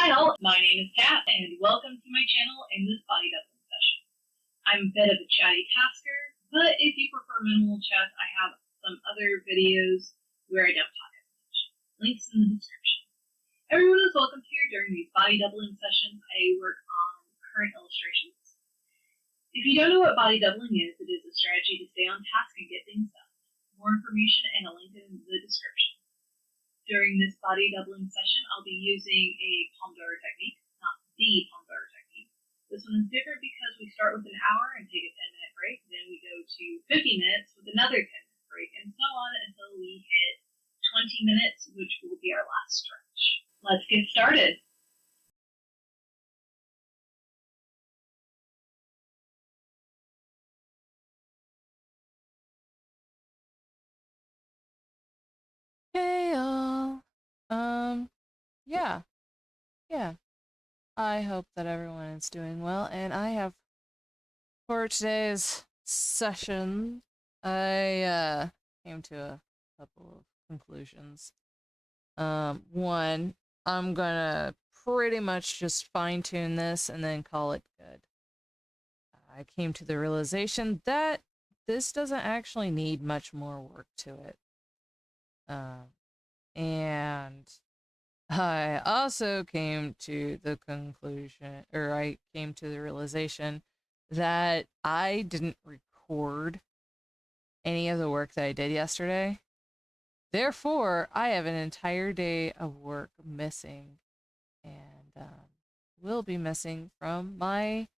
Hi all, my name is Kat and welcome to my channel and this body doubling session. I'm a bit of a chatty tasker, but if you prefer minimal chat, I have some other videos where I don't talk as much. Links in the description. Everyone is welcome here during these body doubling sessions. I work on current illustrations. If you don't know what body doubling is, it is a strategy to stay on task and get things done. More information and a link in the description. During this body doubling session, I'll be using a Pomodoro technique, not the Pomodoro technique. This one is different because we start with an hour and take a 10-minute break, then we go to 50 minutes with another 10-minute break, and so on until we hit 20 minutes, which will be our last stretch. Let's get started. Hey y'all. Yeah, yeah. I hope that everyone is doing well, and I have for today's session, I came to a couple of conclusions. One, I'm gonna pretty much just fine tune this and then call it good. I came to the realization that this doesn't actually need much more work to it. And I also came to the conclusion, or I came to the realization that I didn't record any of the work that I did yesterday. Therefore, I have an entire day of work missing and will be missing from my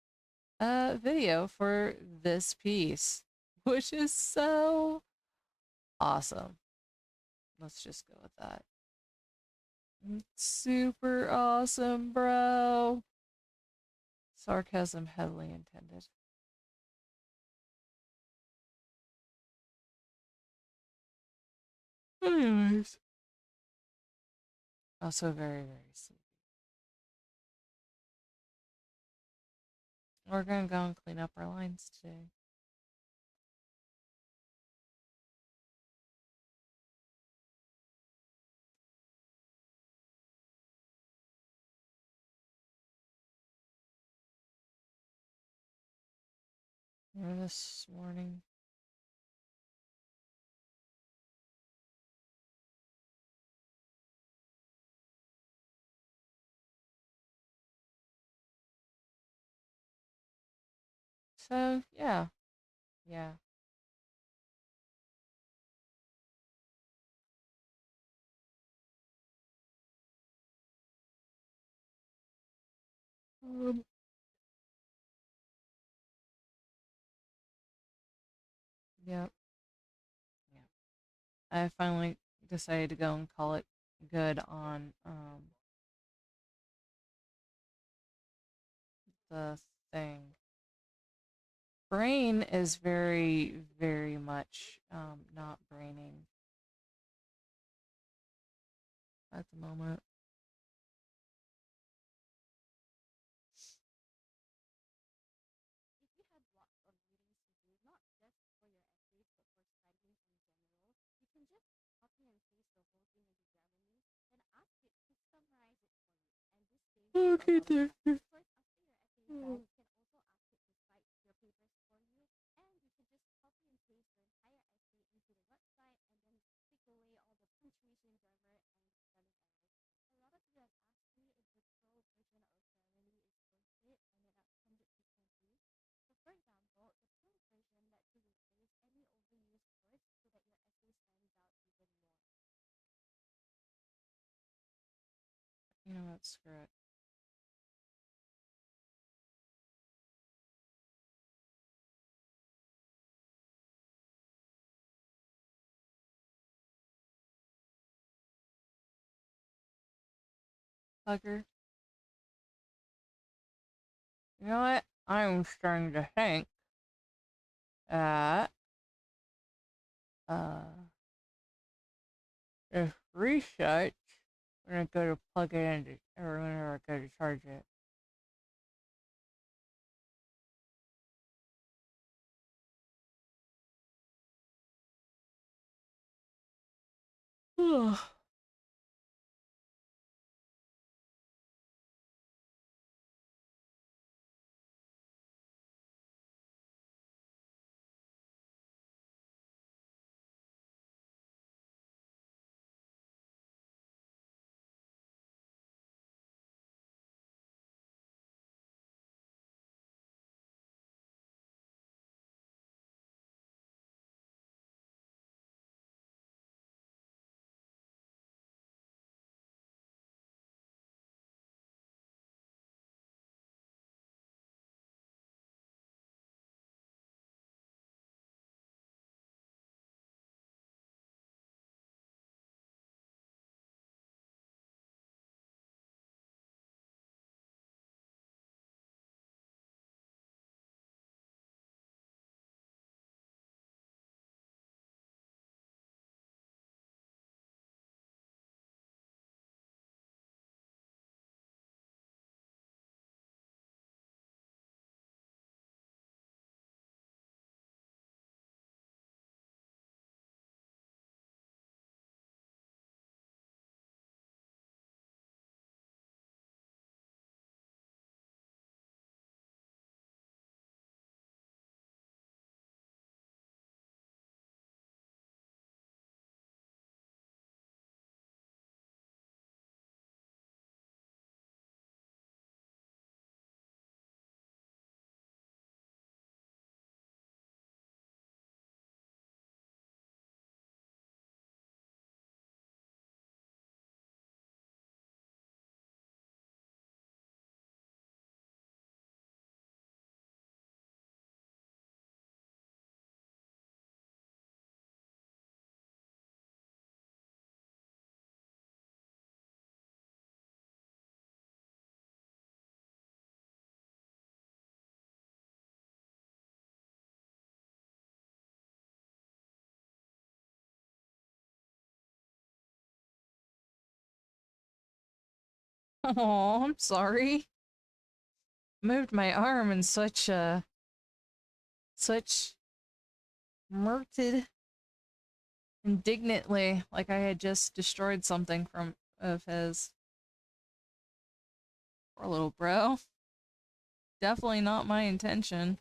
video for this piece, which is so awesome. Let's just go with that. Super awesome, bro. Sarcasm heavily intended. Anyways. Also very, very sleepy. We're gonna go and clean up our lines today. Or this morning. So, yeah. Yeah. Um, yep. Yeah. I finally decided to go and call it good on the thing. Brain is very, very much not braining at the moment. Okay, there. You know what? Screw it. Fucker. You know what? I'm starting to think that uh if reset, when I go to plug it in, or whenever I go to charge it. Oh, I'm sorry. Moved my arm in such murted indignantly, like I had just destroyed something from of his. Poor little bro. Definitely not my intention.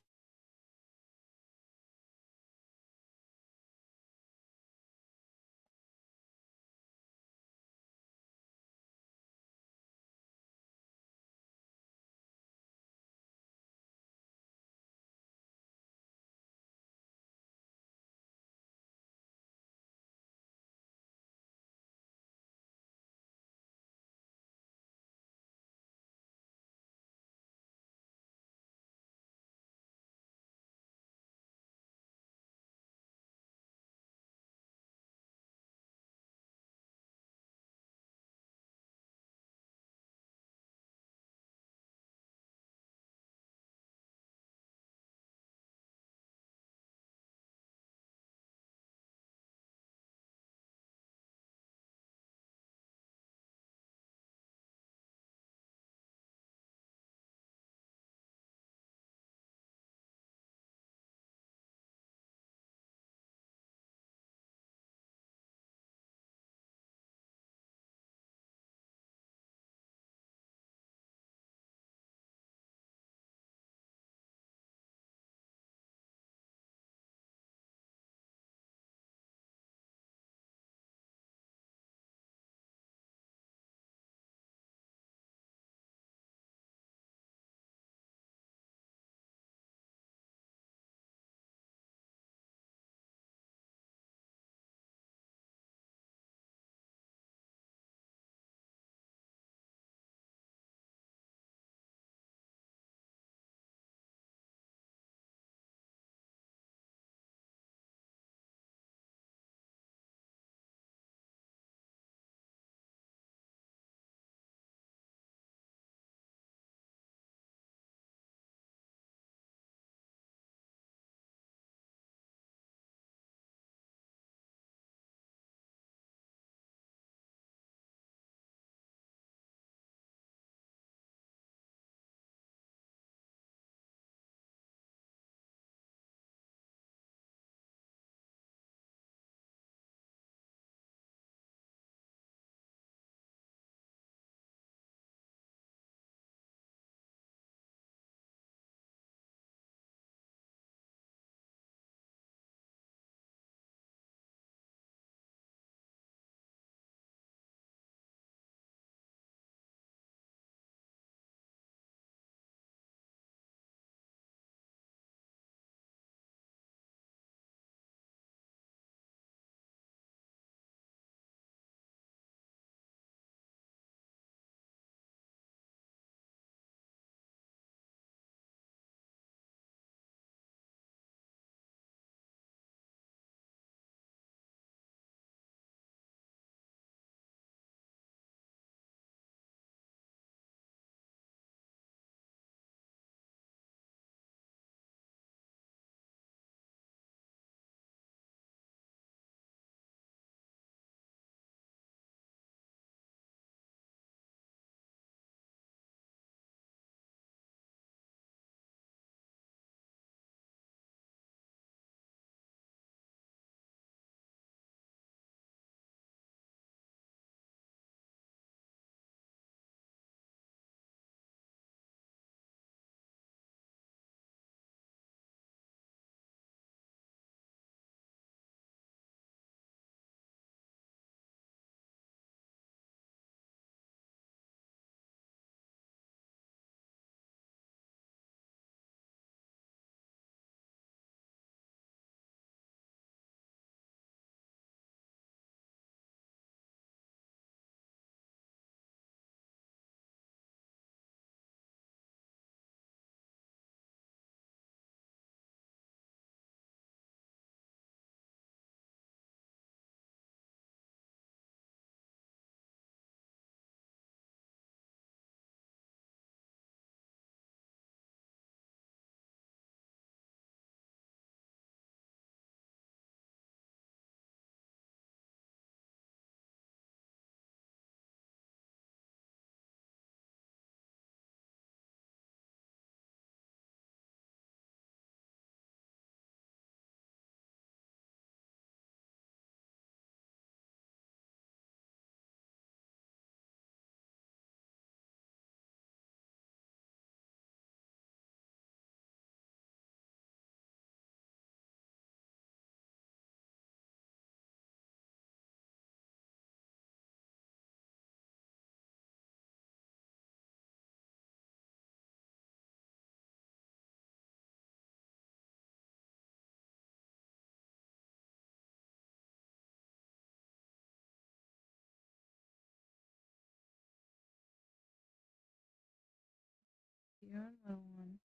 doing, little one?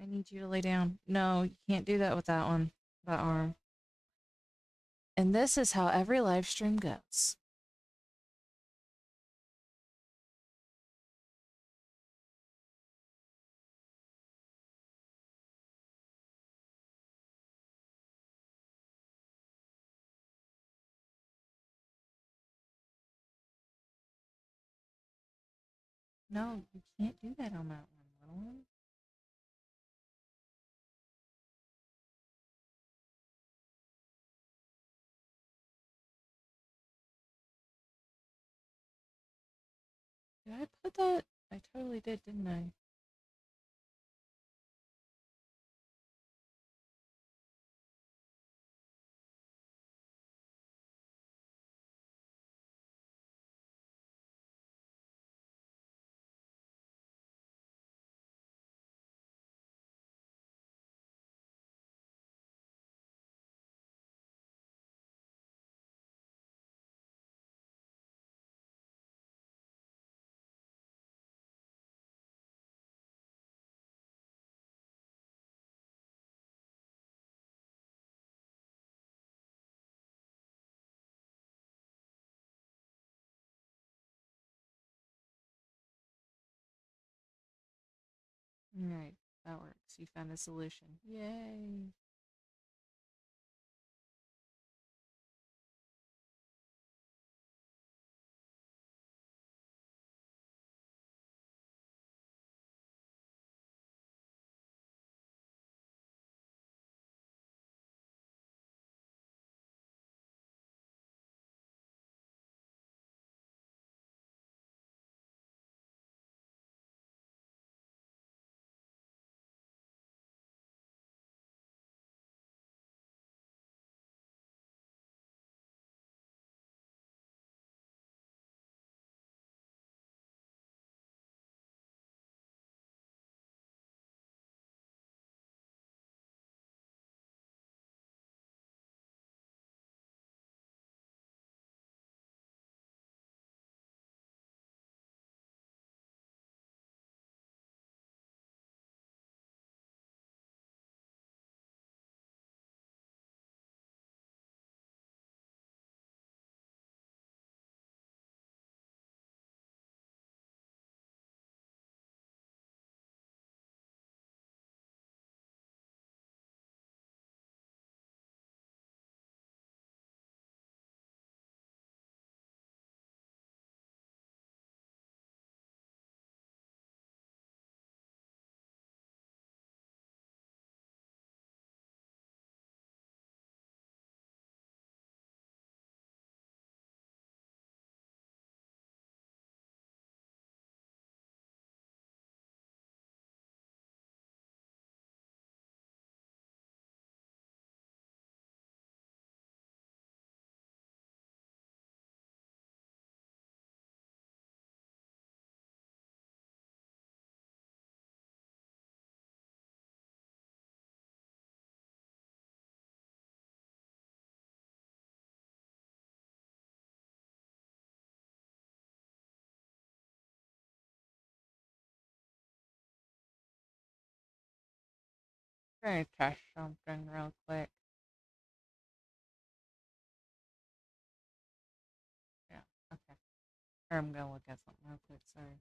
I need you to lay down. No, you can't do that with that one. That arm. And this is how every live stream goes. No, you can't do that on that one, little one. Did I put that? I totally did, didn't I? Alright, that works. You found a solution. Yay! I'm gonna test something real quick. Yeah, okay. Or I'm gonna look at something real quick, sorry.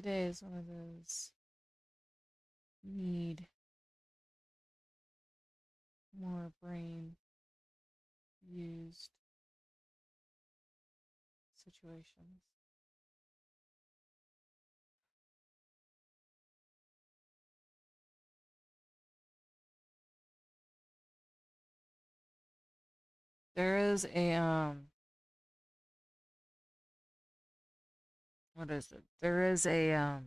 today is one of those need more brain used situations. There is a what is it? There is a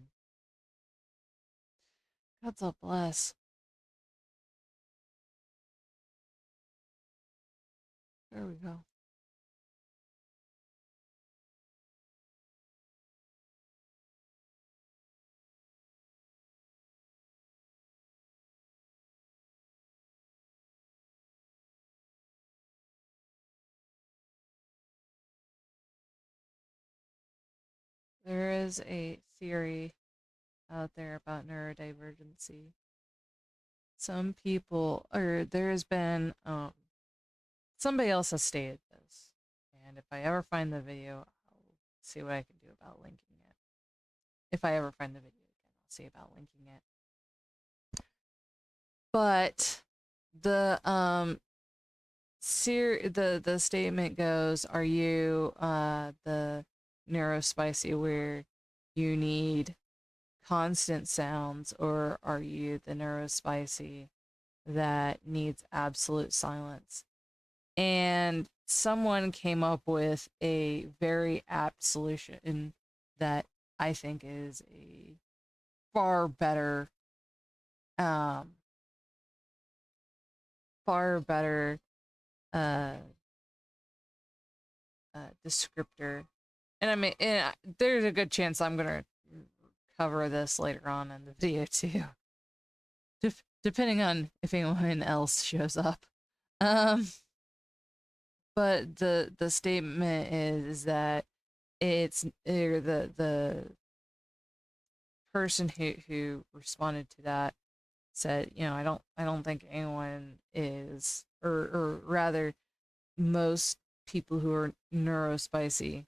God bless. There we go. There is a theory out there about neurodivergency. Some people, or there has been, somebody else has stated this, and if I ever find the video, I'll see what I can do about linking it. If I ever find the video again, I'll see about linking it. But the the statement goes, are you the neurospicy where you need constant sounds, or are you the neurospicy that needs absolute silence? And someone came up with a very apt solution that I think is a far better um far better uh descriptor. And I mean, there's a good chance I'm gonna cover this later on in the video too, depending on if anyone else shows up. Um, but the statement is that it's or the person who responded to that said, you know, I don't think anyone is, or rather, most people who are neurospicy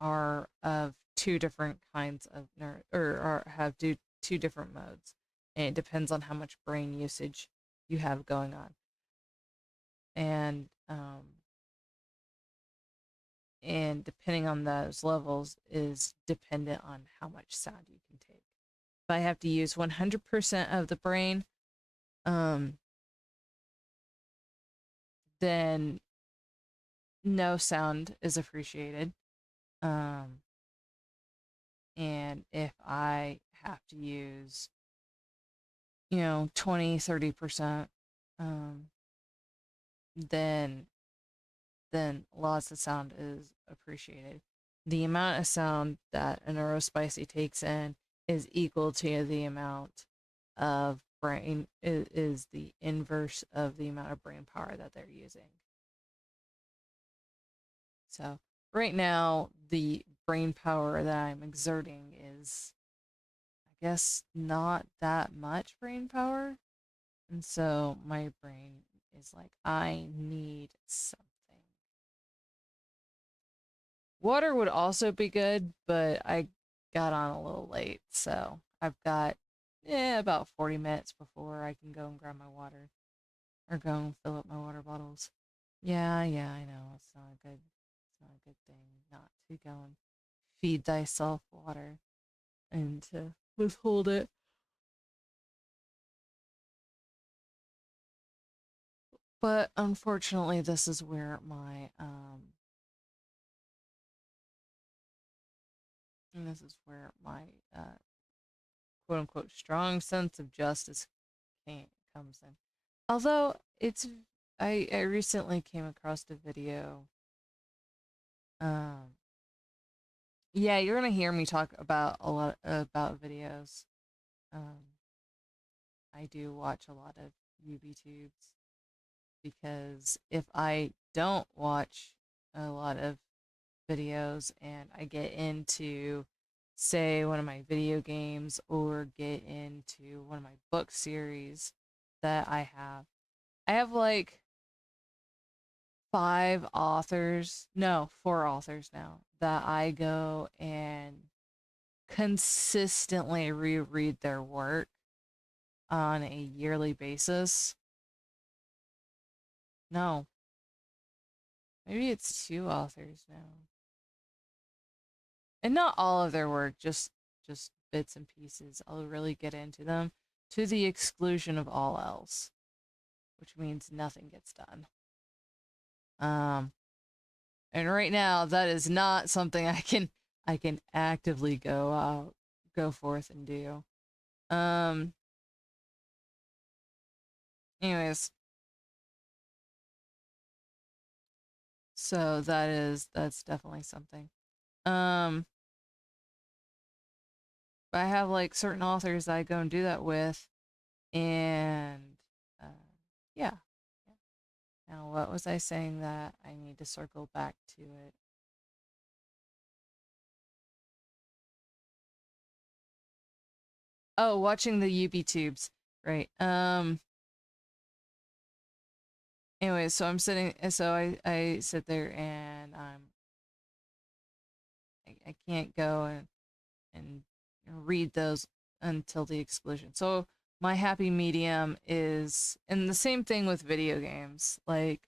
are of two different kinds of or have two different modes, and it depends on how much brain usage you have going on, and and depending on those levels is dependent on how much sound you can take. If I have to use 100% of the brain, um, then no sound is appreciated. Um, and if I have to use, 20-30%, um, then lots of sound is appreciated. The amount of sound that a neurospicy takes in is equal to the amount of brain is the inverse of the amount of brain power that they're using. So right now, the brain power that I'm exerting is, I guess, not that much brain power. And so my brain is like, I need something. Water would also be good, but I got on a little late. So I've got about 40 minutes before I can go and grab my water or go and fill up my water bottles. Yeah, yeah, I know. It's not a good thing not to go and feed thyself water and to withhold it. But unfortunately, this is where my uh, quote unquote strong sense of justice comes in. Although I recently came across a video. Um, yeah, you're gonna hear me talk about a lot about videos. Um, I do watch a lot of UB because if I don't watch a lot of videos and I get into, say, one of my video games or get into one of my book series that I have like four authors now that I go and consistently reread their work on a yearly basis. No. Maybe it's 2 authors now. And not all of their work, just bits and pieces. I'll really get into them to the exclusion of all else, which means nothing gets done. And right now that is not something I can actively go forth and do. Anyways, so that's definitely something. But I have like certain authors that I go and do that with, and uh, yeah. Now, what was I saying that I need to circle back to it? Oh, watching the UB tubes, right? Anyway, so I'm sitting, so I sit there and I can't go and read those until the exclusion. So my happy medium is, and the same thing with video games. Like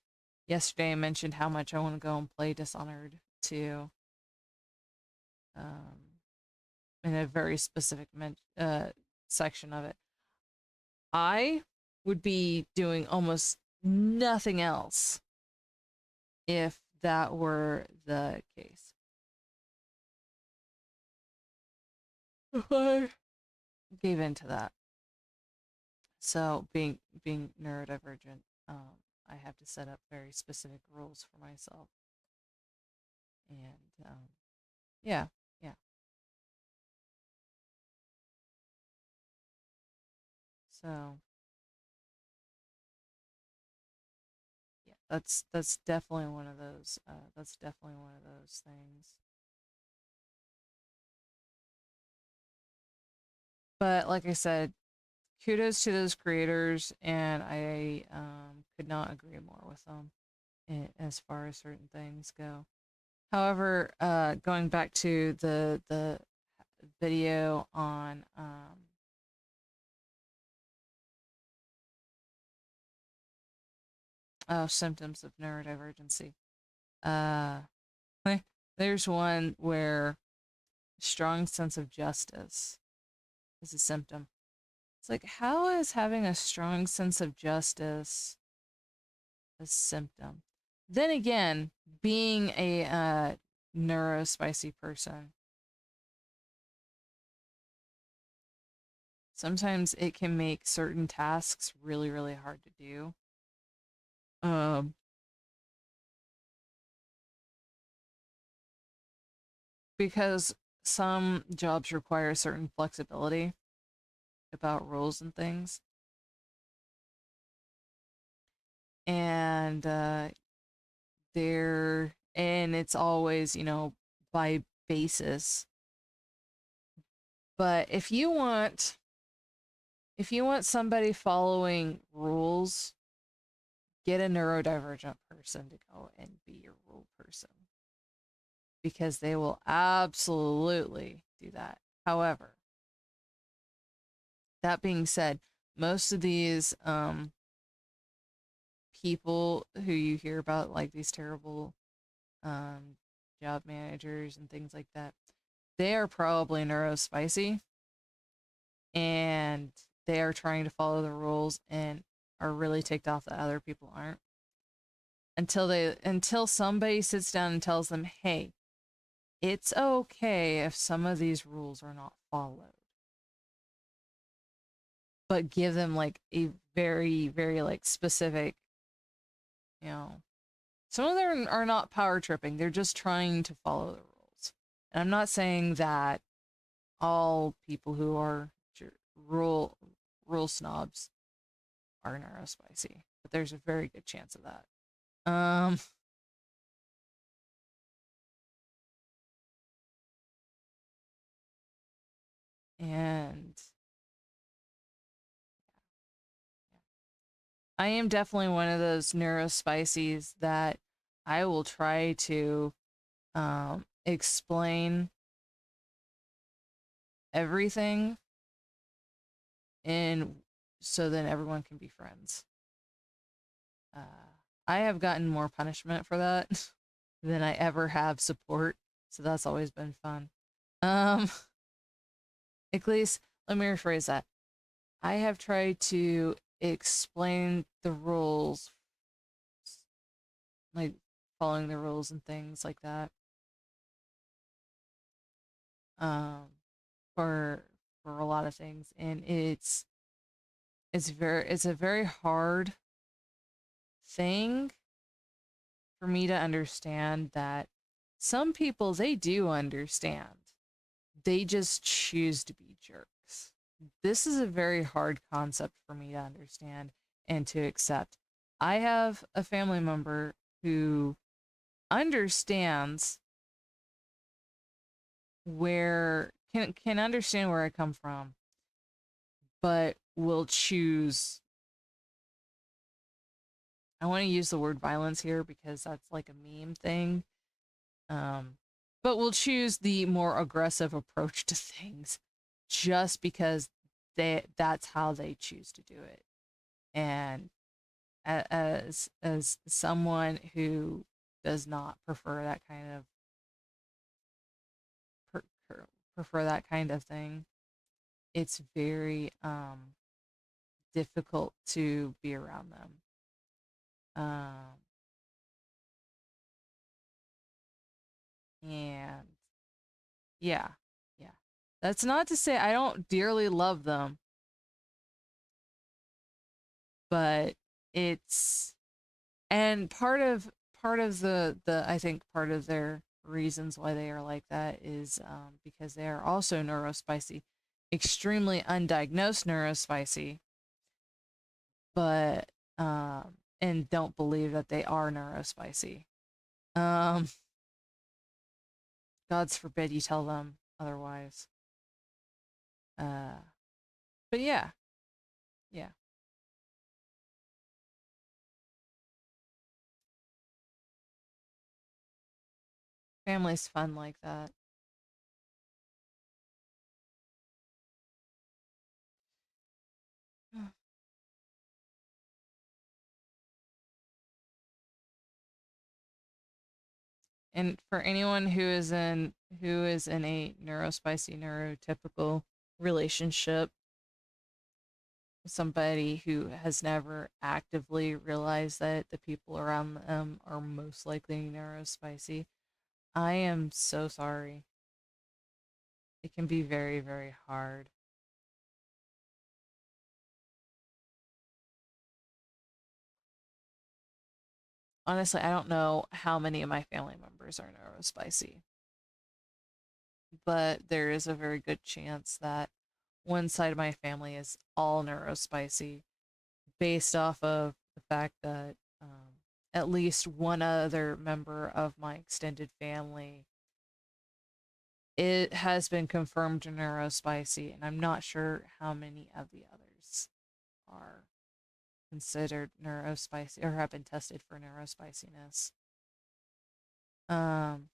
yesterday, I mentioned how much I want to go and play Dishonored 2, in a very specific section of it. I would be doing almost nothing else if that were the case. I gave into that. So being neurodivergent, I have to set up very specific rules for myself. And yeah, yeah. So yeah, that's definitely one of those. That's definitely one of those things. But like I said, kudos to those creators, and I could not agree more with them as far as certain things go. However, going back to the video on symptoms of neurodivergency, uh, there's one where strong sense of justice is a symptom. It's like, how is having a strong sense of justice a symptom? Then again, being a neurospicy person, sometimes it can make certain tasks really, really hard to do. Um, because some jobs require certain flexibility about rules and things. And and it's always, by basis. But if you want somebody following rules, get a neurodivergent person to go and be your rule person, because they will absolutely do that. However, that being said, most of these people who you hear about, like these terrible um, job managers and things like that, they are probably neurospicy, and they are trying to follow the rules and are really ticked off that other people aren't, until somebody sits down and tells them, hey, it's okay if some of these rules are not followed, but give them like a very, very like specific, you know, some of them are not power tripping, they're just trying to follow the rules. And I'm not saying that all people who are rule rule snobs are neurospicy, but there's a very good chance of that. Um, and I am definitely one of those neurospicies that I will try to explain everything, and so then everyone can be friends. Uh, I have gotten more punishment for that than I ever have support, so that's always been fun. Um, at least, let me rephrase that. I have tried to explain the rules, like following the rules and things like that, um, for a lot of things, and it's a very hard thing for me to understand that some people, they do understand. They just choose to be jerks. This is a very hard concept for me to understand and to accept. I have a family member who understands where can understand where I come from, but will choose, I want to use the word violence here because that's like a meme thing. Um, but will choose the more aggressive approach to things just because that's how they choose to do it. And as someone who does not prefer that kind of prefer that kind of thing, it's very difficult to be around them. And yeah, yeah. That's not to say I don't dearly love them, but it's, and part of the I think part of their reasons why they are like that is because they are also neurospicy, extremely undiagnosed neurospicy, but and don't believe that they are neurospicy. Um, God's forbid you tell them otherwise. Uh, but yeah, yeah, family's fun like that. And for anyone who is in a neurospicy neurotypical relationship, somebody who has never actively realized that the people around them are most likely neurospicy, I am so sorry. It can be very, very hard. Honestly, I don't know how many of my family members are neurospicy, but there is a very good chance that one side of my family is all neurospicy based off of the fact that at least one other member of my extended family, it has been confirmed neurospicy, and I'm not sure how many of the others are considered neurospicy or have been tested for neurospiciness. Um,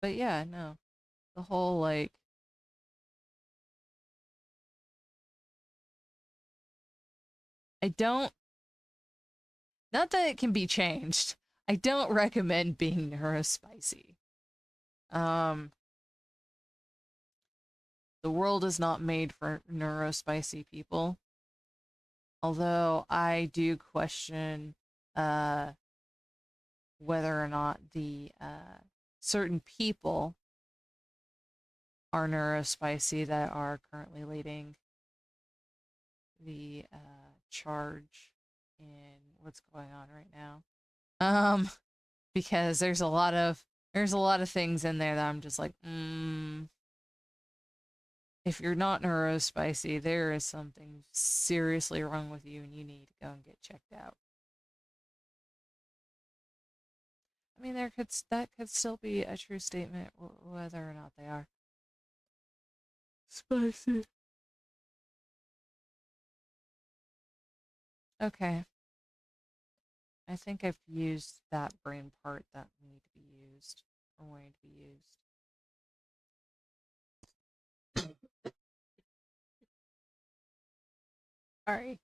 but yeah, no, the whole like, I don't, not that it can be changed. I don't recommend being neurospicy. Um, the world is not made for neurospicy people. Although I do question uh, whether or not the certain people are neurospicy that are currently leading the charge in what's going on right now. Um, because there's a lot of things in there that I'm just like, if you're not neurospicy, there is something seriously wrong with you, and you need to go and get checked out. I mean, that could still be a true statement, whether or not they are spicy. Okay, I think I've used that brain part that need to be used or wanting to be used. Sorry.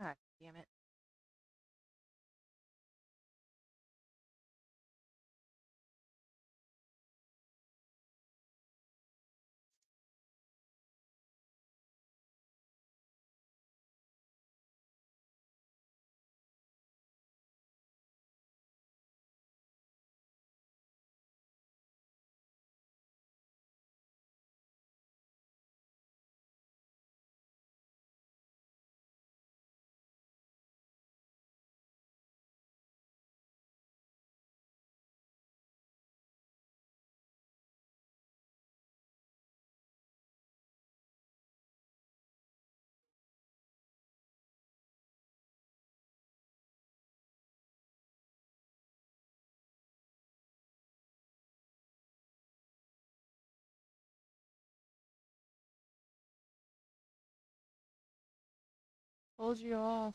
God damn it. told you off.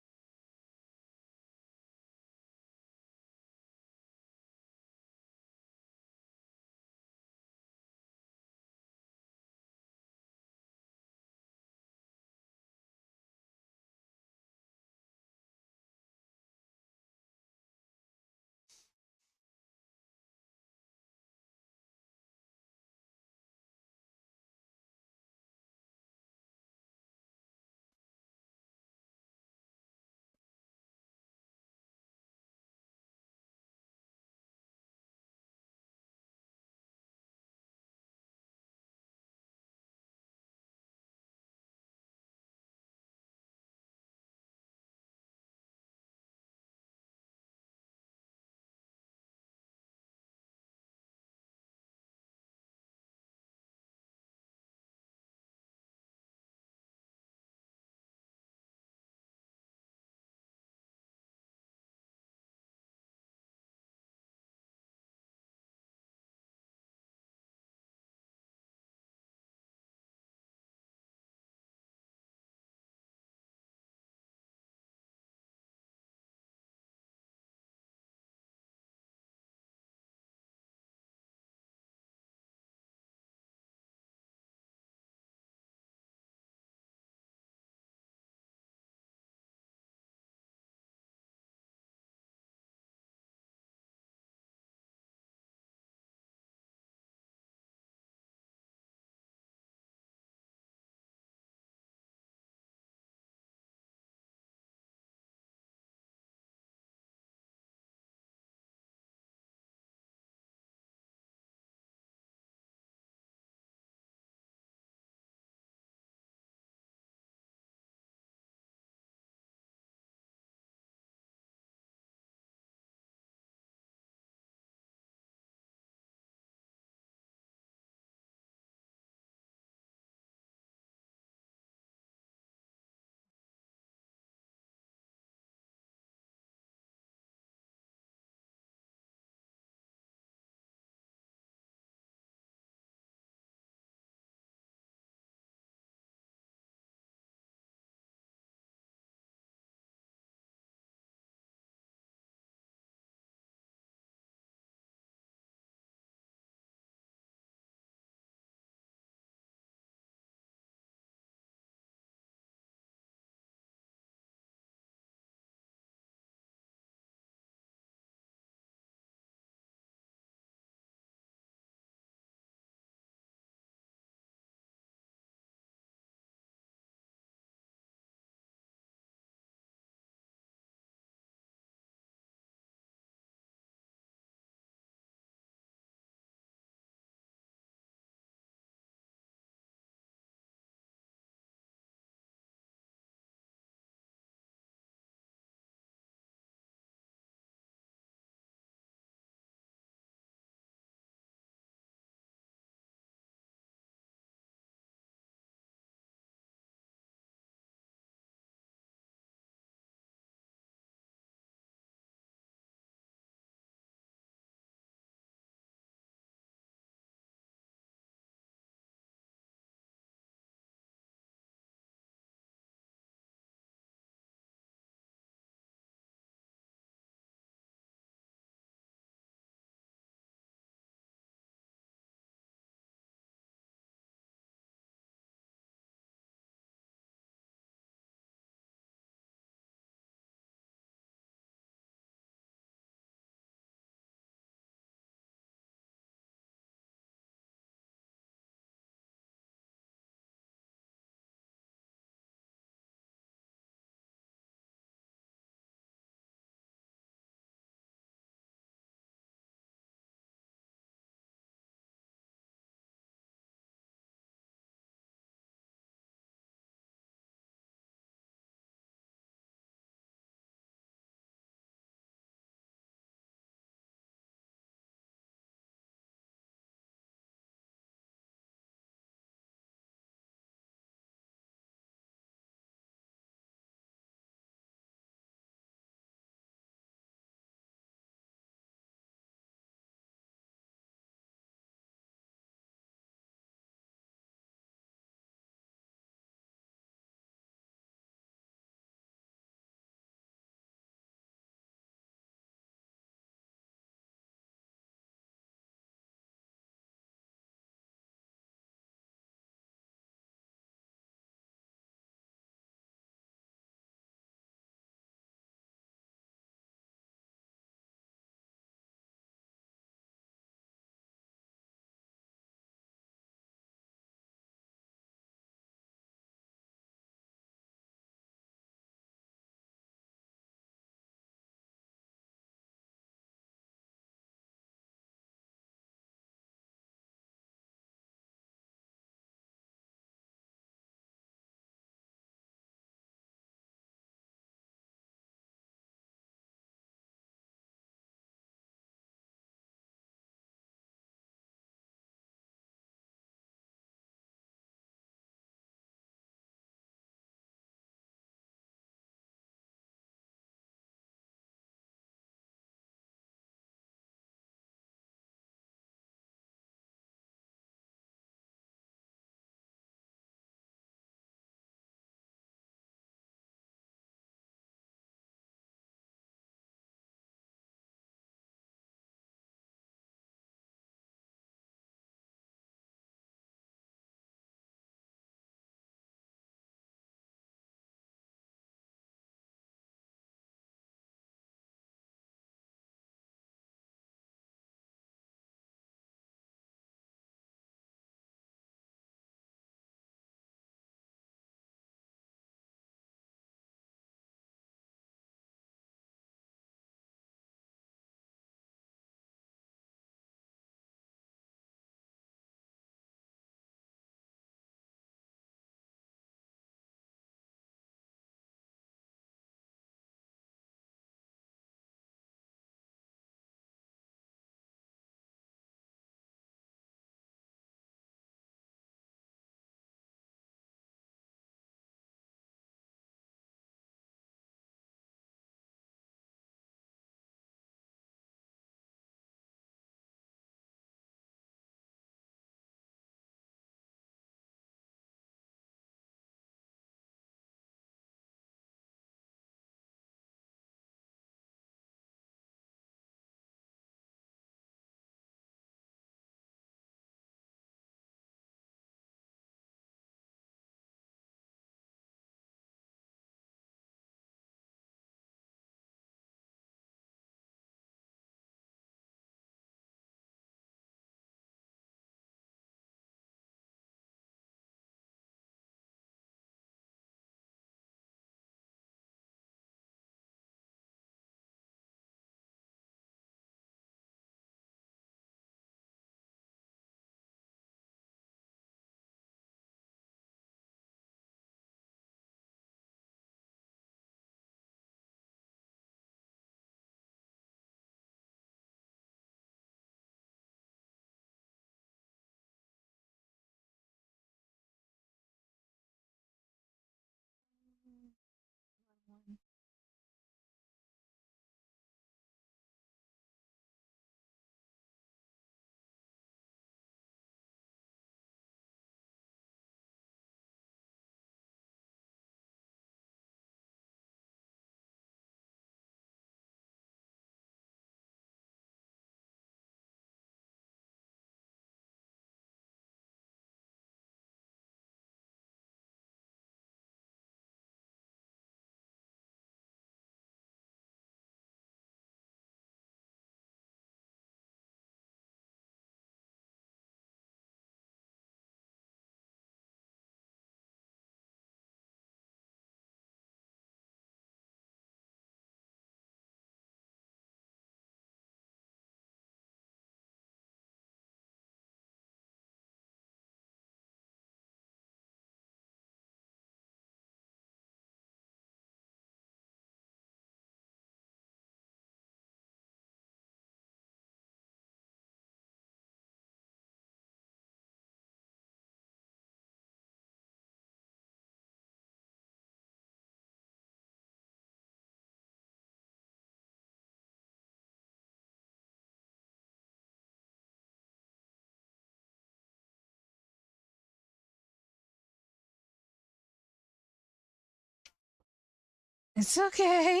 It's okay.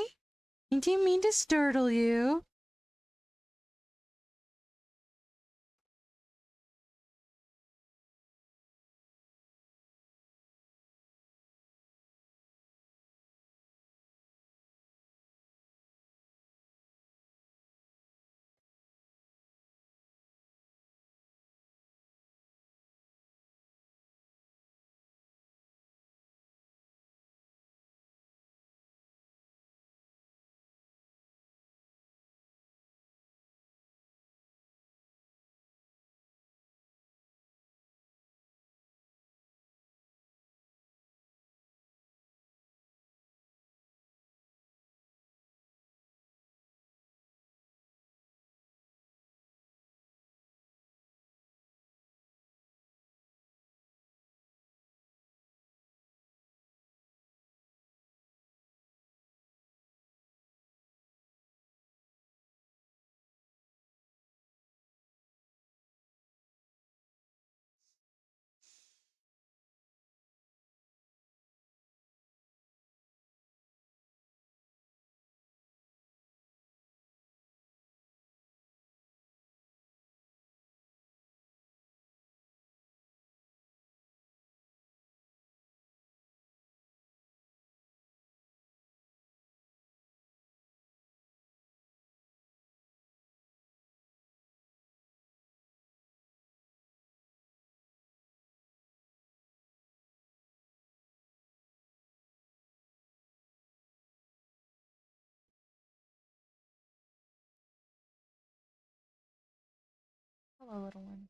I didn't mean to startle you. Hello, little one.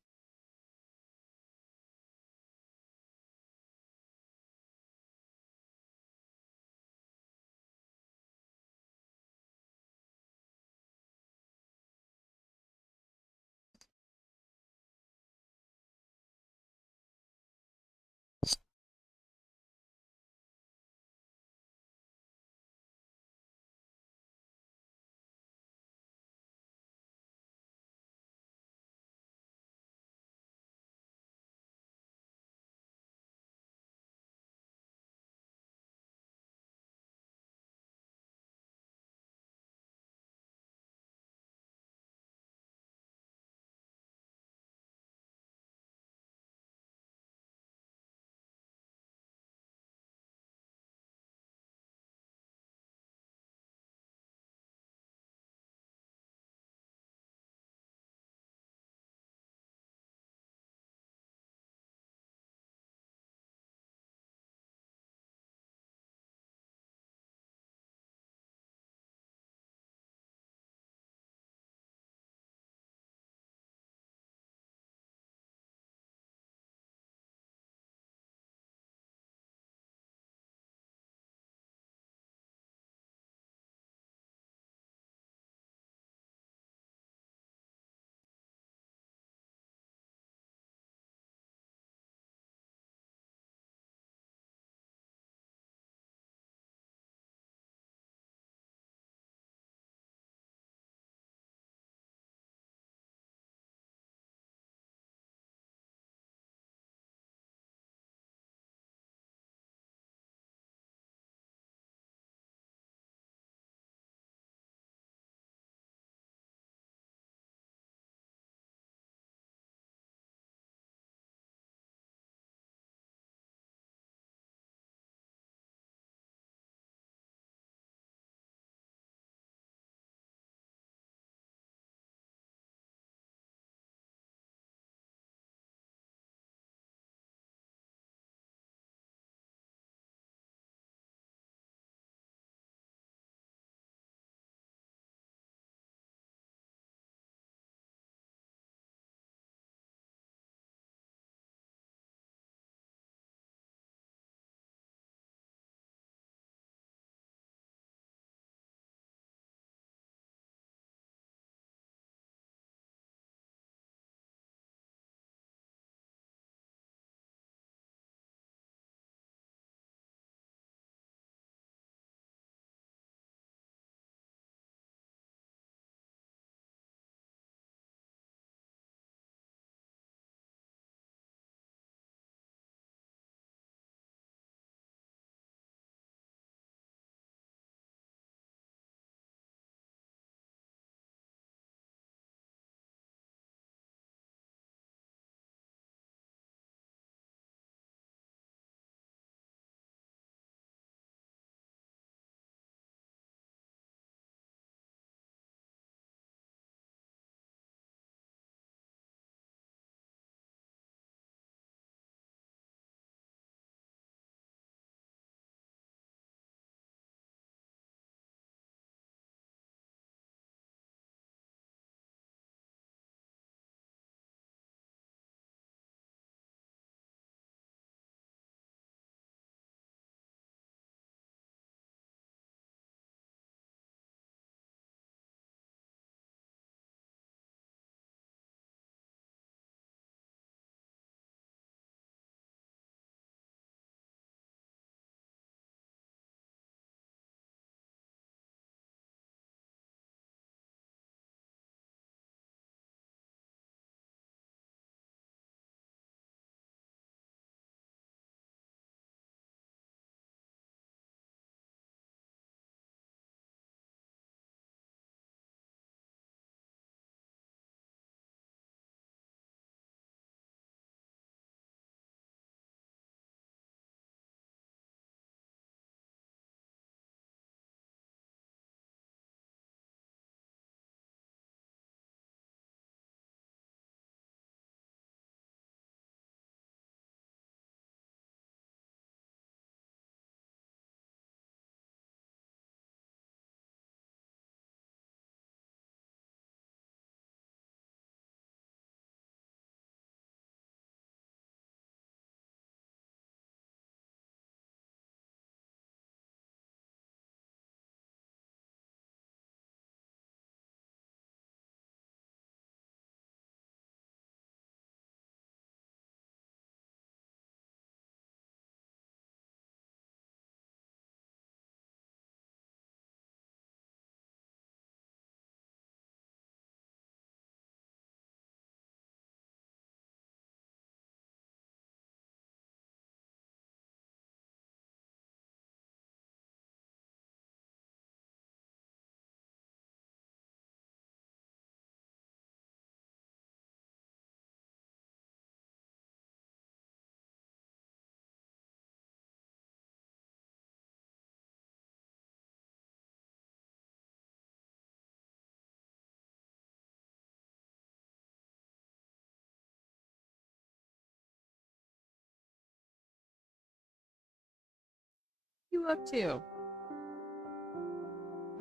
you up to?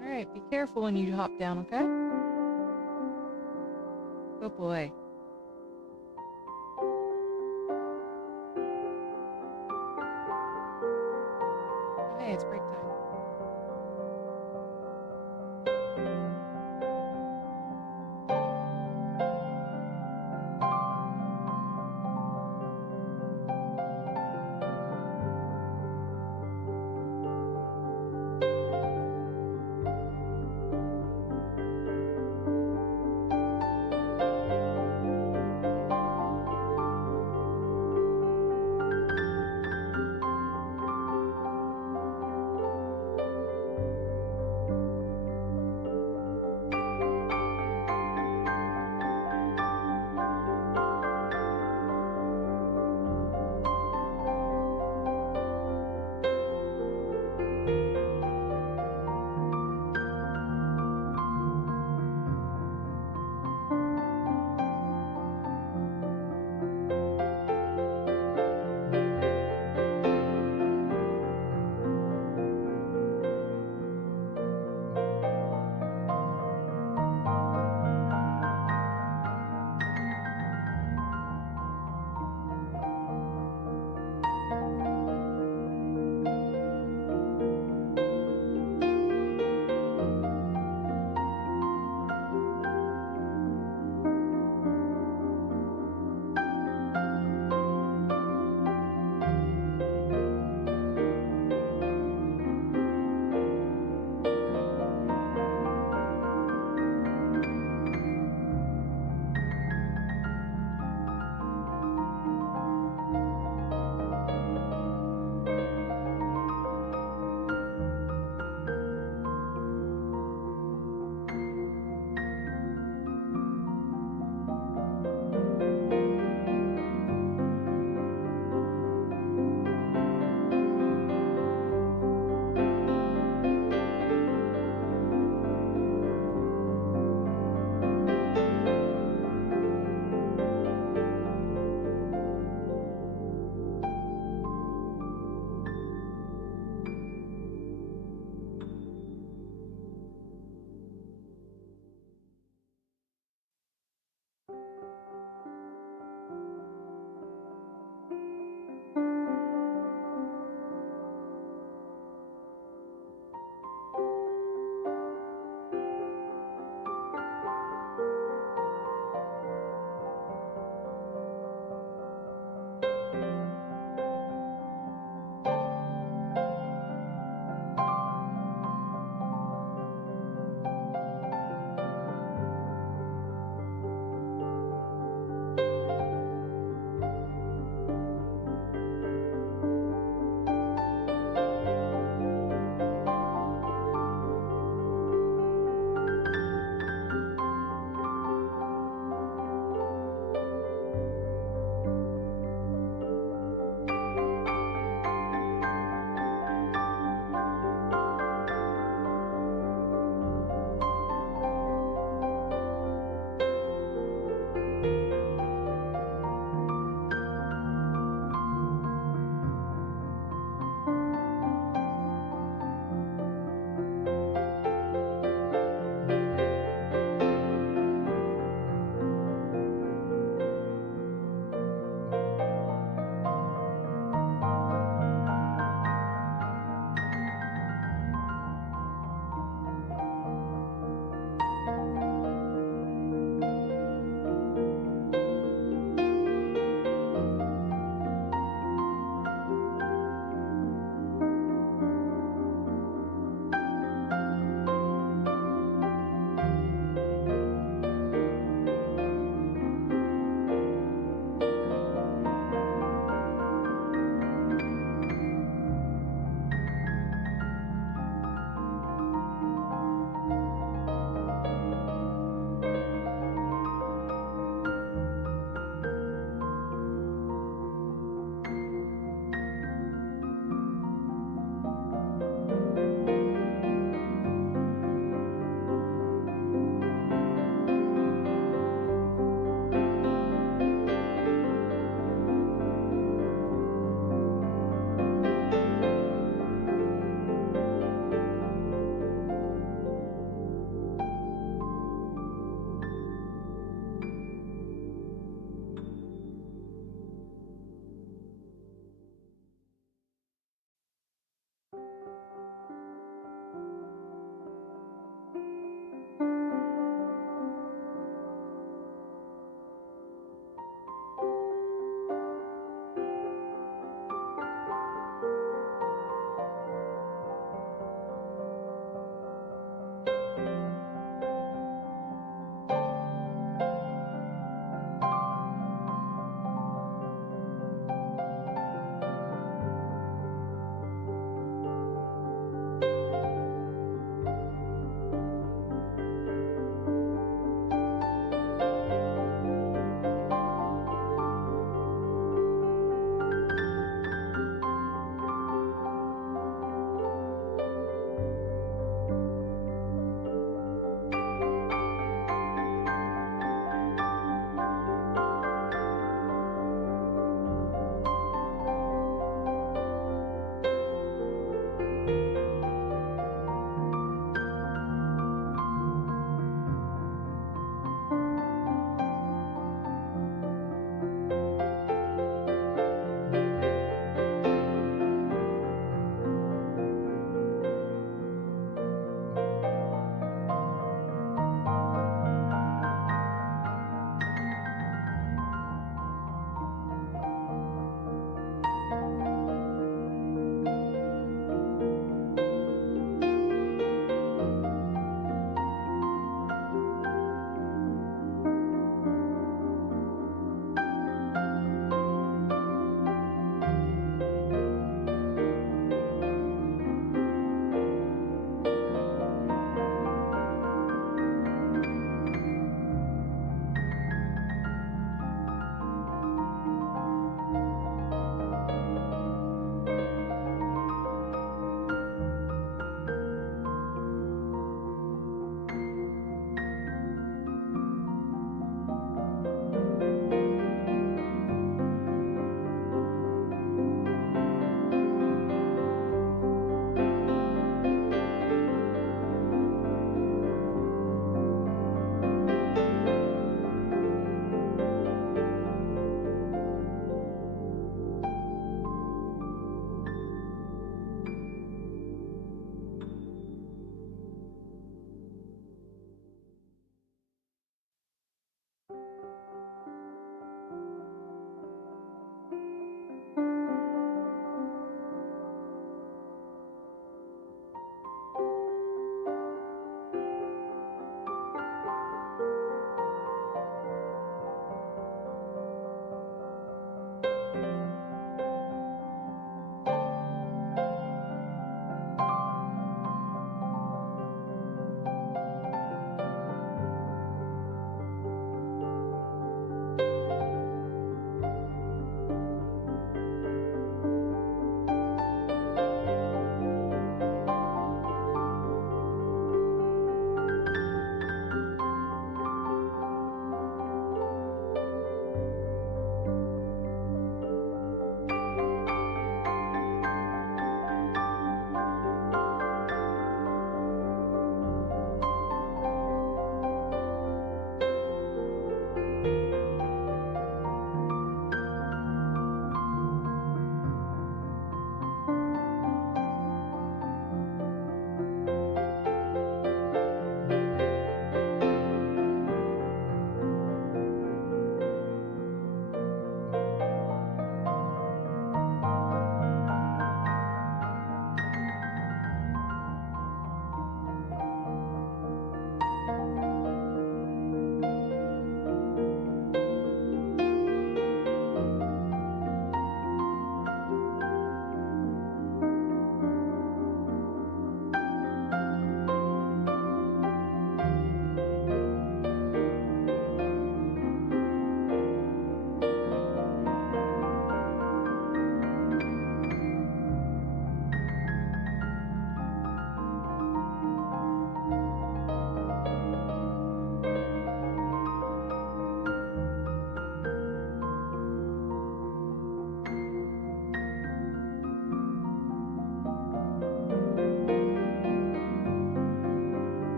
Alright, be careful when you hop down, okay? Good boy. Okay, it's break time.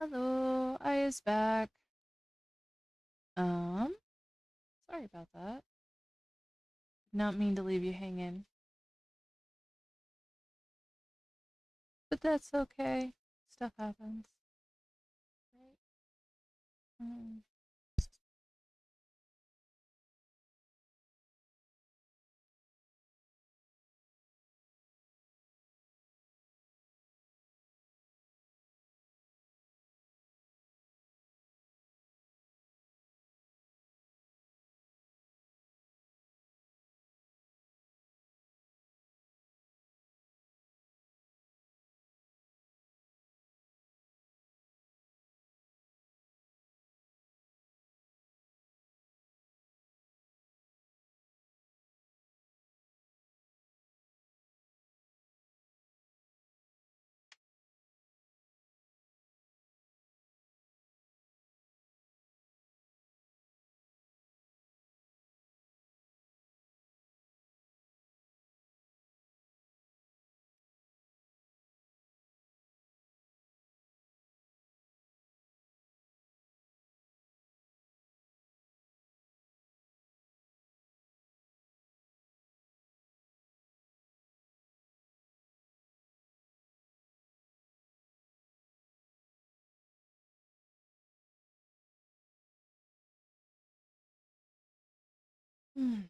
Hello, I is back. Um, Sorry about that. Did not mean to leave you hanging. But that's okay. Stuff happens. Right? Mm. Hmm.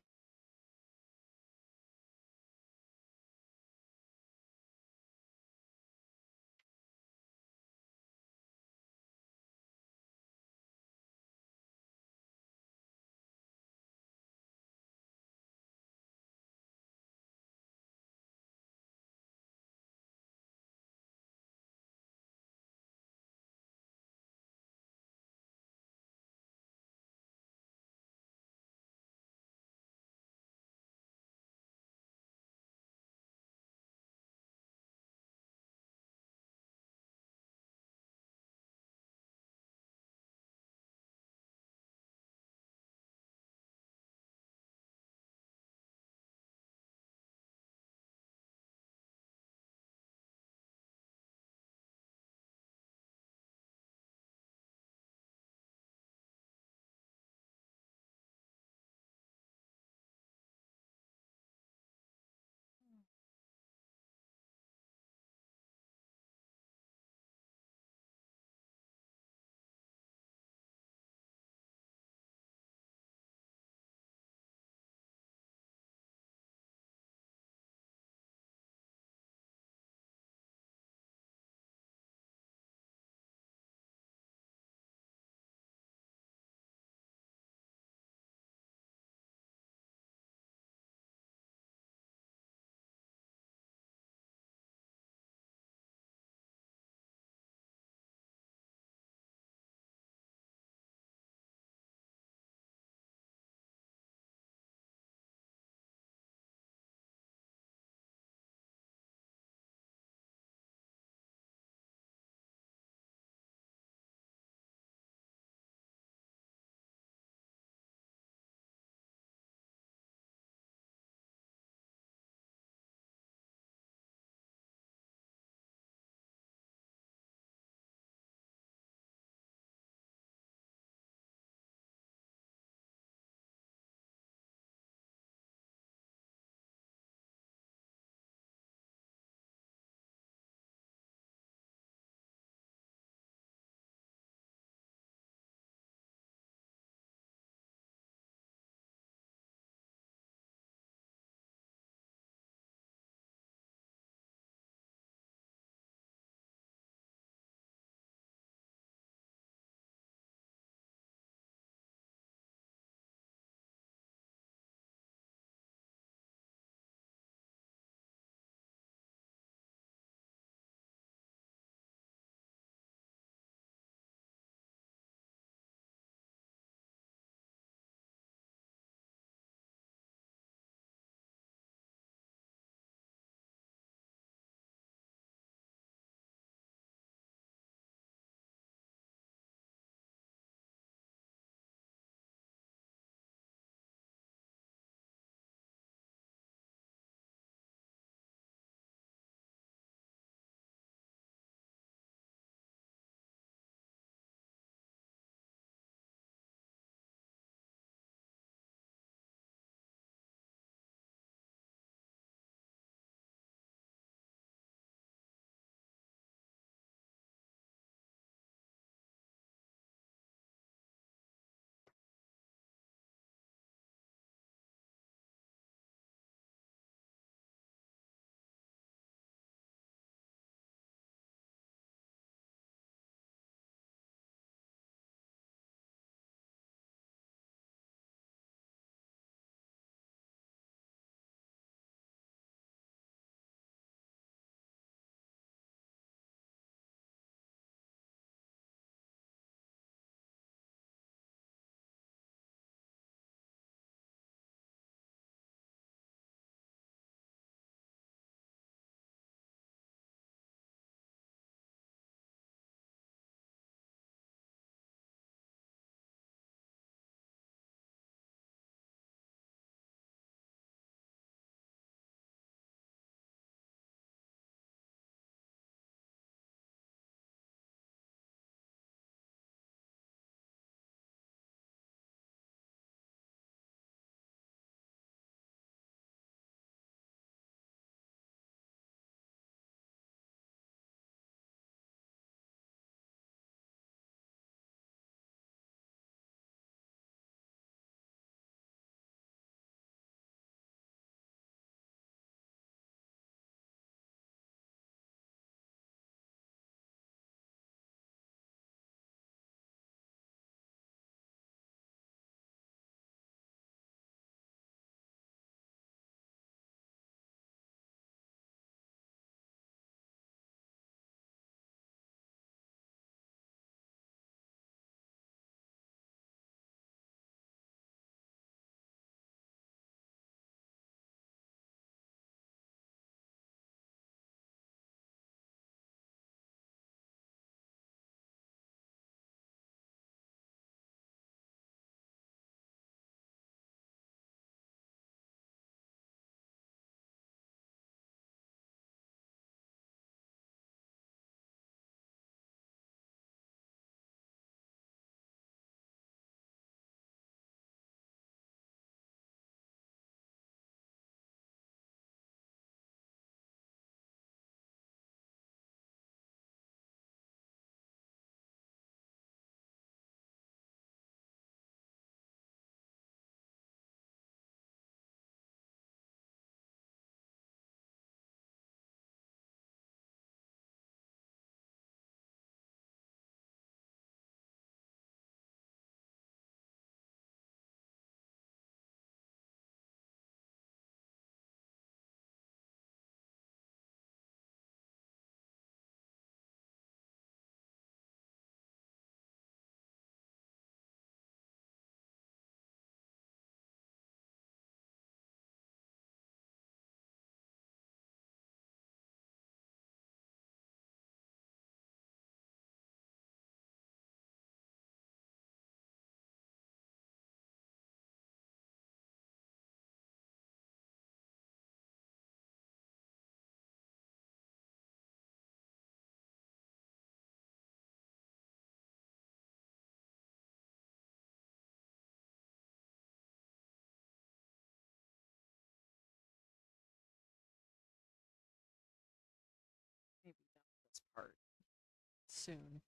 soon.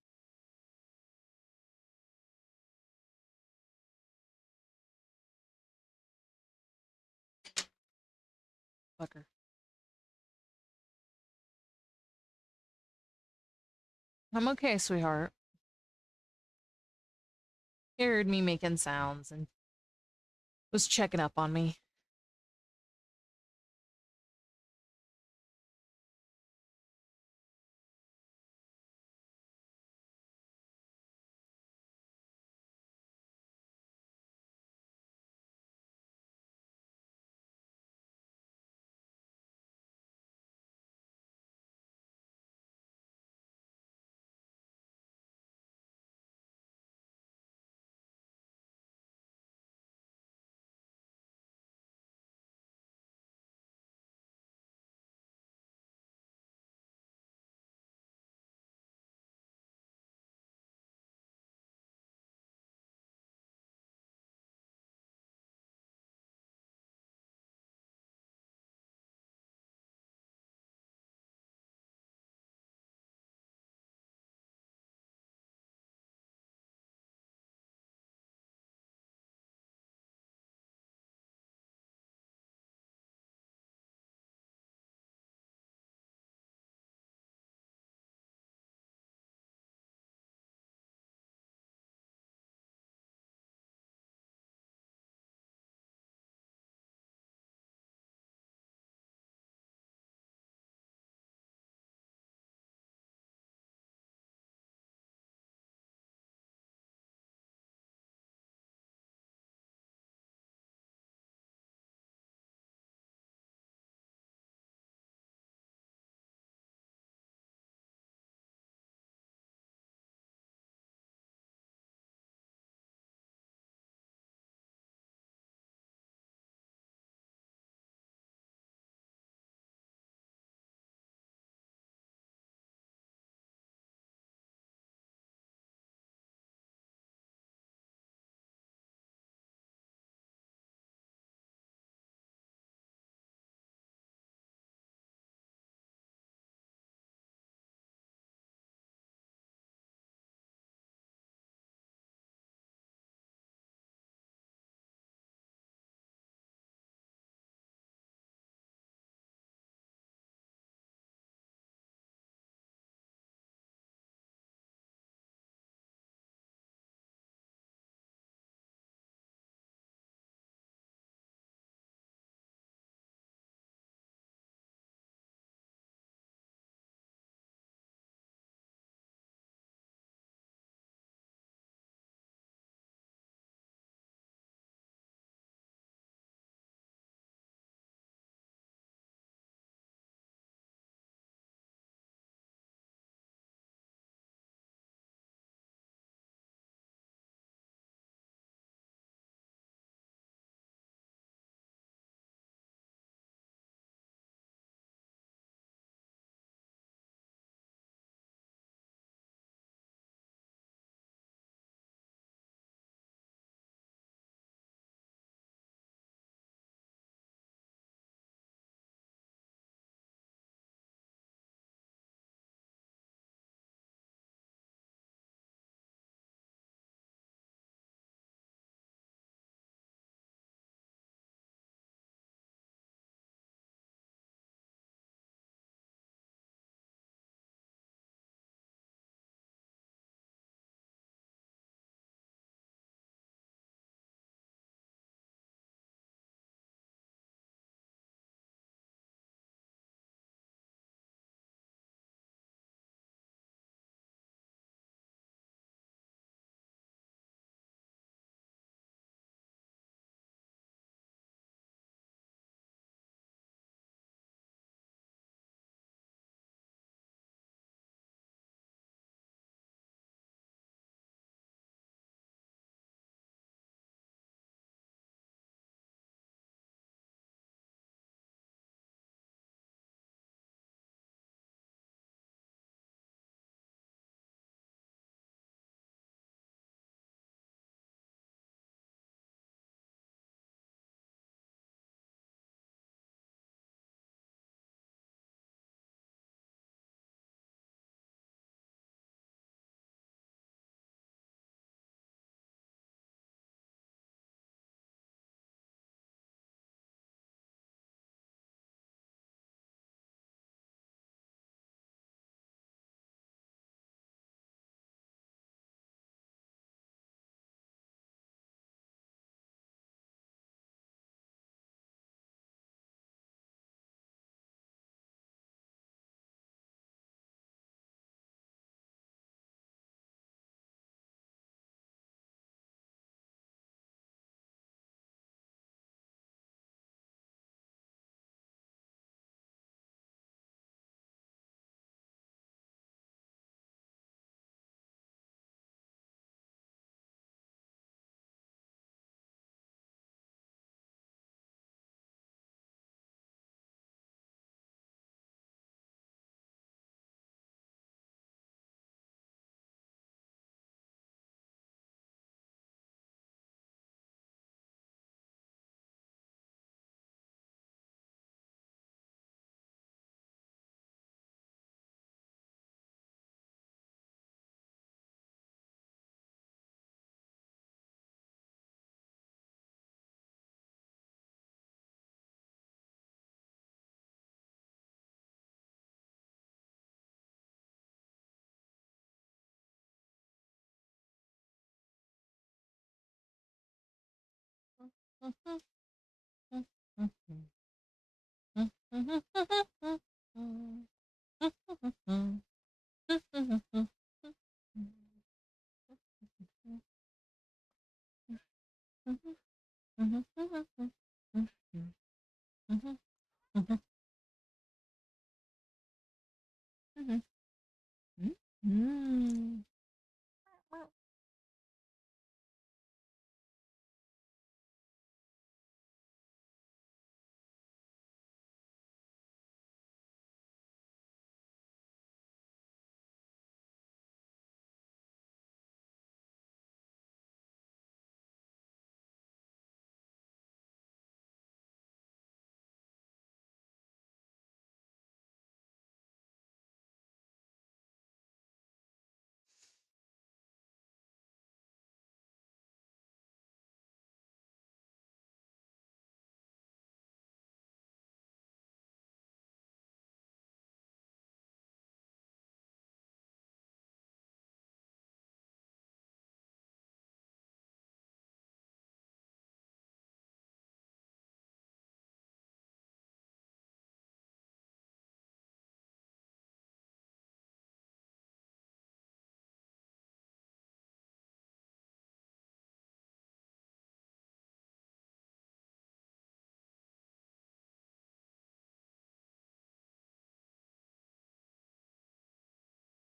Fucker. I'm okay, sweetheart. He heard me making sounds and was checking up on me.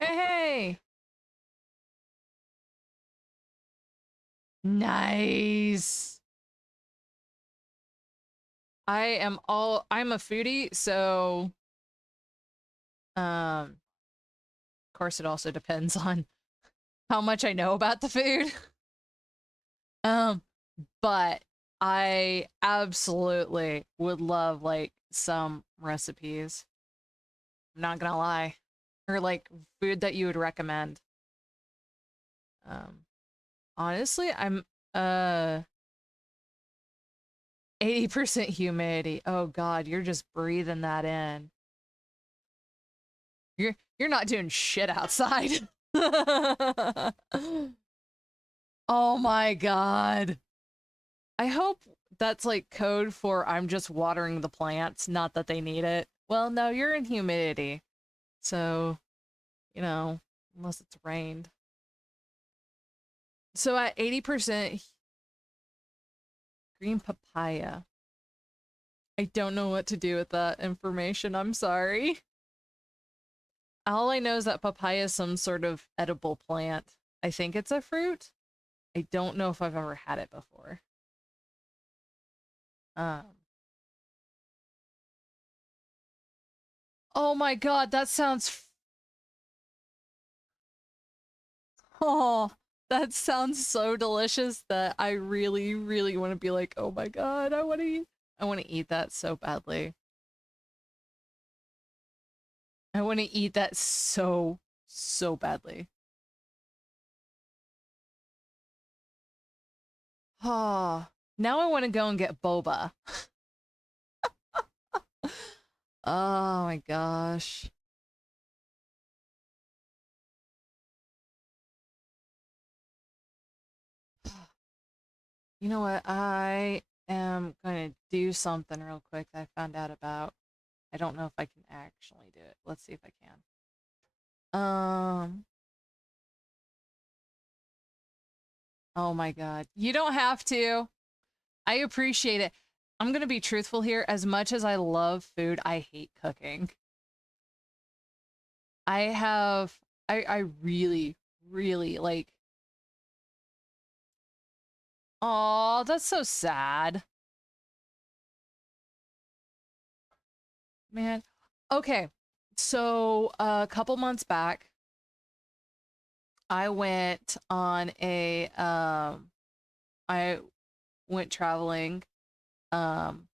Hey! Nice. I'm a foodie, so of course it also depends on how much I know about the food. Um, but I absolutely would love like some recipes. I'm not gonna lie. Or like food that you would recommend. Um, honestly, I'm uh 80% humidity. Oh god, you're just breathing that in. You're not doing shit outside. Oh my god. I hope that's like code for I'm just watering the plants, not that they need it. Well, no, you're in humidity. So, unless it's rained. So at 80% green papaya. I don't know what to do with that information. I'm sorry. All I know is that papaya is some sort of edible plant. I think it's a fruit. I don't know if I've ever had it before. Um. Oh my god, that sounds. Oh, that sounds so delicious that I really, really want to be like, oh my god, I want to eat. I want to eat that so badly. I want to eat that so, so badly. Oh, now I want to go and get boba. Oh my gosh. You know what? I am going to do something real quick that I found out about. I don't know if I can actually do it. Let's see if I can. Um, oh my God. You don't have to. I appreciate it. I'm going to be truthful here. As much as I love food, I hate cooking. I really, really like, oh, that's so sad. Man. Okay. So a couple months back, I went on a I went traveling. Um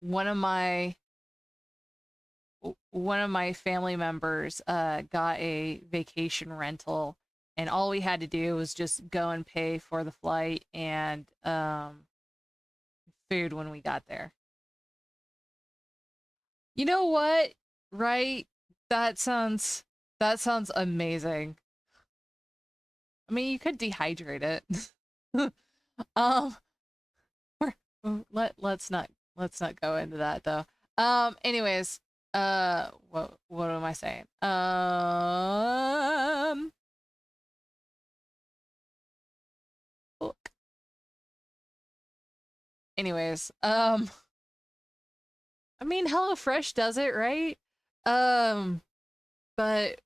one of my one of my family members got a vacation rental, and all we had to do was just go and pay for the flight and food when we got there. You know what? Right? That sounds that sounds amazing. I mean, you could dehydrate it. um Let's not go into that though. Anyways, what am I saying? Look. Anyways, I mean, HelloFresh does it, right? Um, but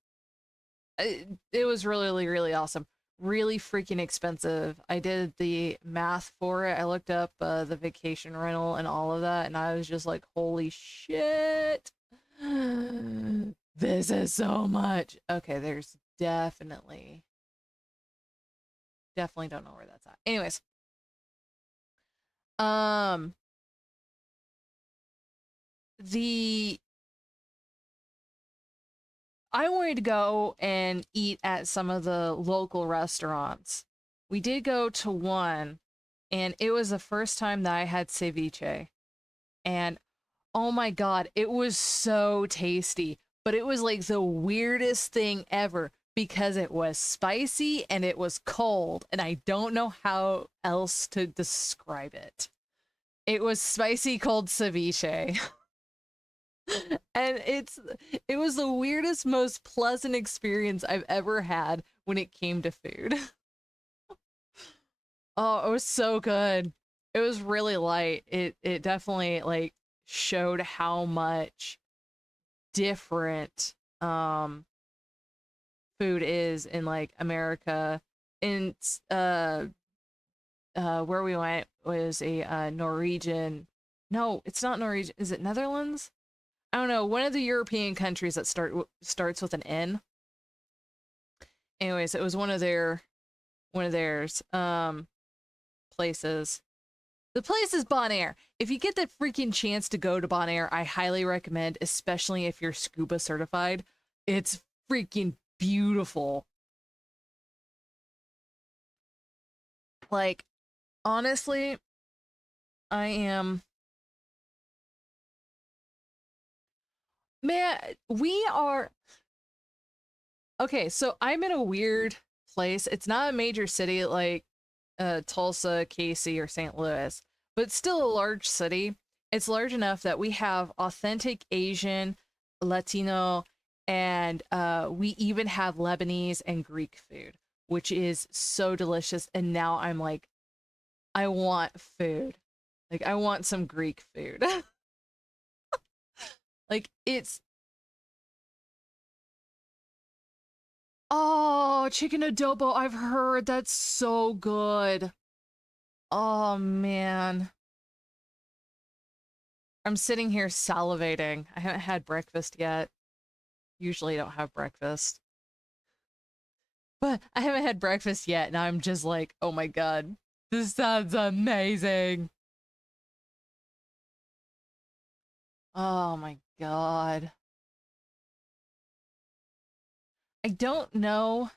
it was really, really awesome. Really freaking expensive. I did the math for it. I looked up the vacation rental and all of that, and I was just like, holy shit. This is so much. Okay, there's definitely don't know where that's at. Anyways, um, the I wanted to go and eat at some of the local restaurants. We did go to one, and it was the first time that I had ceviche. And oh my god, it was so tasty. But it was like the weirdest thing ever because it was spicy and it was cold, and I don't know how else to describe it. It was spicy cold ceviche. And it was the weirdest, most pleasant experience I've ever had when it came to food. Oh, it was so good. It was really light. It definitely like showed how much different food is in like America. In where we went was a Norwegian. No, it's not Norwegian. Is it Netherlands? I don't know. One of the European countries that starts with an N. Anyways, it was one of theirs places. The place is Bonaire. If you get the freaking chance to go to Bonaire, I highly recommend, especially if you're scuba certified. It's freaking beautiful. Like, honestly, I am. Man, we are. Okay, so I'm in a weird place. It's not a major city like Tulsa, Casey, or St. Louis, but it's still a large city. It's large enough that we have authentic Asian, Latino, and we even have Lebanese and Greek food, which is so delicious. And now I'm like, I want food. Like, I want some Greek food. Like, it's. Oh, chicken adobo. I've heard that's so good. Oh, man. I'm sitting here salivating. I haven't had breakfast yet. Usually don't have breakfast. But I haven't had breakfast yet, and I'm just like, oh my god, this sounds amazing. Oh my god. I don't know.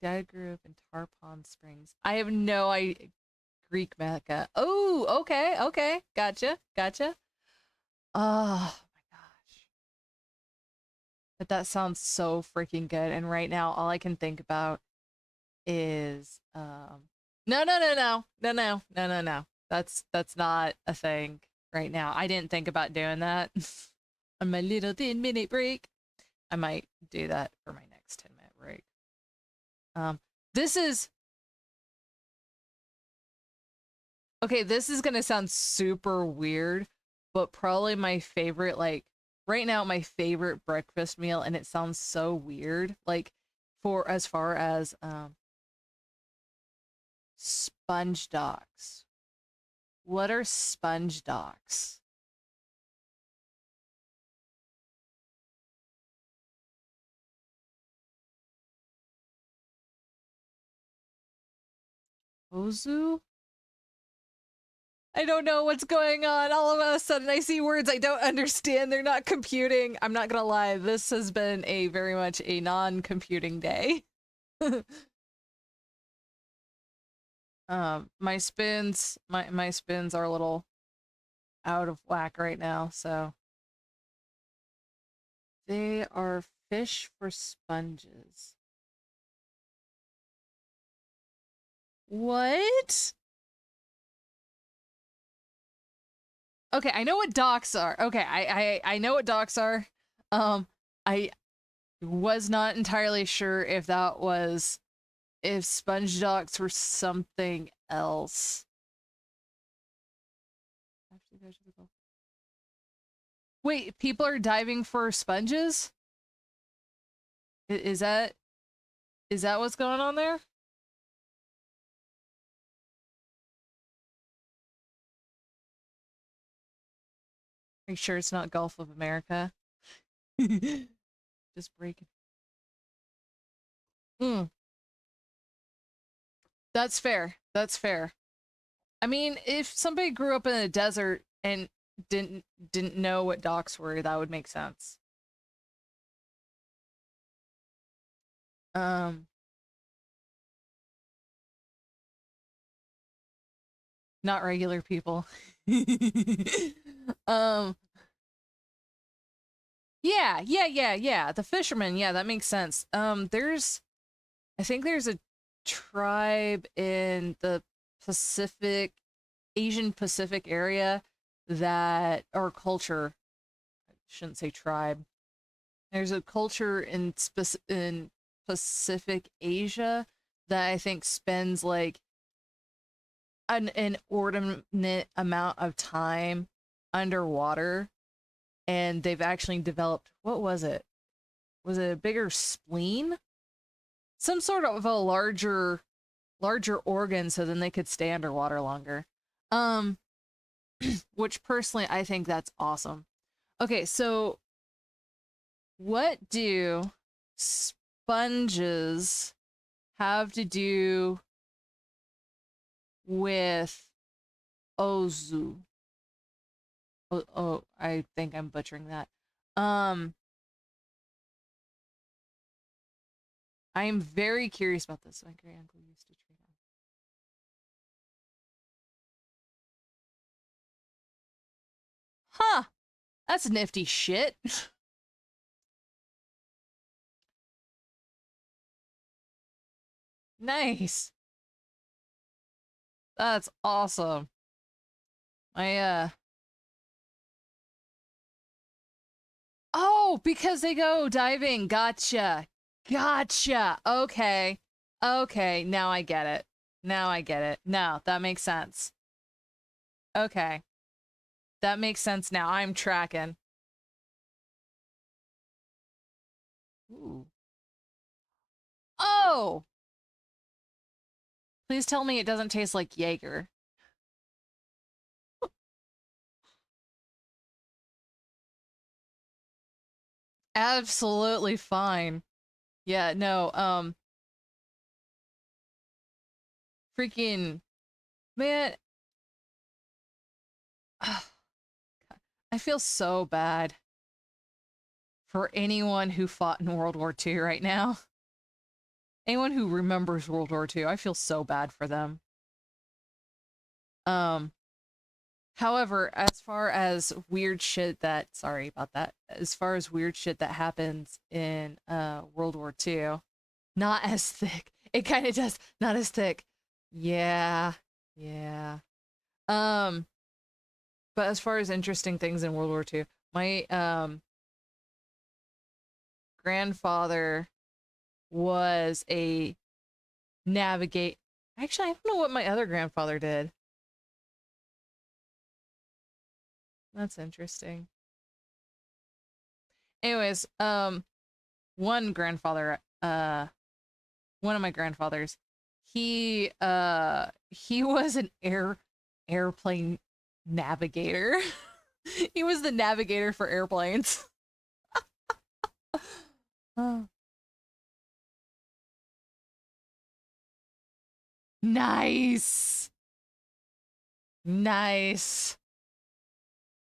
Dad grew up in Tarpon Springs. I have no idea. Greek Mecca. Oh, okay, okay. Gotcha, gotcha. Oh my gosh. But that sounds so freaking good. And right now, all I can think about is no. That's not a thing right now. I didn't think about doing that on my little 10-minute break. I might do that for my next 10-minute break. Um this is okay, this is gonna sound super weird, but probably my favorite, like right now, my favorite breakfast meal, and it sounds so weird, like for as far as sponge docks. What are sponge docks? Ozu? I don't know what's going on. All of a sudden, I see words I don't understand. They're not computing. I'm not gonna lie. This has been a very much a non-computing day. My spins are a little out of whack right now. So they are fish for sponges. What? Okay, I know what docks are. Okay, I know what docks are. I was not entirely sure if that was if sponge docks were something else. Wait, people are diving for sponges? Is that what's going on there? Are you sure it's not Gulf of America? Just breaking. Mm, that's fair. That's fair. I mean, if somebody grew up in a desert and didn't know what docks were, that would make sense. Um, not regular people. um, yeah. The fishermen, yeah, that makes sense. I think there's a tribe in the Pacific, Asian Pacific area that, or culture, I shouldn't say tribe. There's a culture in Pacific Asia that I think spends like an inordinate amount of time underwater, and they've actually developed, what was it? Was it a bigger spleen? Some sort of a larger organ so then they could stay underwater longer. Um which personally I think that's awesome. Okay, so what do sponges have to do with Ozu? Oh, I think I'm butchering that. Um, I am very curious about this. My great uncle used to trade on. Huh, that's nifty shit. Nice. That's awesome. I Oh, because they go diving. Gotcha. Gotcha. Okay. Okay, now I get it. Now I get it. No, that makes sense. Okay. That makes sense now. I'm tracking. Ooh. Oh! Please tell me it doesn't taste like Jaeger. Absolutely fine. Yeah, no, freaking man. I feel so bad for anyone who fought in World War II right now. Anyone who remembers World War II, I feel so bad for them. Um, However, as far as weird shit that, sorry about that, as far as weird shit that happens in World War II, not as thick. It kind of does, not as thick. Yeah. Yeah. Um, but as far as interesting things in World War II, my grandfather was a navigate. Actually, I don't know what my other grandfather did. That's interesting. Anyways, one grandfather, one of my grandfathers, he was an airplane navigator. He was the navigator for airplanes. Oh. Nice. Nice.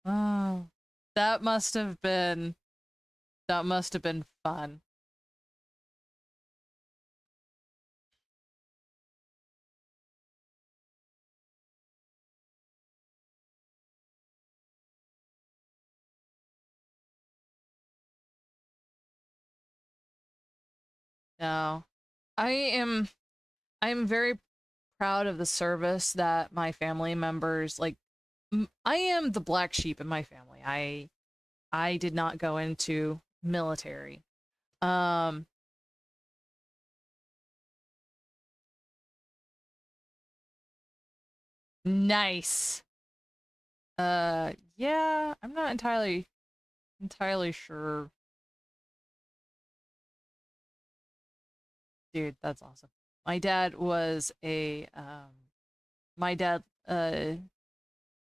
Oh. That must have been fun. No. I am I'm very proud of the service that my family members, like I am the black sheep in my family. I did not go into military. Um, nice. Yeah, I'm not entirely sure. Dude, that's awesome. My dad was a my dad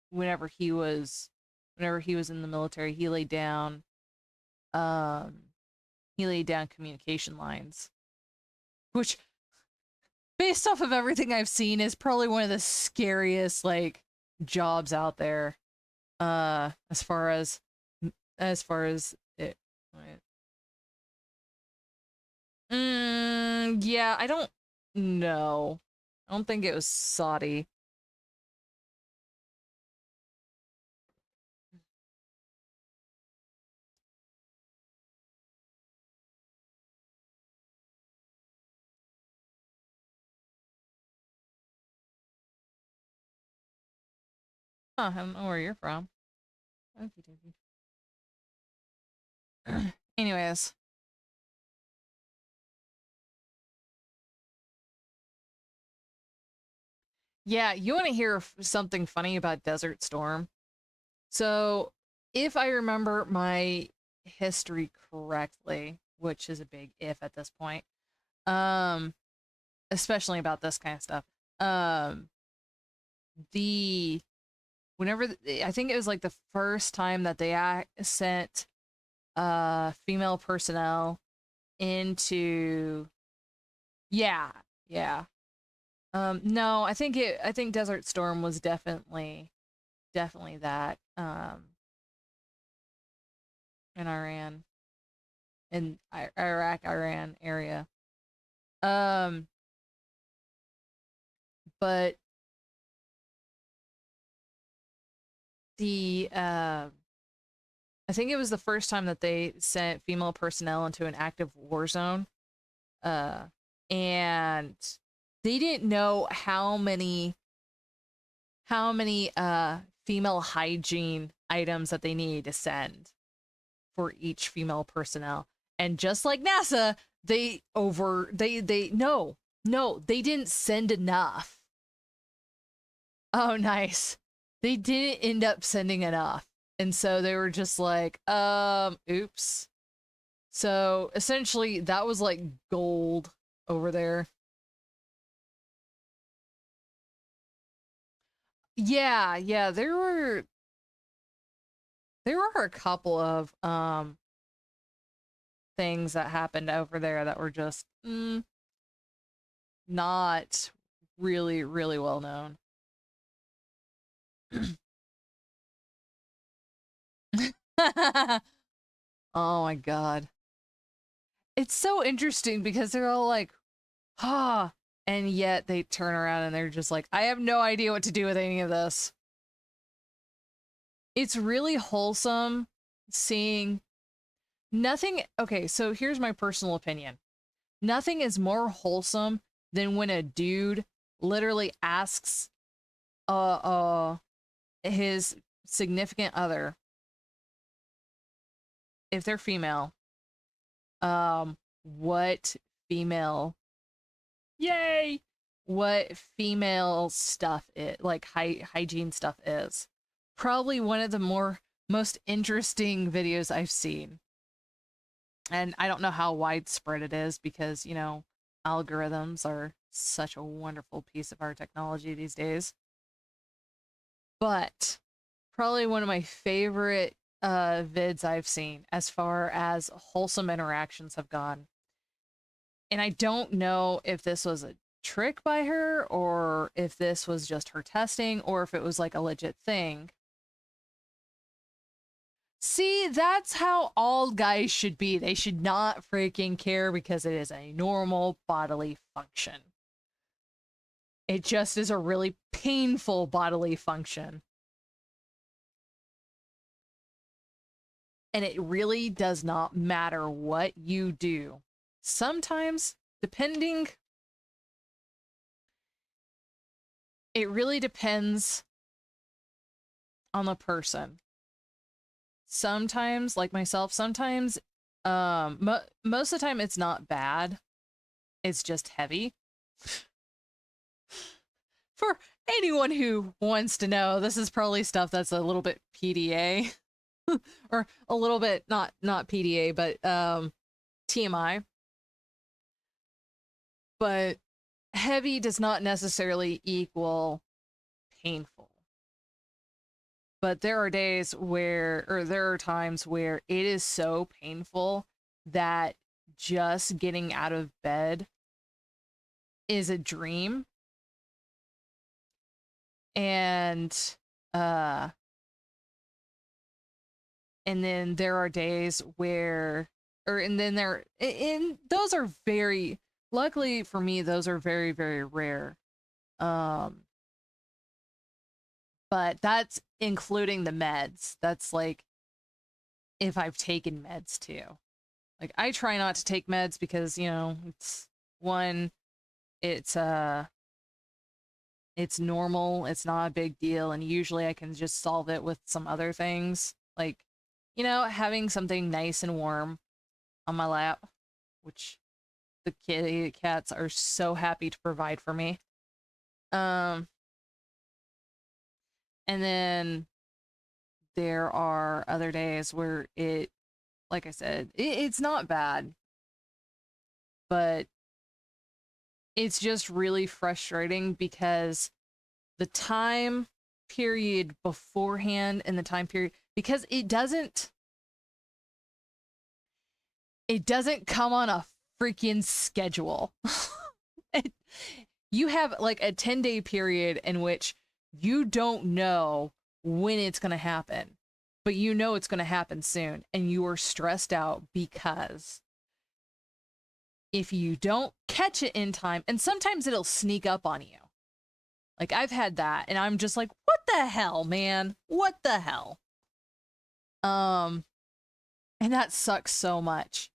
whenever he was in the military, um he laid down communication lines, which based off of everything I've seen is probably one of the scariest like jobs out there. As far as it right. Yeah, I don't know. I don't think it was Saudi. Huh, I don't know where you're from. Okie dokie. Anyways, yeah, you want to hear something funny about Desert Storm? So, if I remember my history correctly, which is a big if at this point, um, especially about this kind of stuff, um, the I think it was like the first time that they sent female personnel into yeah, yeah. No, I think Desert Storm was definitely that in Iran, in Iraq, Iran area. Um, but the I think it was the first time that they sent female personnel into an active war zone. Uh, and they didn't know how many female hygiene items that they needed to send for each female personnel. And just like NASA, they no, they didn't send enough. Oh, nice. They didn't end up sending enough. And so they were just like, oops. So essentially that was like gold over there. Yeah, yeah, there were a couple of things that happened over there that were just not really well known. Oh my god. It's so interesting because they're all like, "Ah," and yet they turn around and they're just like, "I have no idea what to do with any of this." It's really wholesome seeing nothing. Okay, so here's my personal opinion. Nothing is more wholesome than when a dude literally asks his significant other, if they're female, what female yay what female stuff it like hygiene stuff is. Probably one of the most interesting videos I've seen. And I don't know how widespread it is because, algorithms are such a wonderful piece of our technology these days. But probably one of my favorite vids I've seen as far as wholesome interactions have gone. And I don't know if this was a trick by her or if this was just her testing or if it was like a legit thing. See, that's how all guys should be. They should not freaking care because it is a normal bodily function. It just is a really painful bodily function. And it really does not matter what you do. Sometimes, depending, it really depends on the person. Sometimes, like myself, sometimes most of the time it's not bad. It's just heavy. For anyone who wants to know, this is probably stuff that's a little bit PDA or a little bit not PDA, but TMI. But heavy does not necessarily equal painful. But there are days where, or there are times where it is so painful that just getting out of bed is a dream. And then there are days where, and those are very, luckily for me, those are very, very rare. But that's including the meds. That's like if I've taken meds too. Like I try not to take meds because, it's one, it's normal, it's not a big deal, and usually I can just solve it with some other things. Like, having something nice and warm on my lap, which the kitty cats are so happy to provide for me. And then there are other days where like I said, it's not bad, but it's just really frustrating because the time period beforehand and the time period, because it doesn't come on a freaking schedule. You have like a 10-day period in which you don't know when it's going to happen, but you know it's going to happen soon, and you are stressed out because if you don't catch it in time, and sometimes it'll sneak up on you. Like I've had that, and I'm just like, what the hell, man? What the hell? And that sucks so much.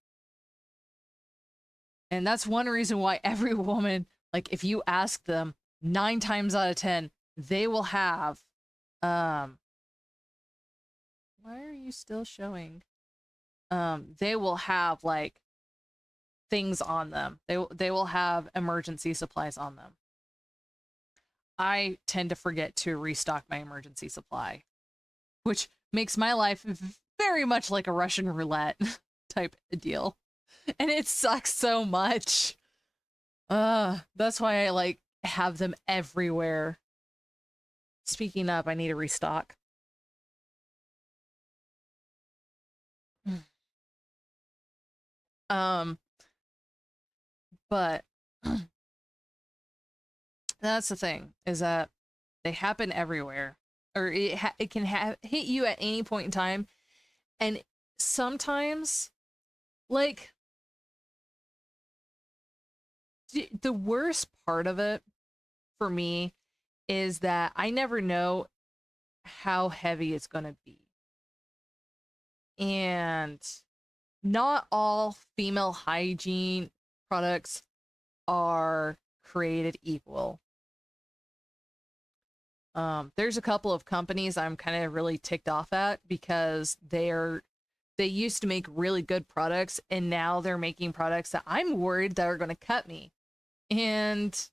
And that's one reason why every woman, like if you ask them, 9 times out of 10, they will have, why are you still showing? They will have like things on them. They will have emergency supplies on them. I tend to forget to restock my emergency supply, which makes my life very much like a Russian roulette type deal. And it sucks so much. That's why I like have them everywhere. Speaking of, I need a restock. But that's the thing, is that they happen everywhere, or it can hit you at any point in time, and sometimes, like, the worst part of it for me is that I never know how heavy it's gonna be, and not all female hygiene products are created equal. There's a couple of companies I'm kind of really ticked off at because they used to make really good products, and now they're making products that I'm worried that are going to cut me. And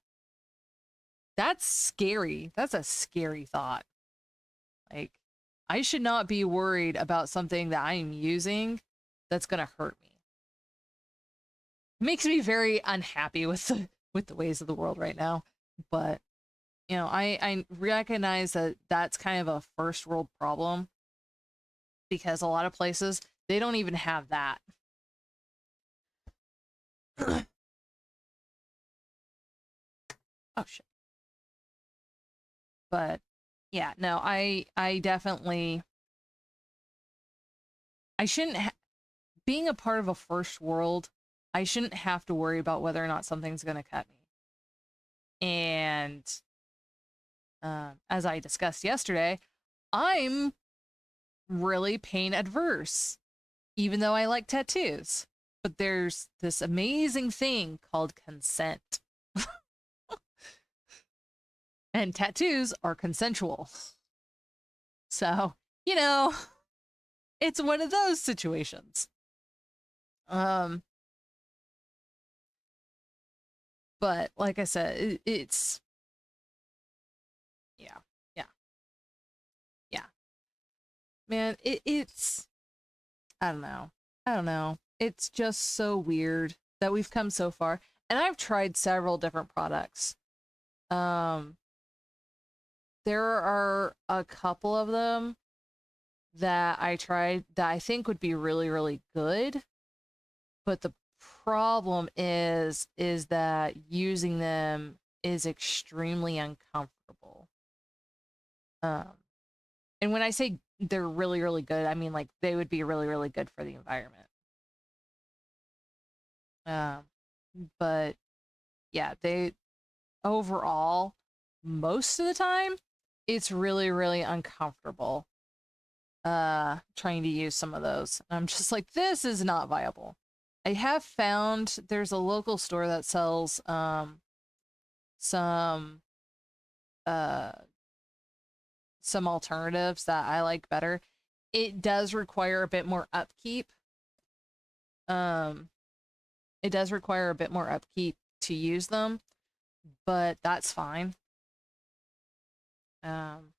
that's scary. That's a scary thought. Like, I should not be worried about something that I'm using that's going to hurt me. It makes me very unhappy with the ways of the world right now. But I recognize that that's kind of a first world problem, because a lot of places, they don't even have that. Oh, shit. But yeah, no, I definitely, I shouldn't, being a part of a first world, I shouldn't have to worry about whether or not something's going to cut me. And as I discussed yesterday, I'm really pain adverse, even though I like tattoos. But there's this amazing thing called consent. And tattoos are consensual. So, you know, it's one of those situations. But like I said, it's yeah, yeah, yeah. Man, it's I don't know. I don't know. It's just so weird that we've come so far. And I've tried several different products. Um, there are a couple of them that I tried that I think would be really, really good. But the problem is that using them is extremely uncomfortable. Um, and when I say they're really, really good, I mean like they would be really, really good for the environment. Um, but yeah, they overall, most of the time, it's really, really uncomfortable trying to use some of those. I'm just like, this is not viable. I have found there's a local store that sells some uh some alternatives that I like better. It does require a bit more upkeep. Um it does require a bit more upkeep to use them, but that's fine. Um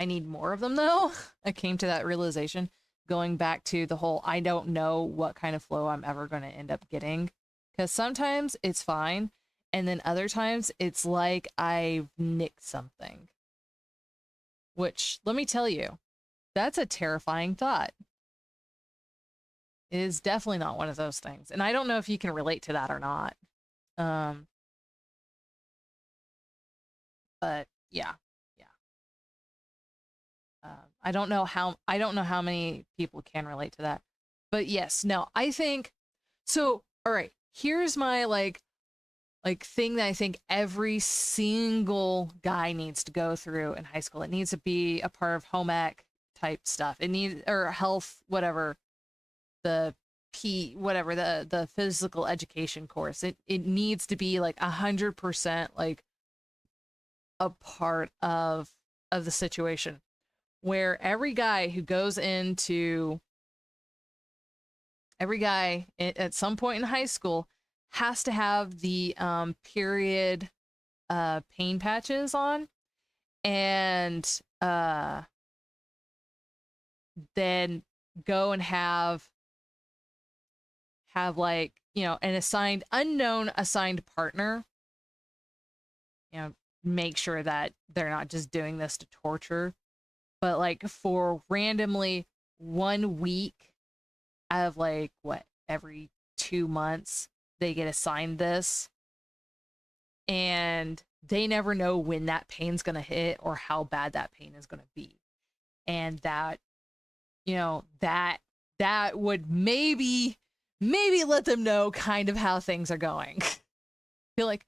I need more of them though. I came to that realization going back to the whole I don't know what kind of flow I'm ever going to end up getting. Because sometimes it's fine, and then other times it's like I've nicked something. Which, let me tell you, that's a terrifying thought. It is definitely not one of those things. And I don't know if you can relate to that or not. Um, but yeah, yeah. I don't know how many people can relate to that. But yes, no, I think so. All right, here's my like thing that I think every single guy needs to go through in high school. It needs to be a part of home ec type stuff. It needs or health whatever the whatever the physical education course. It needs to be like 100% like a part of the situation where every guy at some point in high school has to have the period pain patches on, and then go and have like, you know, an unknown assigned partner, you know, make sure that they're not just doing this to torture, but like for randomly 1 week out of like what, every 2 months they get assigned this, and they never know when that pain's going to hit or how bad that pain is going to be. And that, you know, that would maybe let them know kind of how things are going. Feel like,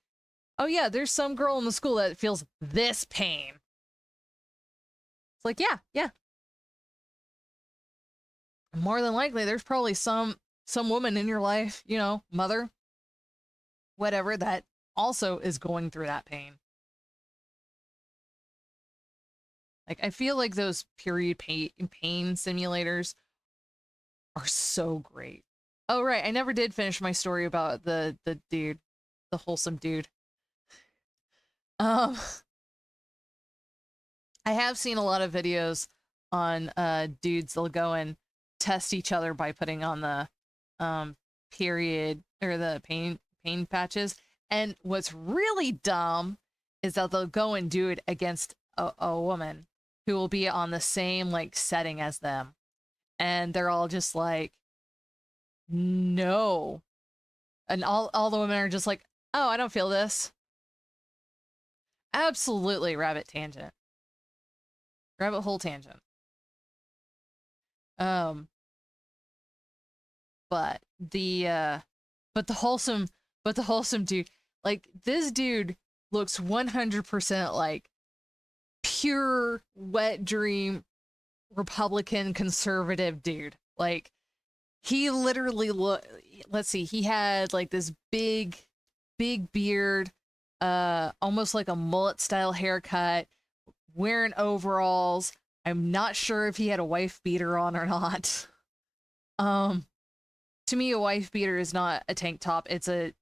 oh yeah, there's some girl in the school that feels this pain. It's like, yeah, yeah. More than likely there's probably some woman in your life, you know, mother, whatever, that also is going through that pain. Like, I feel like those period pain simulators are so great. Oh right, I never did finish my story about the dude, the wholesome dude. Um, I have seen a lot of videos on dudes that'll go and test each other by putting on the period or the pain patches. And what's really dumb is that they'll go and do it against a woman who will be on the same like setting as them. And they're all just like, no. And all the women are just like, oh, I don't feel this. Absolutely rabbit tangent. Rabbit hole tangent. Um, but but the wholesome but the wholesome dude, like this dude looks 100% like pure wet dream Republican conservative dude. Like he literally let's see, he had like this big beard, almost like a mullet style haircut, wearing overalls, I'm not sure if he had a wife beater on or not. To me, a wife beater is not a tank top. It's a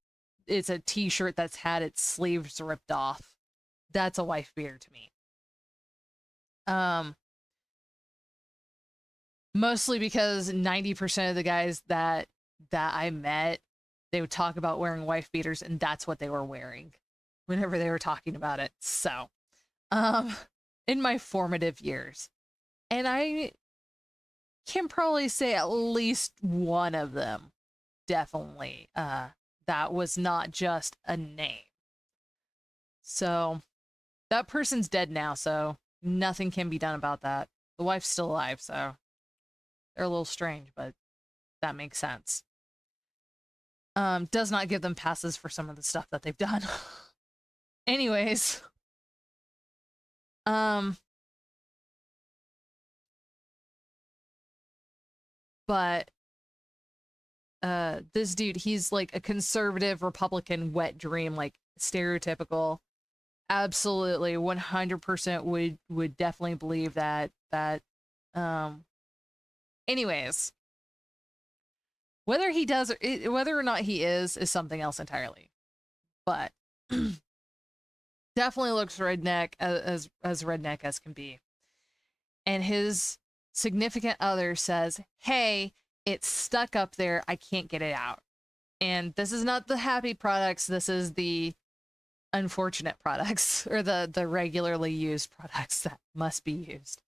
t-shirt that's had its sleeves ripped off. That's a wife beater to me. Mostly because 90% of the guys that I met, they would talk about wearing wife beaters, and that's what they were wearing whenever they were talking about it. So, in my formative years, and I can probably say at least one of them, definitely, that was not just a name. So, that person's dead now, so nothing can be done about that. The wife's still alive, so they're a little strange, but that makes sense. Does not give them passes for some of the stuff that they've done. Anyways, but this dude, he's like a conservative Republican wet dream, like stereotypical. Absolutely, 100% would definitely believe that. Anyways, whether he does or whether or not he is something else entirely. But definitely looks redneck as redneck as can be. And his significant other says, "Hey, it's stuck up there. I can't get it out." And this is not the happy products. This is the unfortunate products, or the regularly used products that must be used.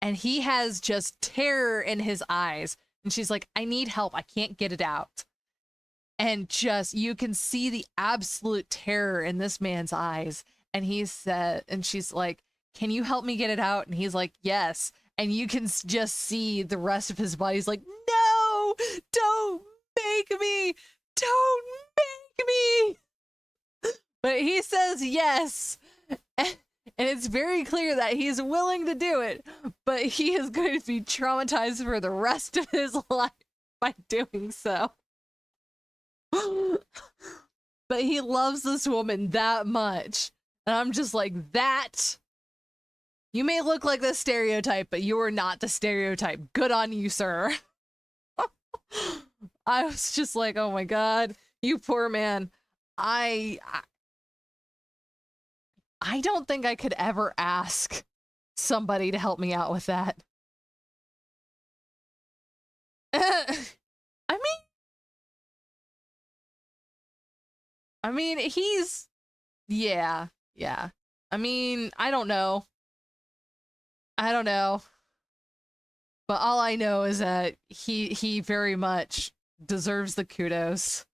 And he has just terror in his eyes. And she's like, "I need help. I can't get it out." And just, you can see the absolute terror in this man's eyes. And he said, and she's like, "Can you help me get it out?" And he's like, "Yes." And you can just see the rest of his body's like, "No, don't make me. Don't make me." But he says yes. And it's very clear that he's willing to do it, but he is going to be traumatized for the rest of his life by doing so. But he loves this woman that much. And I'm just like, that. You may look like the stereotype, but you are not the stereotype. Good on you, sir. I was just like, oh my God, you poor man. I don't think I could ever ask somebody to help me out with that. I mean, he's, yeah. I mean, I don't know. But all I know is that he very much deserves the kudos.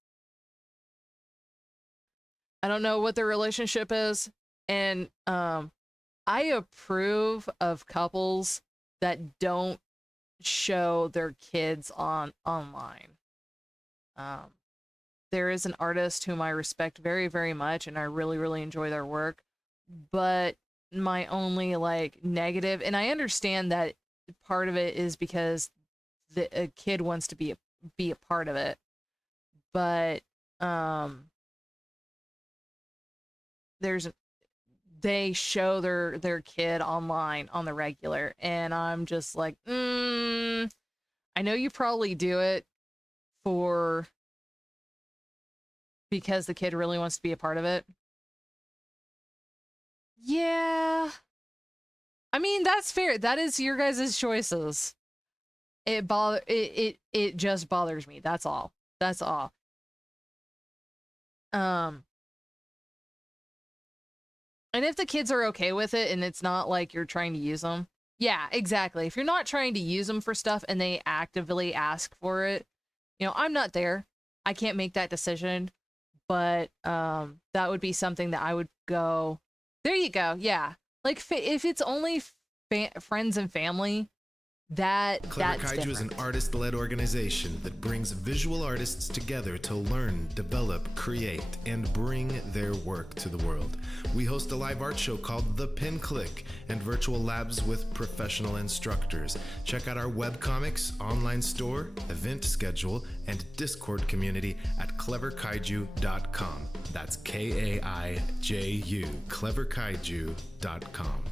I don't know what their relationship is, and I approve of couples that don't show their kids online. There is an artist whom I respect very, very much, and I really, really enjoy their work. But my only like negative, and I understand that part of it is because a kid wants to be a part of it, but they show their kid online on the regular, and I'm just like, I know you probably do it because the kid really wants to be a part of it. Yeah. I mean, that's fair. That is your guys' choices. It just bothers me. That's all. And if the kids are okay with it and it's not like you're trying to use them. Yeah, exactly. If you're not trying to use them for stuff and they actively ask for it, I'm not there. I can't make that decision, but that would be something that I would go, there you go. Yeah. Like if it's only friends and family, that's Clever Kaiju different. is an artist-led organization that brings visual artists together to learn, develop, create, and bring their work to the world. We host a live art show called The Pin Click and virtual labs with professional instructors. Check out our webcomics, online store, event schedule, and Discord community at cleverkaiju.com. That's Kaiju, cleverkaiju.com.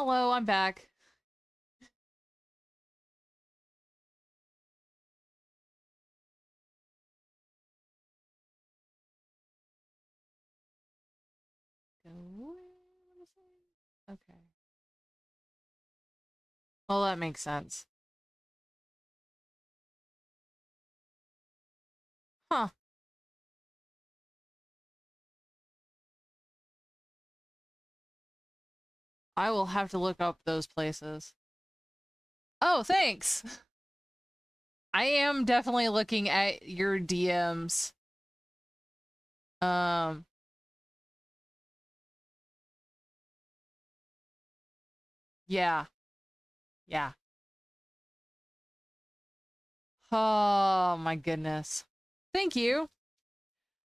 Hello, I'm back. Okay. Well, that makes sense. Huh. I will have to look up those places. Oh, thanks. I am definitely looking at your DMs. Um, yeah. Yeah. Oh my goodness. Thank you.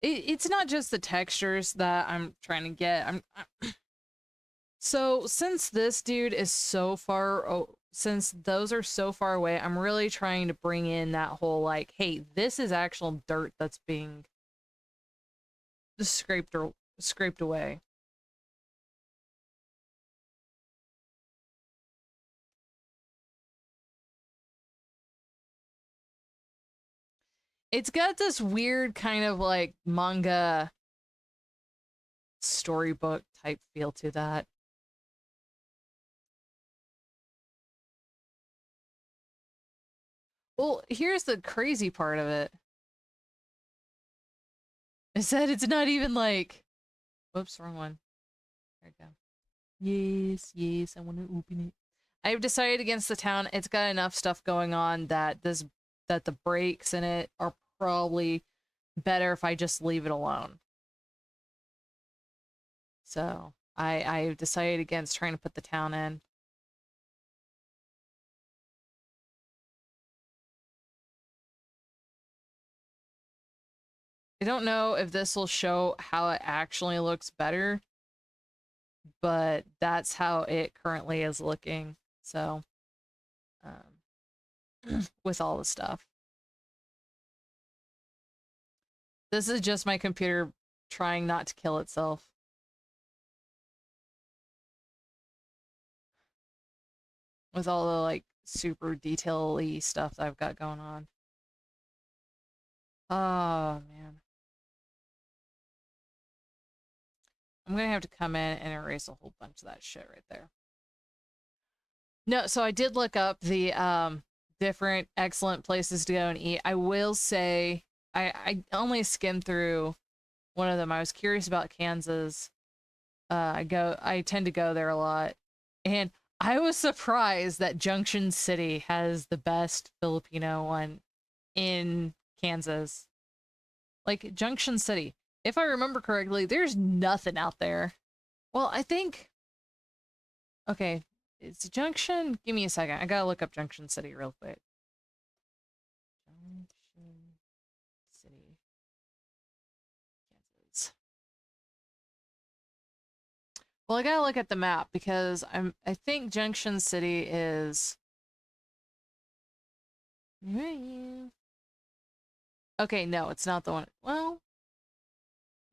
It's not just the textures that I'm trying to get. So since this dude is so far, since those are so far away, I'm really trying to bring in that whole like, hey, this is actual dirt that's being scraped away. It's got this weird kind of like manga storybook type feel to that. Well, here's the crazy part of it. Is that it's not even like, whoops, wrong one. There we go. Yes, yes, I want to open it. I've decided against the town. It's got enough stuff going on that that the breaks in it are probably better if I just leave it alone. So I've decided against trying to put the town in. I don't know if this will show how it actually looks better, but that's how it currently is looking. So, with all the stuff. This is just my computer trying not to kill itself. With all the like super detail-y stuff that I've got going on. Oh man. I'm gonna have to come in and erase a whole bunch of that shit right there. No, so I did look up the different excellent places to go and eat. I will say I only skimmed through one of them. I was curious about Kansas. I tend to go there a lot. And I was surprised that Junction City has the best Filipino one in Kansas. Like Junction City. If I remember correctly, there's nothing out there. Well, I think okay, it's Junction. Give me a second. I gotta look up Junction City real quick. Junction City, Kansas. Well, I gotta look at the map because I think Junction City is. Okay, no, it's not the one. Well,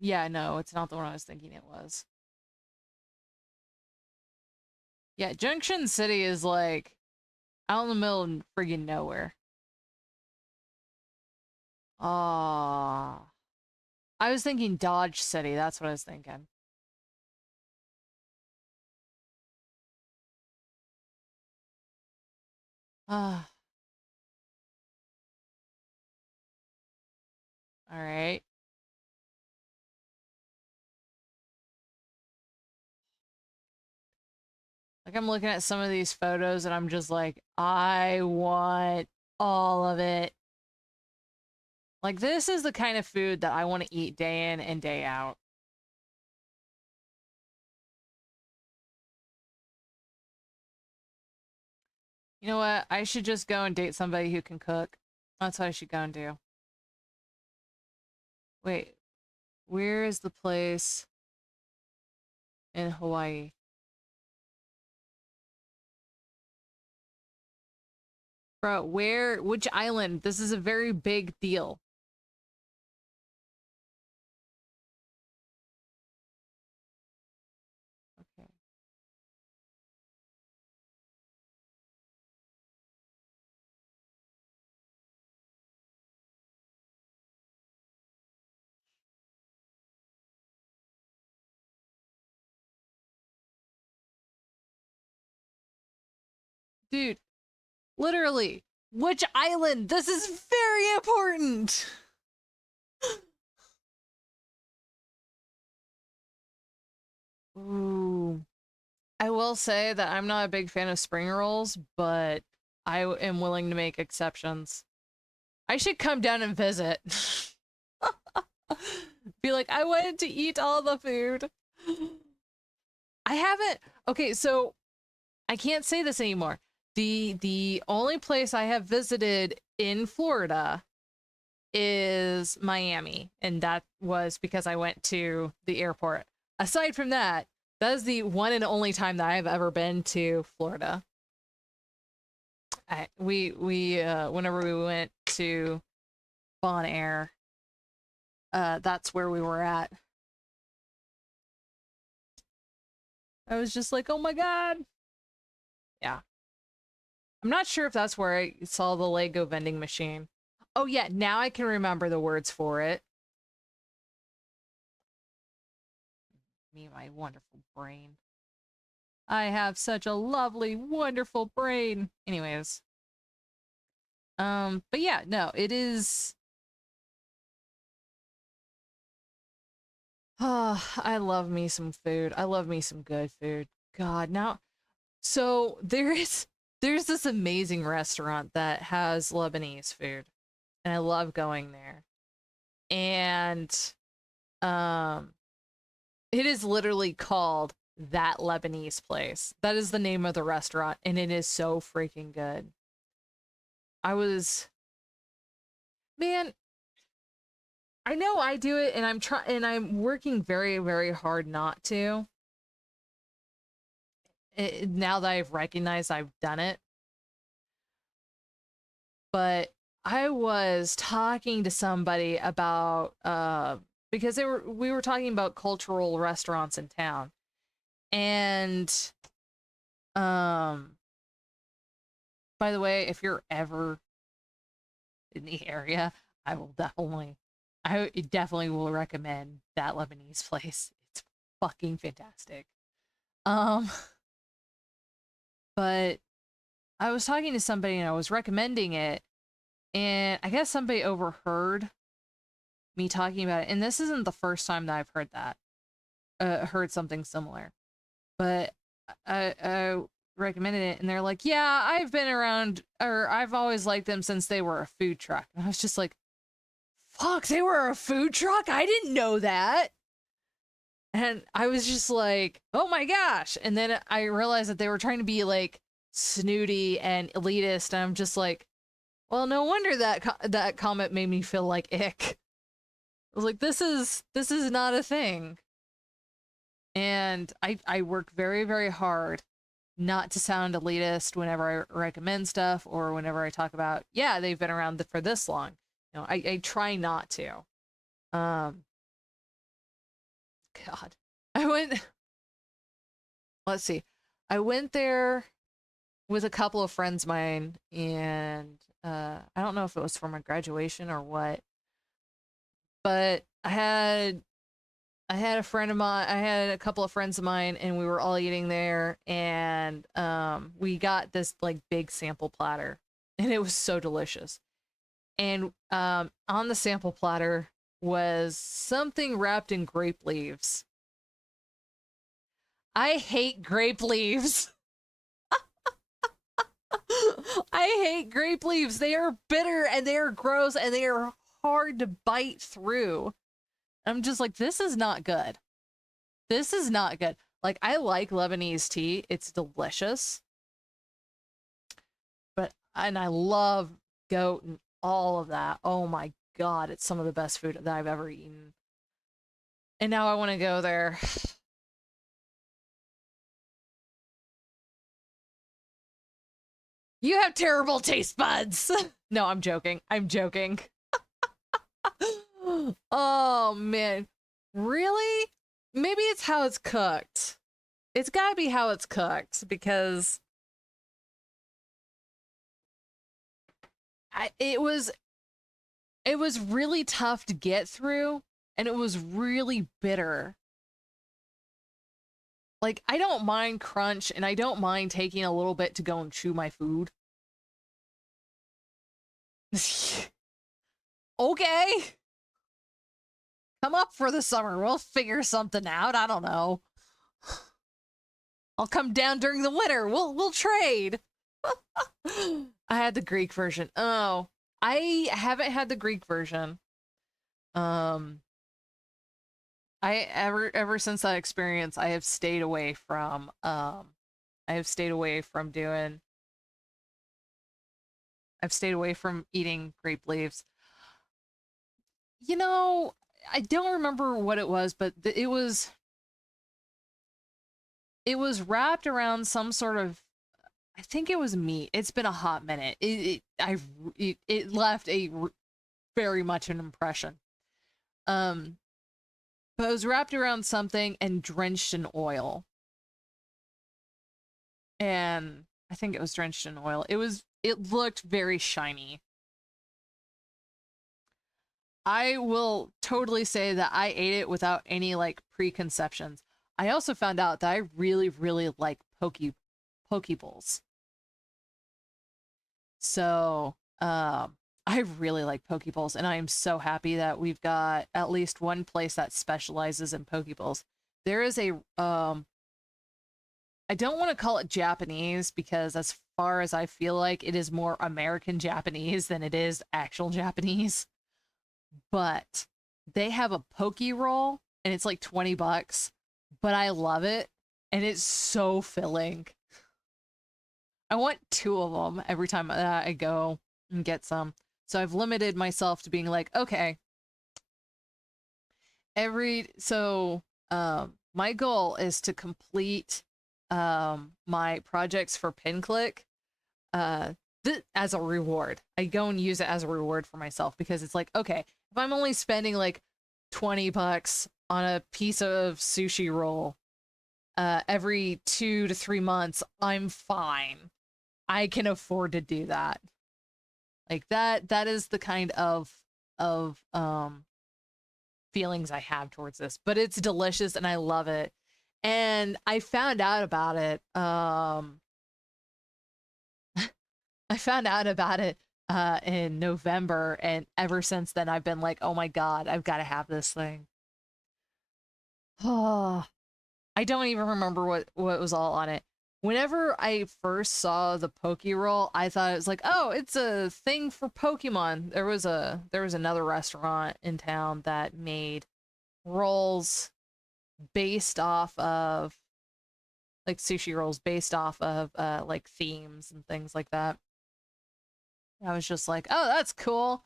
yeah, no, it's not the one I was thinking it was. Yeah, Junction City is like out in the middle of friggin' nowhere. Ah, I was thinking Dodge City. That's what I was thinking. Ah, all right. Like I'm looking at some of these photos and I'm just like, I want all of it. Like this is the kind of food that I want to eat day in and day out. You know what? I should just go and date somebody who can cook. That's what I should go and do. Wait, where is the place in Hawaii? Bro, which island? This is a very big deal. Okay. Dude, literally, which island? This is very important. Ooh. I will say that I'm not a big fan of spring rolls, but I am willing to make exceptions. I should come down and visit. Be like, I wanted to eat all the food. I haven't. Okay, so I can't say this anymore. The only place I have visited in Florida is Miami, and that was because I went to the airport. Aside from that, that is the one and only time that I've ever been to Florida. Whenever we went to Bon Air, that's where we were at. I was just like, oh my god. Yeah. I'm not sure if that's where I saw the Lego vending machine. Oh yeah, now I can remember the words for it. Me and my wonderful brain. I have such a lovely, wonderful brain. Anyways. But yeah, no, it is. Oh, I love me some food. I love me some good food. God, now. So there's this amazing restaurant that has Lebanese food, and I love going there. And it is literally called That Lebanese Place. That is the name of the restaurant, and it is so freaking good. Man, I know I do it, and I'm working very, very hard not to. Now that I've recognized I've done it. But I was talking to somebody about because we were talking about cultural restaurants in town. And by the way, if you're ever in the area, I definitely will recommend That Lebanese Place. It's fucking fantastic. But I was talking to somebody and I was recommending it, and I guess somebody overheard me talking about it. And this isn't the first time that I've heard that, heard something similar. But I recommended it, and they're like, "Yeah, I've been around, or I've always liked them since they were a food truck." And I was just like, "Fuck, they were a food truck? I didn't know that." And I was just like, "Oh my gosh!" And then I realized that they were trying to be like snooty and elitist, and I'm just like, well, no wonder that comment made me feel like ick. I was like, this is not a thing. And I work very, very hard not to sound elitist whenever I recommend stuff or whenever I talk about, yeah, they've been around for this long. You know, I try not to. God. Let's see. I went there with a couple of friends of mine, and I don't know if it was for my graduation or what, but I had a friend of mine, I had a couple of friends of mine, and we were all eating there, and we got this like big sample platter, and it was so delicious. And on the sample platter was something wrapped in grape leaves. I hate grape leaves. I hate grape leaves. They are bitter and they are gross and they are hard to bite through. I'm just like, this is not good. This is not good. Like, I like Lebanese tea. It's delicious. And I love goat and all of that. Oh my God, it's some of the best food that I've ever eaten. And now I want to go there. You have terrible taste buds. No, I'm joking. I'm joking. Oh man. Really? Maybe it's how it's cooked. It's gotta be how it's cooked, because it was really tough to get through, and it was really bitter. like, I don't mind crunch, and I don't mind taking a little bit to go and chew my food. Okay. Come up for the summer. We'll figure something out. I don't know. I'll come down during the winter. We'll trade. I had the Greek version. Oh, I haven't had the Greek version. I ever since that experience, I have stayed away from doing. I've stayed away from eating grape leaves. You know, I don't remember what it was, but it was wrapped around some sort of, I think it was meat. It's been a hot minute. It left very much an impression. But it was wrapped around something and drenched in oil. And I think it was drenched in oil. It looked very shiny. I will totally say that I ate it without any like preconceptions. I also found out that I really, really like pokeballs. So, I really like pokeballs, and I am so happy that we've got at least one place that specializes in pokeballs. There is a, I don't want to call it Japanese, because as far as I feel like, it is more American Japanese than it is actual Japanese. But they have a poke roll, and it's like $20, but I love it, and it's so filling. I want 2 of them every time that I go and get some. So I've limited myself to being like, okay, my goal is to complete my projects for PinClick as a reward. I go and use it as a reward for myself, because it's like, okay, if I'm only spending like $20 on a piece of sushi roll every 2 to 3 months, I'm fine. I can afford to do that. Like that is the kind of feelings I have towards this. But it's delicious and I love it. And I found out about it. I found out about it in November, and ever since then I've been like, oh my god, I've got to have this thing. Oh, I don't even remember what was all on it. Whenever I first saw the Poke Roll, I thought it was like, oh, it's a thing for Pokemon. There was another restaurant in town that made rolls based off of, like, sushi rolls based off of like themes and things like that. I was just like, oh, that's cool.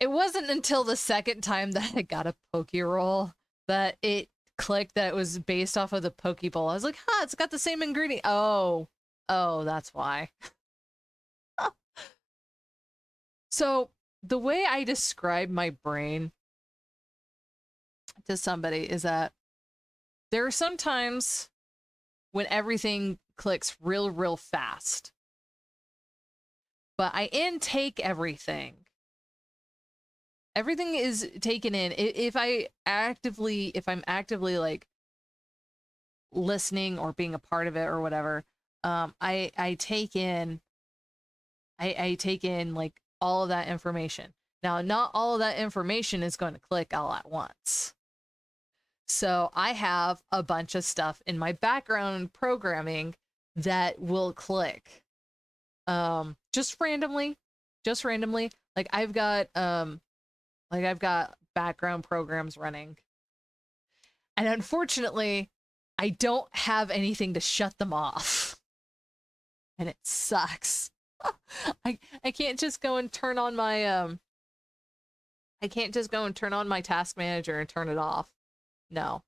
It wasn't until the second time that I got a Poke Roll that it clicked that it was based off of the Pokeball. I was like, huh, it's got the same ingredient. Oh, that's why. So the way I describe my brain to somebody is that there are some times when everything clicks real fast, but I intake everything. Everything is taken in. If I'm actively like listening or being a part of it or whatever, I take in like all of that information. Now, not all of that information is going to click all at once. So I have a bunch of stuff in my background programming that will click. Just randomly. Like I've got background programs running. And unfortunately, I don't have anything to shut them off. And it sucks. I can't just go and turn on my task manager and turn it off. No.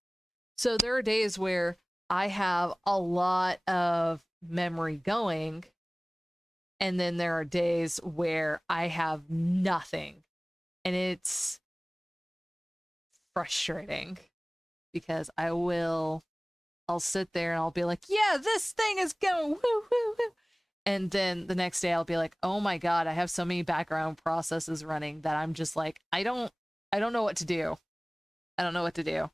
So there are days where I have a lot of memory going, and then there are days where I have nothing. And it's frustrating, because I'll sit there and I'll be like, yeah, this thing is going woo woo woo. And then the next day I'll be like, oh my god, I have so many background processes running that I'm just like, I don't know what to do. I don't know what to do.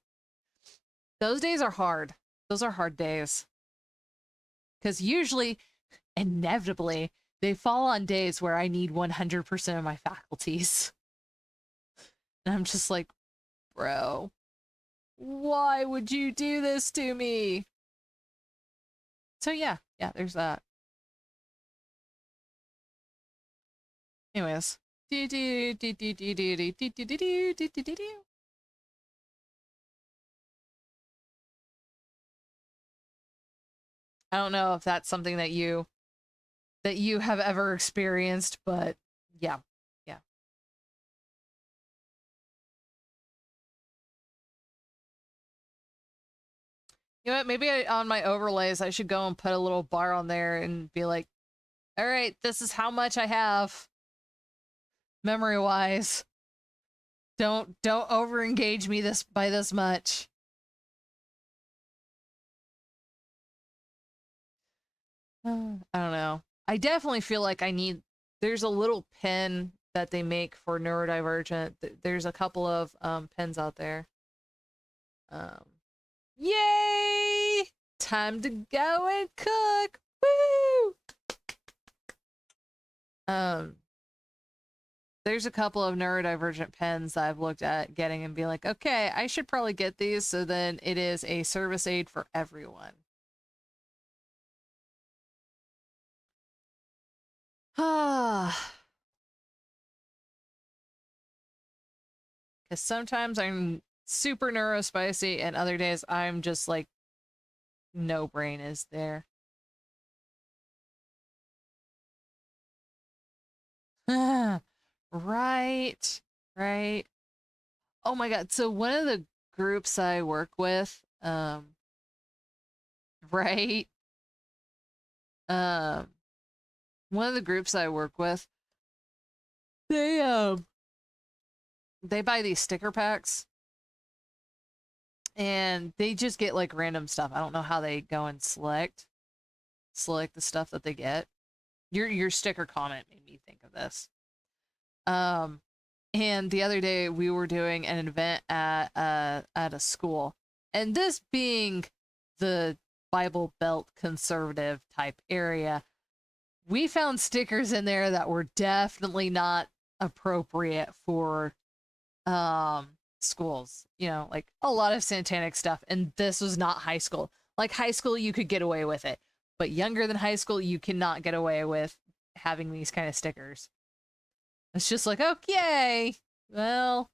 Those days are hard. Those are hard days. Because usually, inevitably, they fall on days where I need 100% of my faculties. And I'm just like, bro, why would you do this to me? So yeah, there's that. Anyways. I don't know if that's something that you have ever experienced, but yeah. You know what? Maybe on my overlays, I should go and put a little bar on there and be like, all right, this is how much I have memory-wise. Don't over-engage me by this much. I don't know. I definitely feel like there's a little pin that they make for neurodivergent. There's a couple of pins out there. Yay! Time to go and cook. Woo! There's a couple of neurodivergent pens that I've looked at getting and be like, okay, I should probably get these so then it is a service aid for everyone. Ah. Because sometimes I'm super neurospicy and other days I'm just like, no brain is there. Right. Oh my god. So one of the groups I work with, right? One of the groups I work with, they buy these sticker packs and they just get like random stuff. I don't know how they go and select the stuff that they get. Your sticker comment made me think of this. And the other day we were doing an event at a school, and this being the Bible Belt conservative type area, we found stickers in there that were definitely not appropriate for schools. You know, like a lot of satanic stuff, and this was not high school. Like high school you could get away with it, but younger than high school you cannot get away with having these kind of stickers. It's just like, okay, well,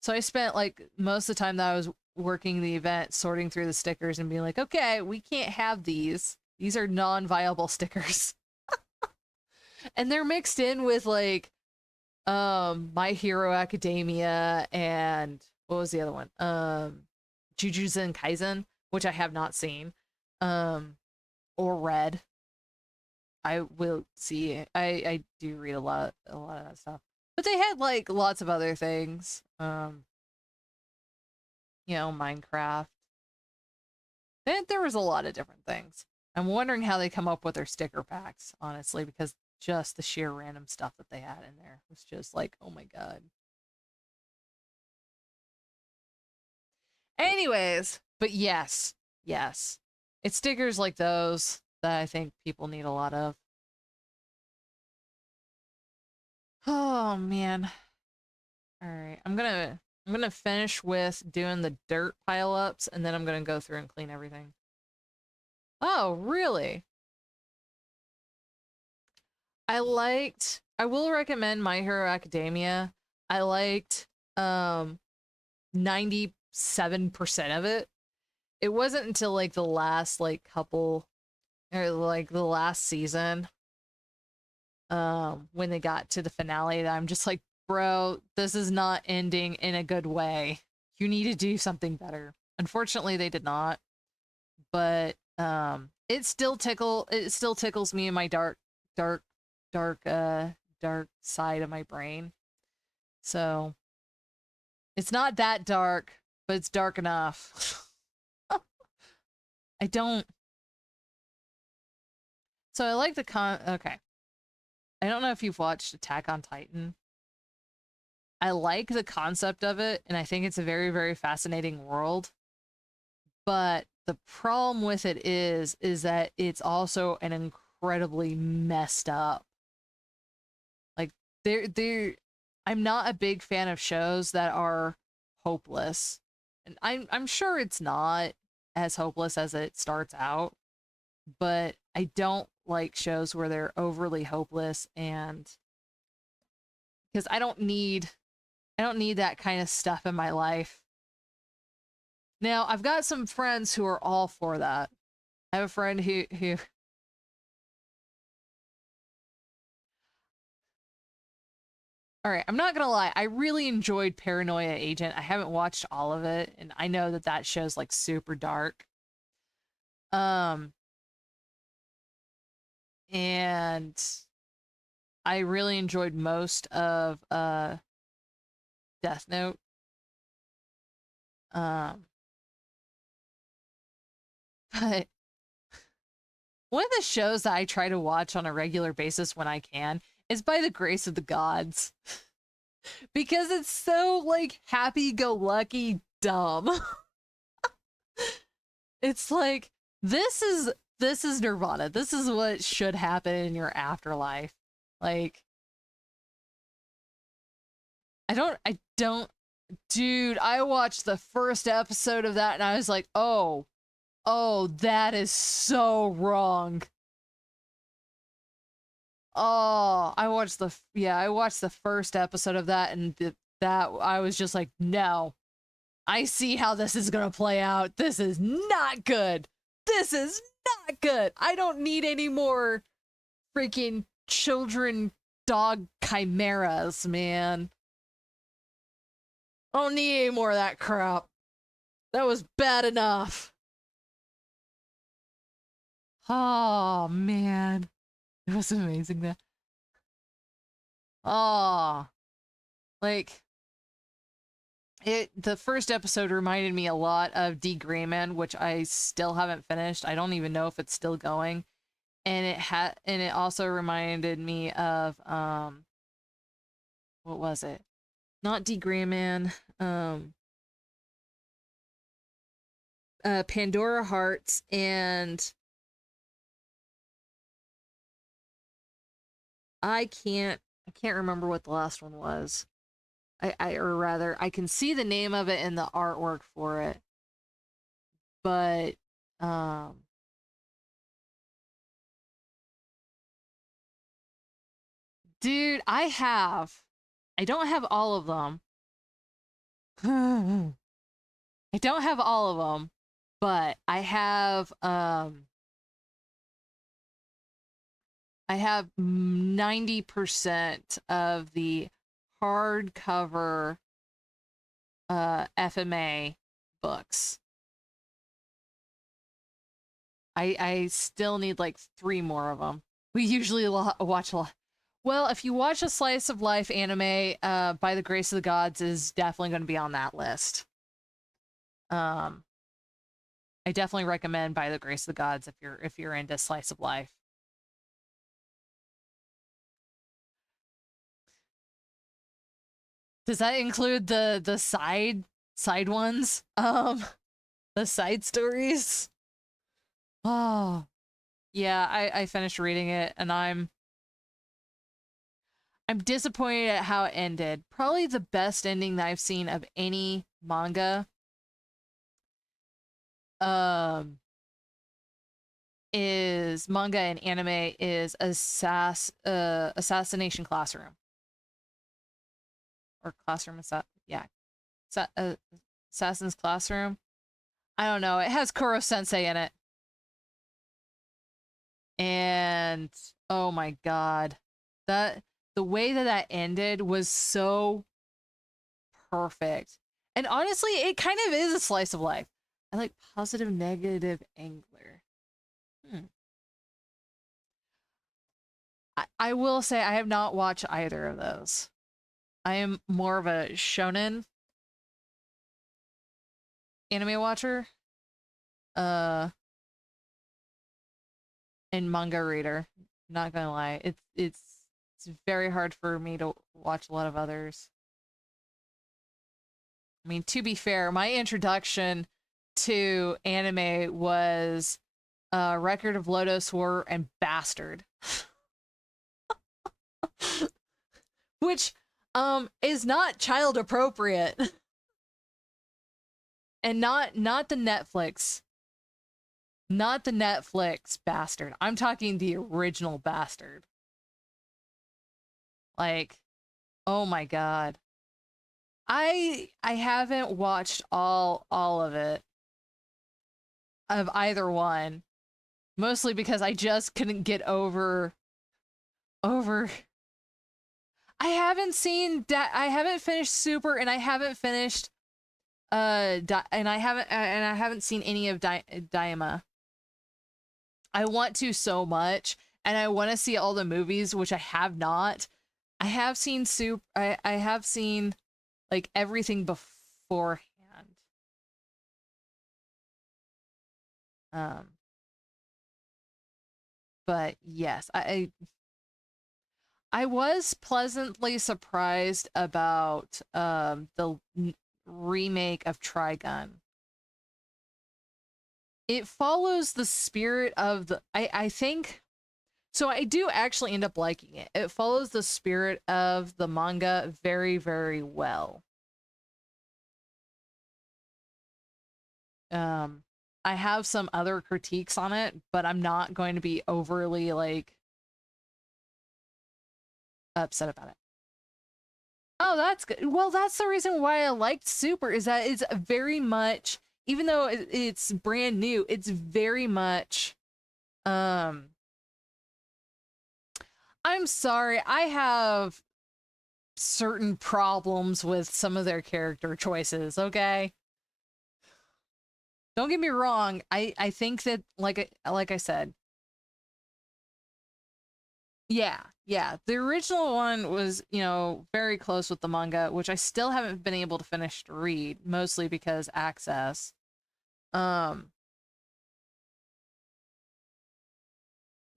so I spent like most of the time that I was working the event sorting through the stickers and being like, okay, we can't have these. These are non-viable stickers. And they're mixed in with like My Hero Academia and what was the other one? Jujutsu Kaisen, which I have not seen. Or read. I will see. I do read a lot of that stuff. But they had like lots of other things. You know, Minecraft. There was a lot of different things. I'm wondering how they come up with their sticker packs, honestly, because just the sheer random stuff that they had in there was just like, oh my god. Anyways, but yes. It's stickers like those that I think people need a lot of. Oh man. All right. I'm gonna finish with doing the dirt pile ups and then I'm gonna go through and clean everything. Oh, really? I will recommend My Hero Academia. I liked 97% of it. It wasn't until like the last like couple or like the last season when they got to the finale that I'm just like, bro, this is not ending in a good way. You need to do something better. Unfortunately, they did not. But it still tickles me in my dark side of my brain. So it's not that dark, but it's dark enough. I don't. So I like the okay. I don't know if you've watched Attack on Titan. I like the concept of it, and I think it's a very, very fascinating world. But the problem with it is that it's also an incredibly messed up. Like they're I'm not a big fan of shows that are hopeless. And I'm sure it's not as hopeless as it starts out, but I don't like shows where they're overly hopeless, and because I don't need that kind of stuff in my life. Now, I've got some friends who are all for that. I have a friend who all right, I'm not gonna lie. I really enjoyed Paranoia Agent. I haven't watched all of it, and I know that that show's like super dark. And I really enjoyed most of Death Note. But one of the shows that I try to watch on a regular basis when I can is By the Grace of the Gods. Because it's so like happy-go-lucky dumb. It's like this is Nirvana. This is what should happen in your afterlife. Like I don't dude, I watched the first episode of that and I was like, "Oh, that is so wrong." Oh, I watched the first episode of that, and that I was just like, "No. I see how this is going to play out. This is not good. This is not good. I don't need any more freaking children dog chimeras, man. I don't need any more of that crap. That was bad enough." Oh, man. It was amazing that. Oh. Like the first episode reminded me a lot of D. Grayman, which I still haven't finished. I don't even know if it's still going. And it also reminded me of what was it? Not D. Grayman. Pandora Hearts, and I can't remember what the last one was. Or rather, I can see the name of it in the artwork for it, but dude, I don't have all of them. I don't have all of them, but I have 90% of the hardcover FMA books. I still need like 3 more of them. We usually watch a lot. Well, if you watch a slice of life anime, By the Grace of the Gods is definitely going to be on that list. I definitely recommend By the Grace of the Gods if you're into slice of life. Does that include the side ones? The side stories? Oh. Yeah, I finished reading it and I'm disappointed at how it ended. Probably the best ending that I've seen of any manga. Is manga and anime is Assassination Classroom. Or Classroom Assassin's Classroom. I don't know. It has Koro Sensei in it. And oh my god. The way that ended was so perfect. And honestly, it kind of is a slice of life. I like positive, negative, angler. I will say I have not watched either of those. I am more of a shonen anime watcher. And manga reader. Not gonna lie. It's very hard for me to watch a lot of others. I mean, to be fair, my introduction to anime was Record of Lodoss War and Bastard. Which is not child appropriate. And not the Netflix. Not the Netflix Bastard. I'm talking the original Bastard. Like, oh my god. I haven't watched all of it. Of either one. Mostly because I just couldn't get over I haven't seen I haven't finished Super, and I haven't finished and I haven't seen any of Daima. I want to so much, and I want to see all the movies, which I have not. I have seen I have seen like everything beforehand. But yes, I was pleasantly surprised about the remake of Trigun. It follows the spirit of the I think so I do actually end up liking it. It follows the spirit of the manga very, very well. I have some other critiques on it, but I'm not going to be overly like upset about it. Oh, that's good. Well, that's the reason why I liked Super, is that it's very much, even though it's brand new, it's very much I'm sorry, I have certain problems with some of their character choices, okay? Don't get me wrong, I think that like I said, yeah, the original one was, you know, very close with the manga, which I still haven't been able to finish to read, mostly because access.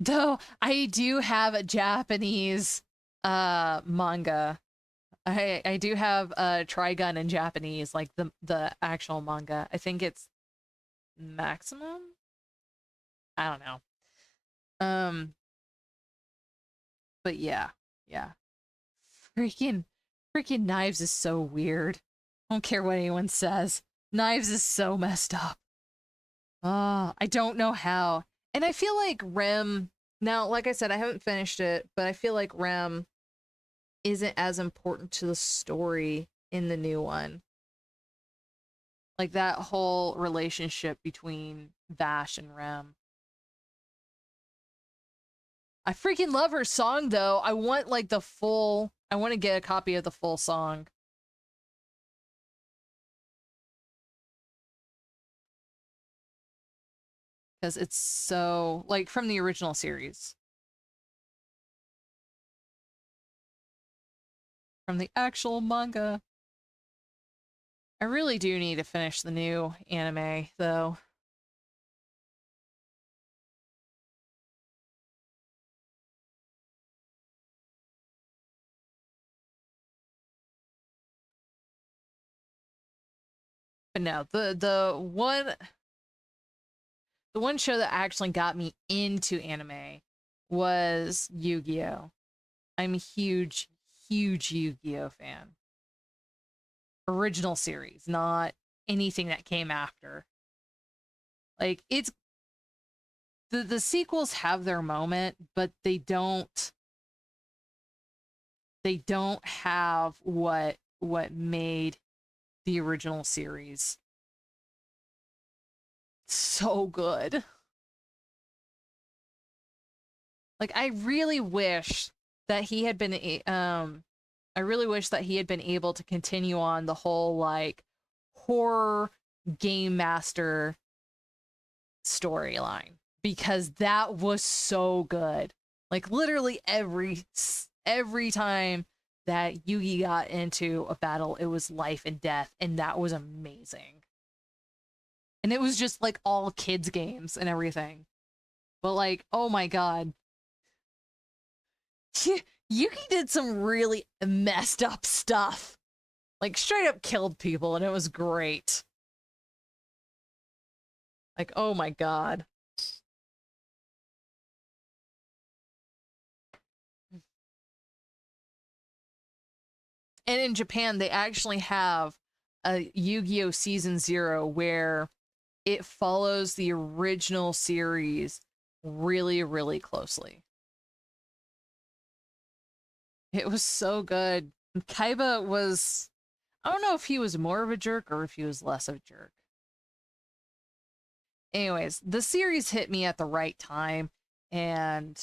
Though I do have a Japanese manga. I do have Trigun in Japanese, like the actual manga. I think it's Maximum? I don't know. But yeah. Freaking Knives is so weird. I don't care what anyone says. Knives is so messed up. Oh, I don't know how. And I feel like Rem, now, like I said, I haven't finished it, but I feel like Rem isn't as important to the story in the new one. Like that whole relationship between Vash and Rem. I freaking love her song though. I want like the full, I want to get a copy of the full song. Because it's so, like, from the original series. From the actual manga. I really do need to finish the new anime, though. But no, the one show that actually got me into anime was Yu-Gi-Oh! I'm a huge Yu-Gi-Oh! Fan. Original series, not anything that came after. Like, it's the sequels have their moment, but they don't have what made the original series so good. Like, I really wish that he had been I really wish that he had been able to continue on the whole like horror game master storyline, because that was so good. Like, literally every time that Yugi got into a battle, it was life and death, and that was amazing. And it was just like all kids games and everything. But like, oh my god. Yugi did some really messed up stuff. Like, straight up killed people, and it was great. Like, oh my god. And in Japan, they actually have a Yu-Gi-Oh! Season 0 where it follows the original series really, really closely. It was so good. Kaiba was, I don't know if he was more of a jerk or if he was less of a jerk. Anyways, the series hit me at the right time, and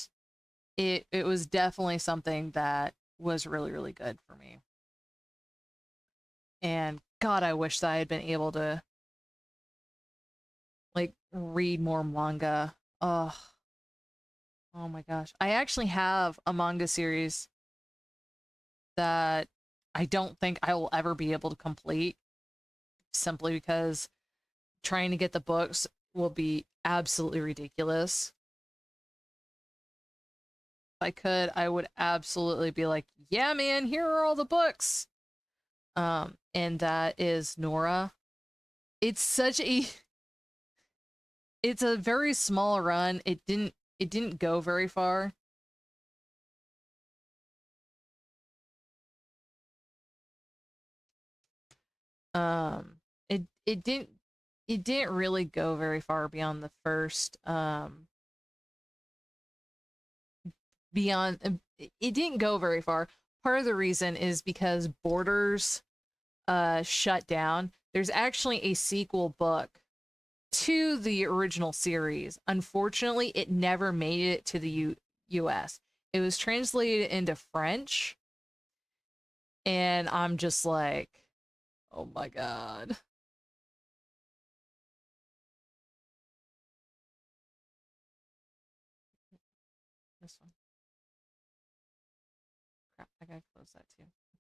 it was definitely something that was really, really good for me. And God, I wish that I had been able to like read more manga. Oh my gosh. I actually have a manga series that I don't think I will ever be able to complete simply because trying to get the books will be absolutely ridiculous. If I could, I would absolutely be like, yeah, man, here are all the books. And that is Nora. It's such a it's a very small run. It didn't go very far. Um it didn't really go very far beyond the first beyond it didn't go very far. Part of the reason is because Borders shut down. There's actually a sequel book to the original series. Unfortunately, it never made it to the US. It was translated into French, and I'm just like, oh my god. This one. Crap, I gotta close that too. Okay.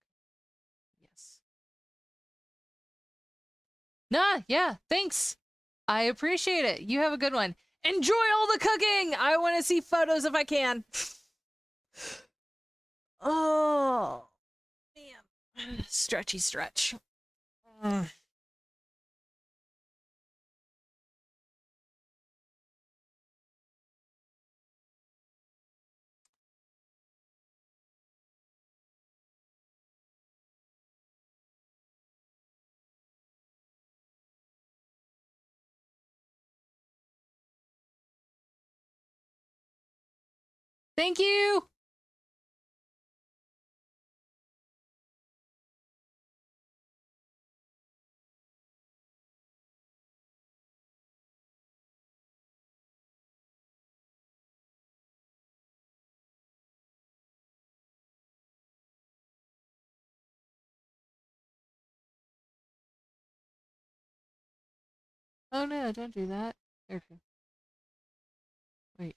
Yes. Nah, yeah, thanks. I appreciate it. You have a good one. Enjoy all the cooking! I want to see photos if I can. Oh, man. Stretchy stretch. Mm. Thank you! Oh no, don't do that. Okay. Wait.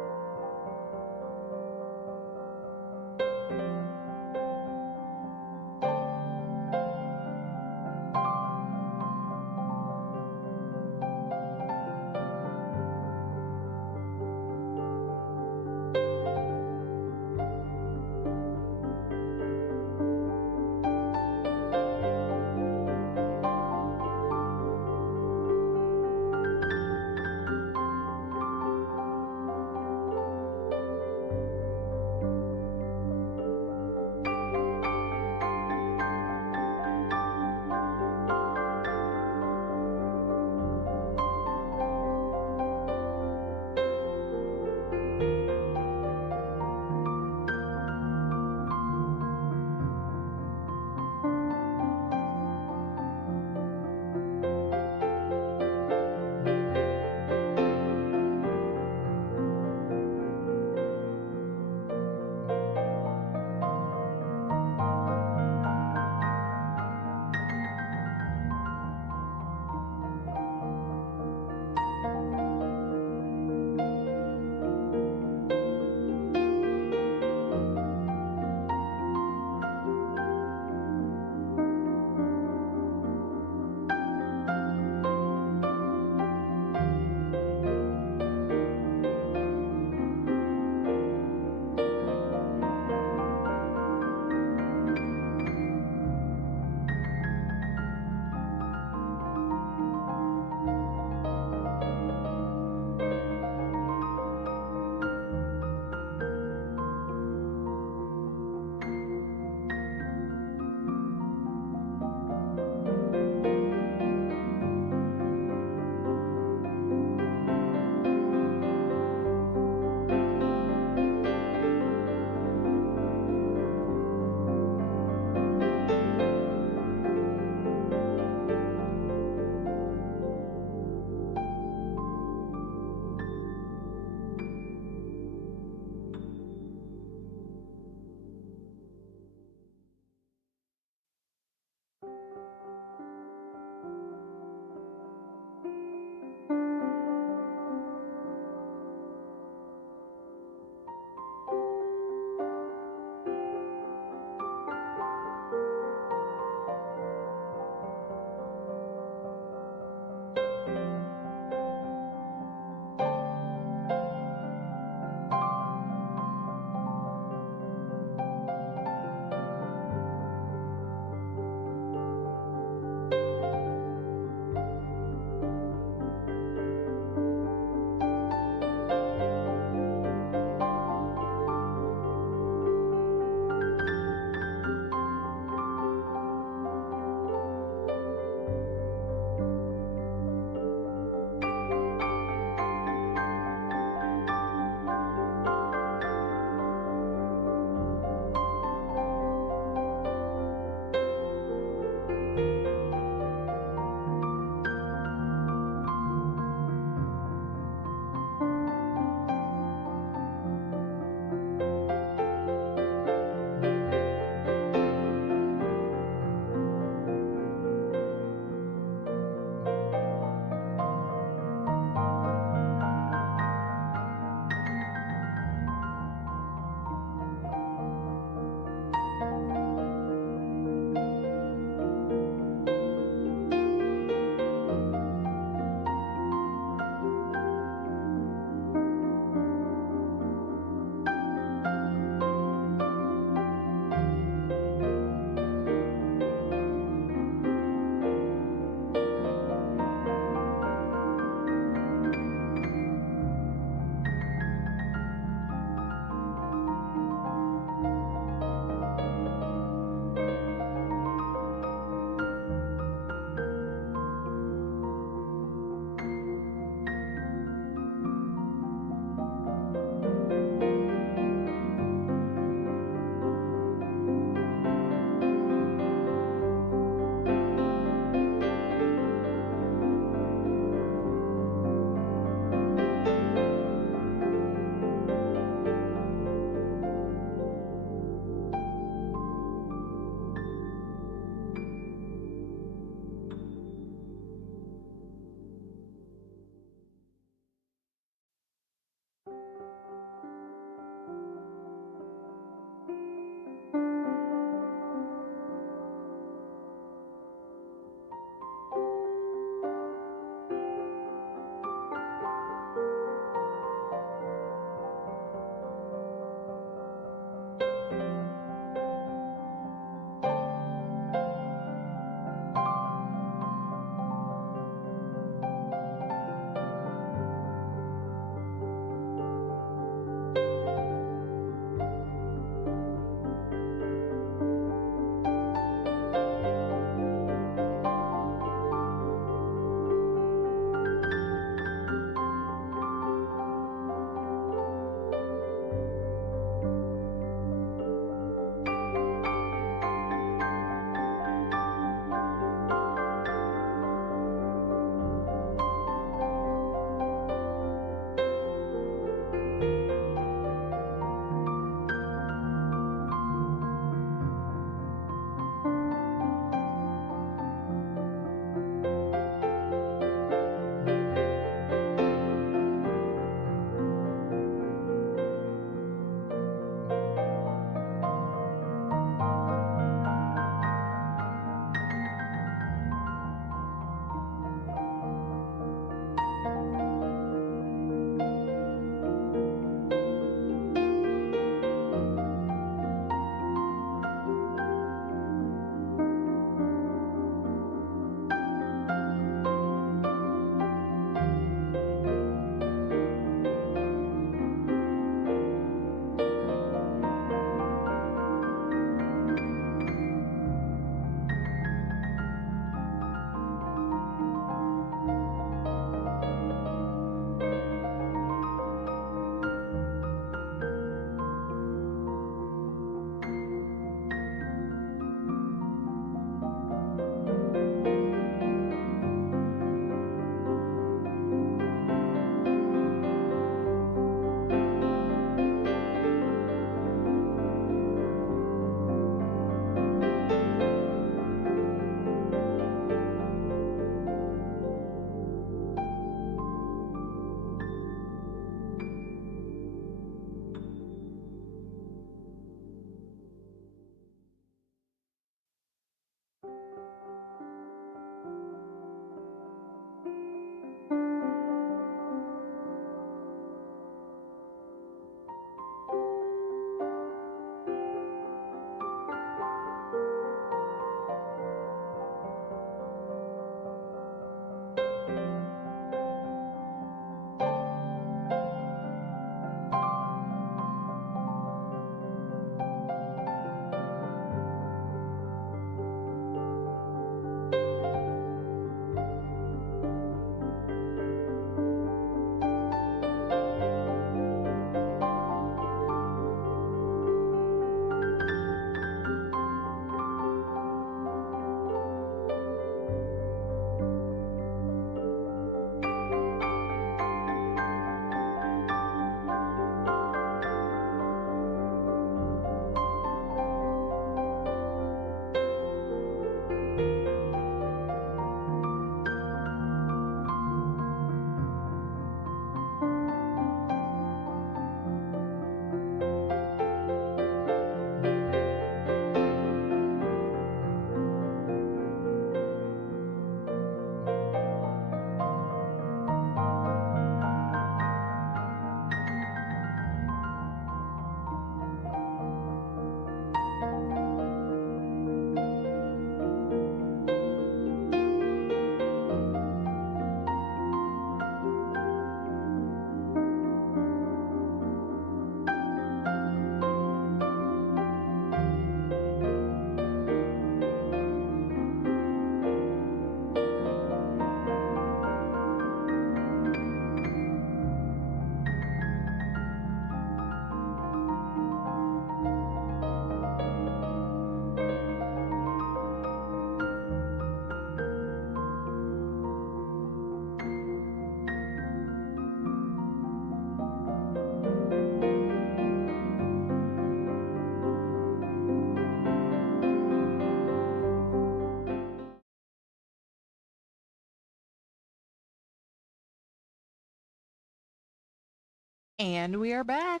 And we are back.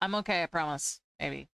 I'm okay, I promise. Maybe.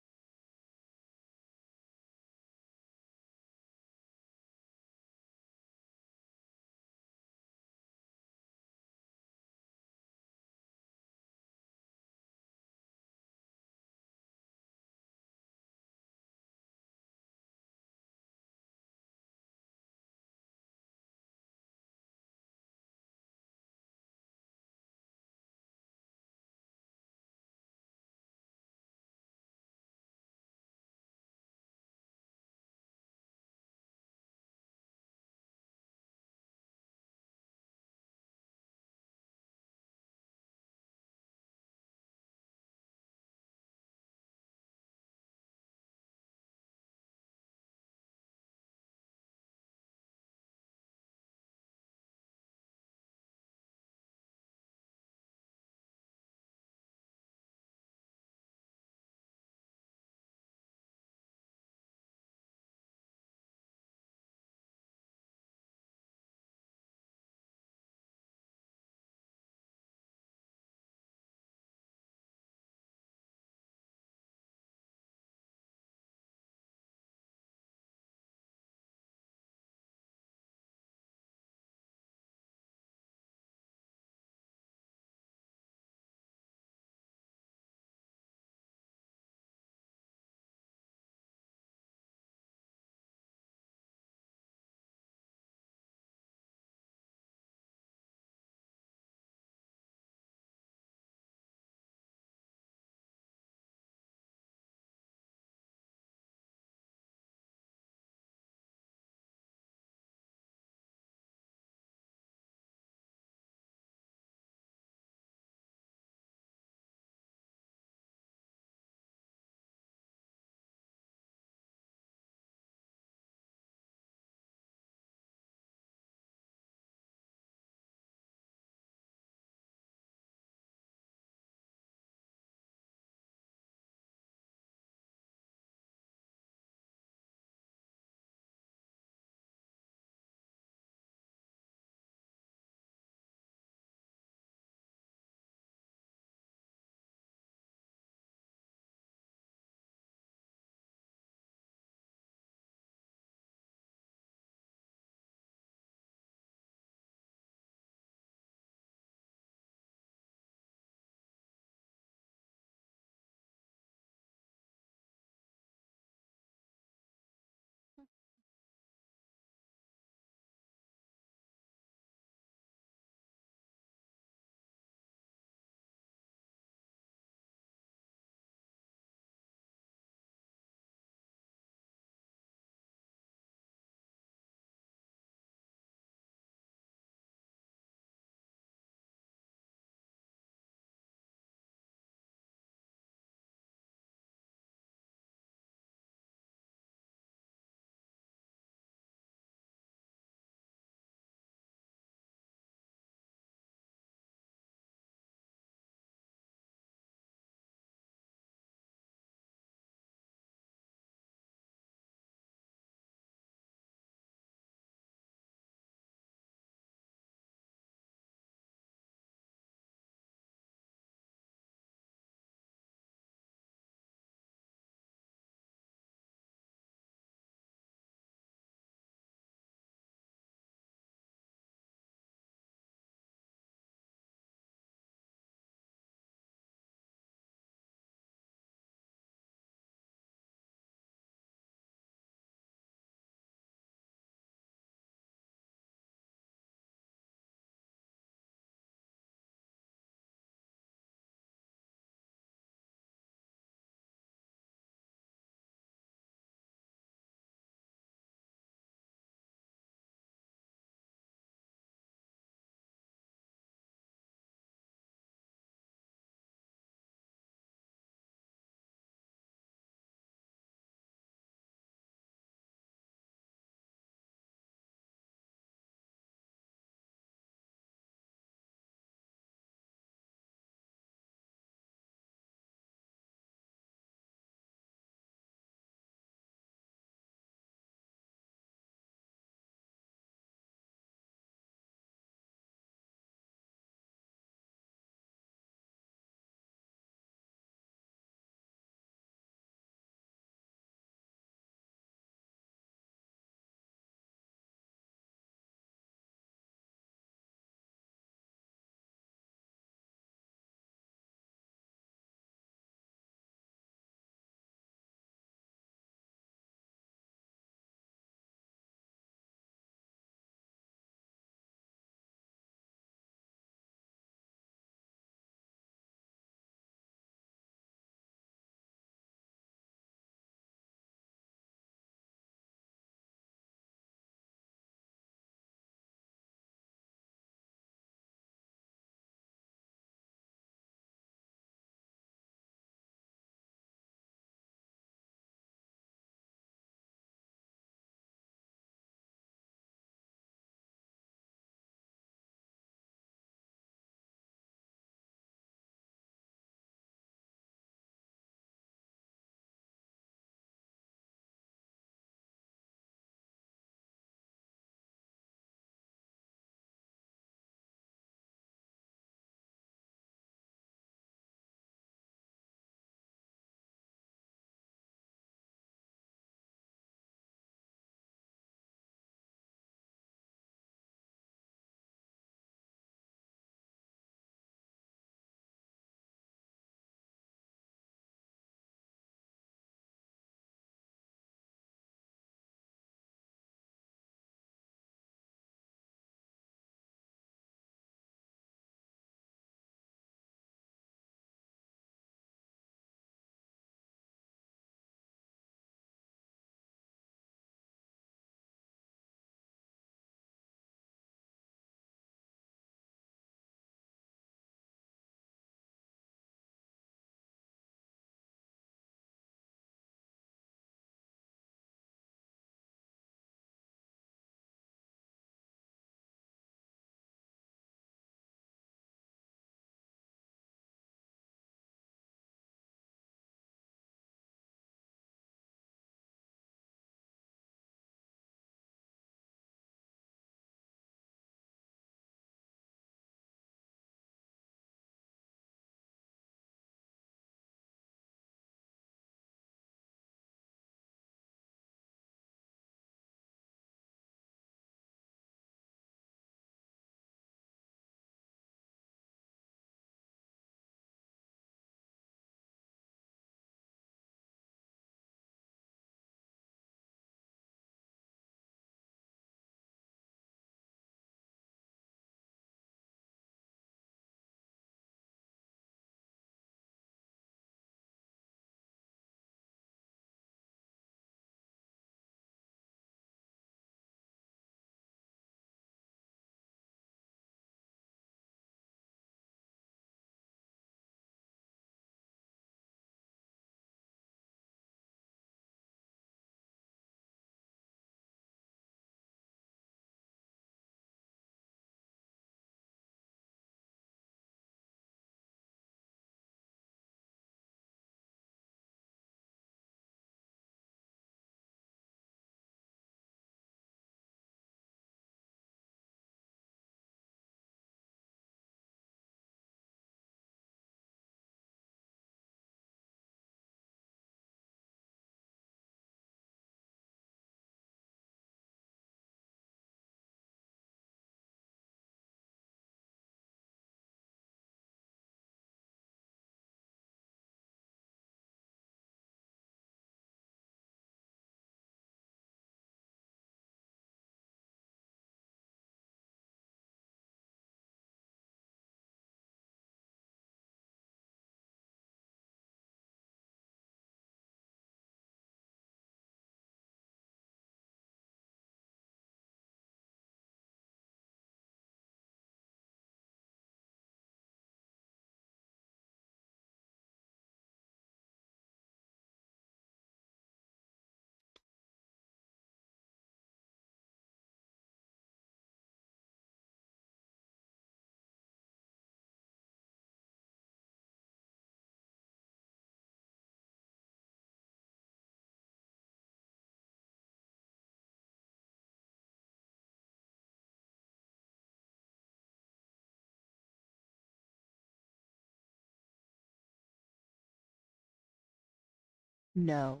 No,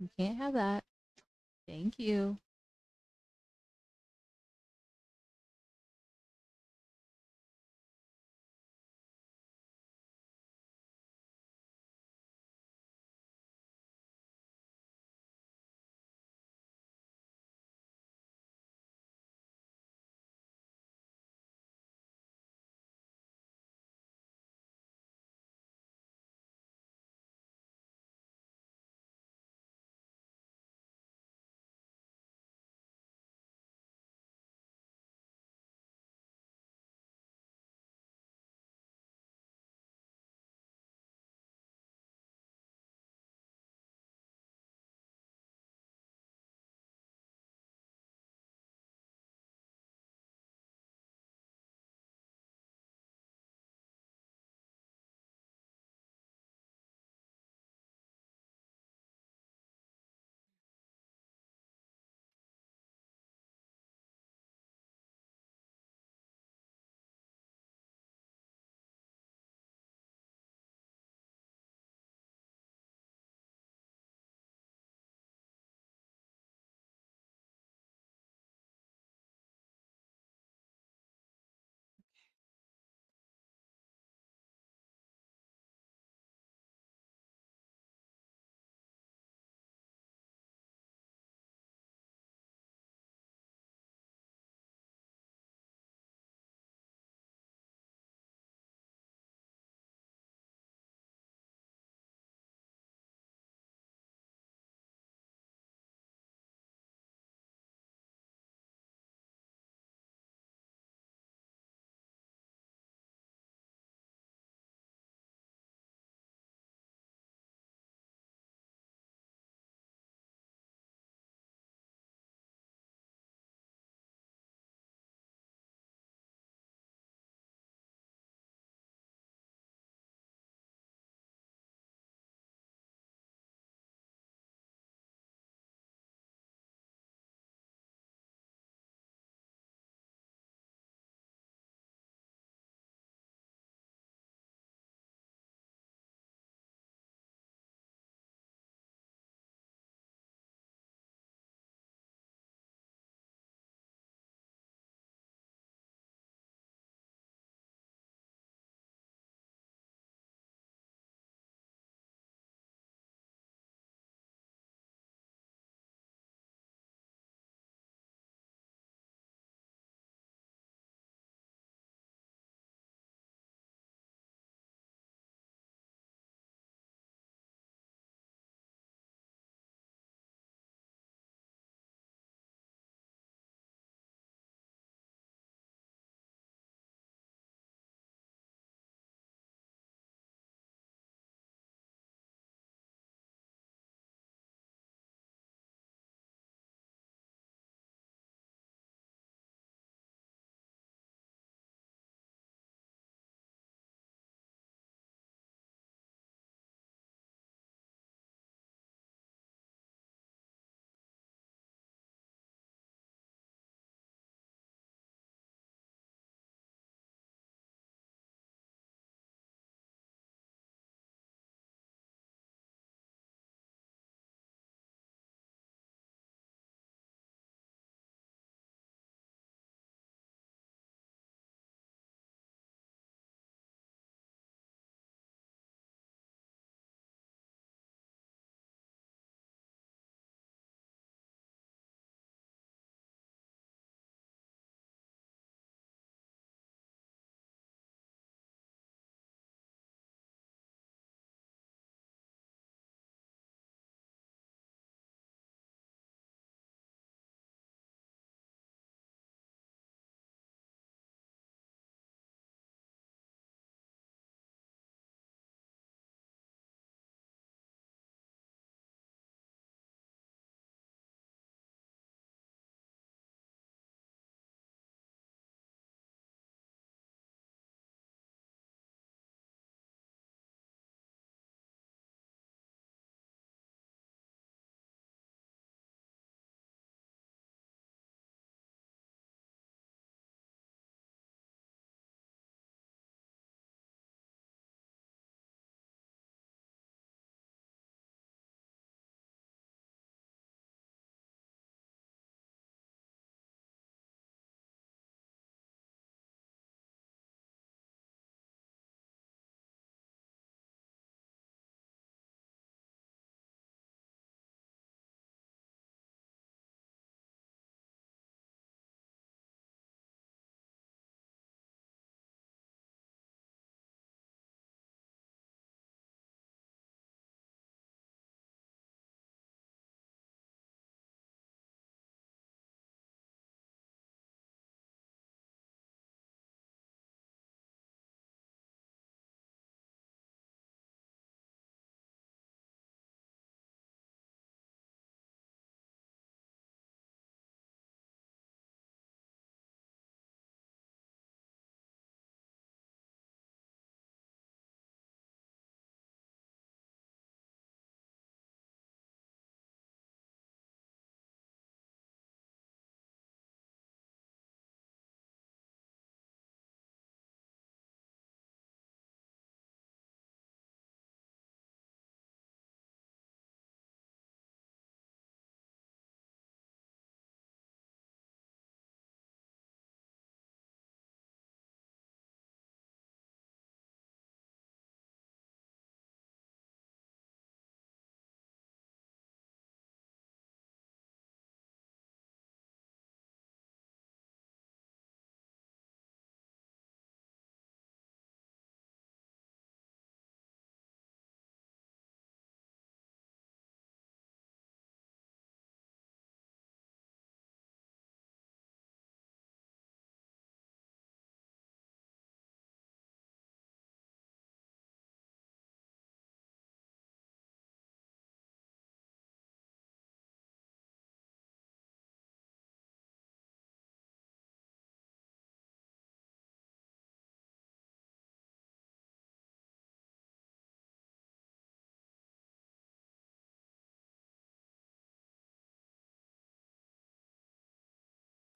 you can't have that. Thank you.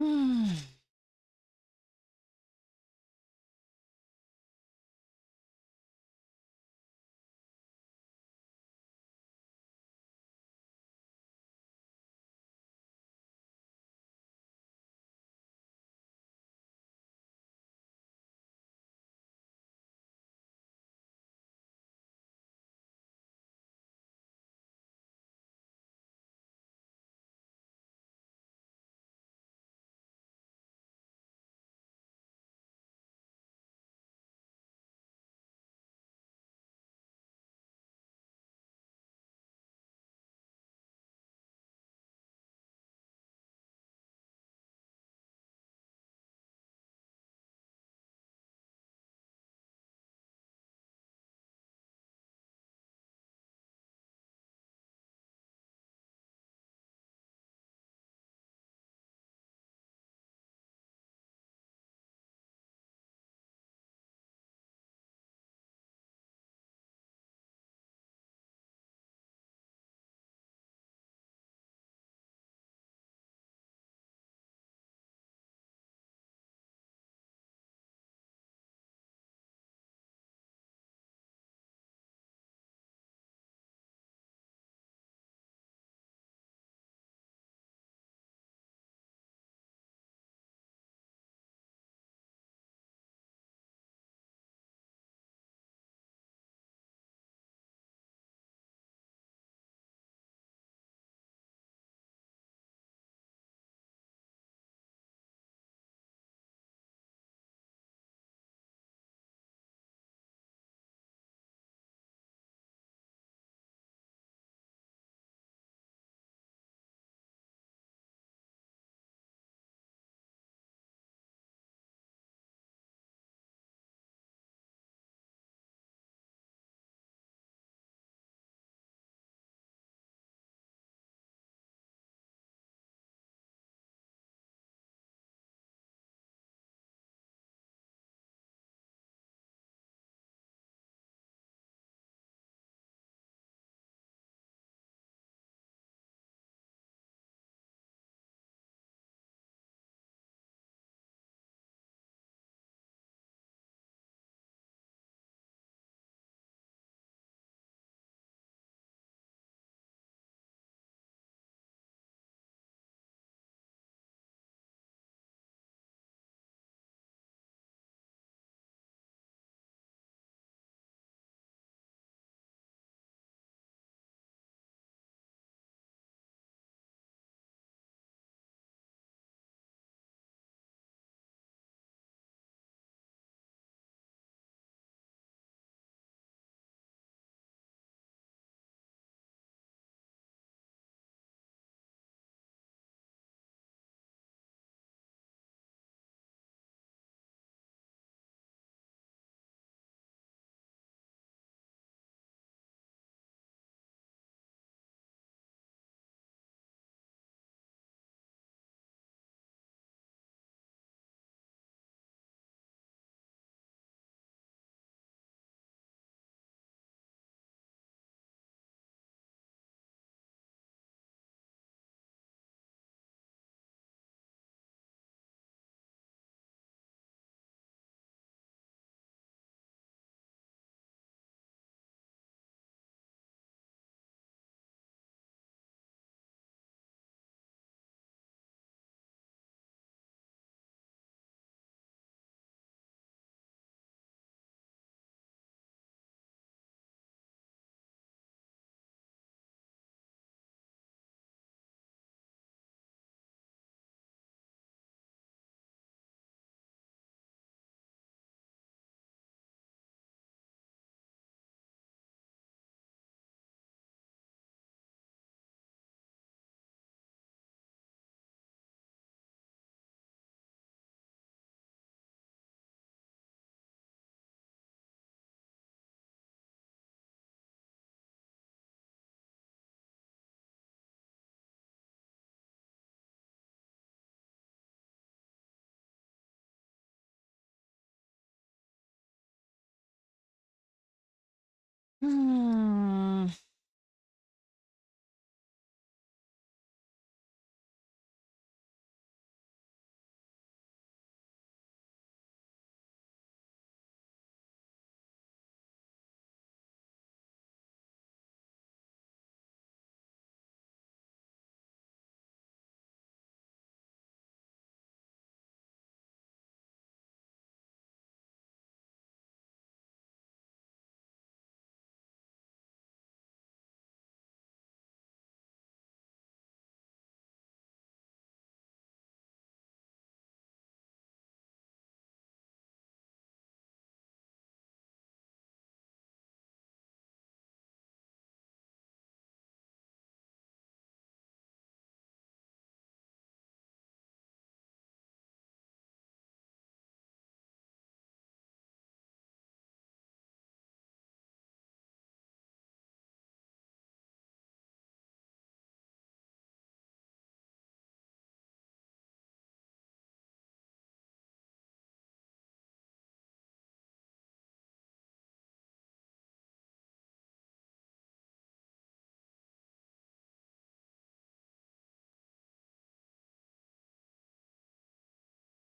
Hmm. Hmm.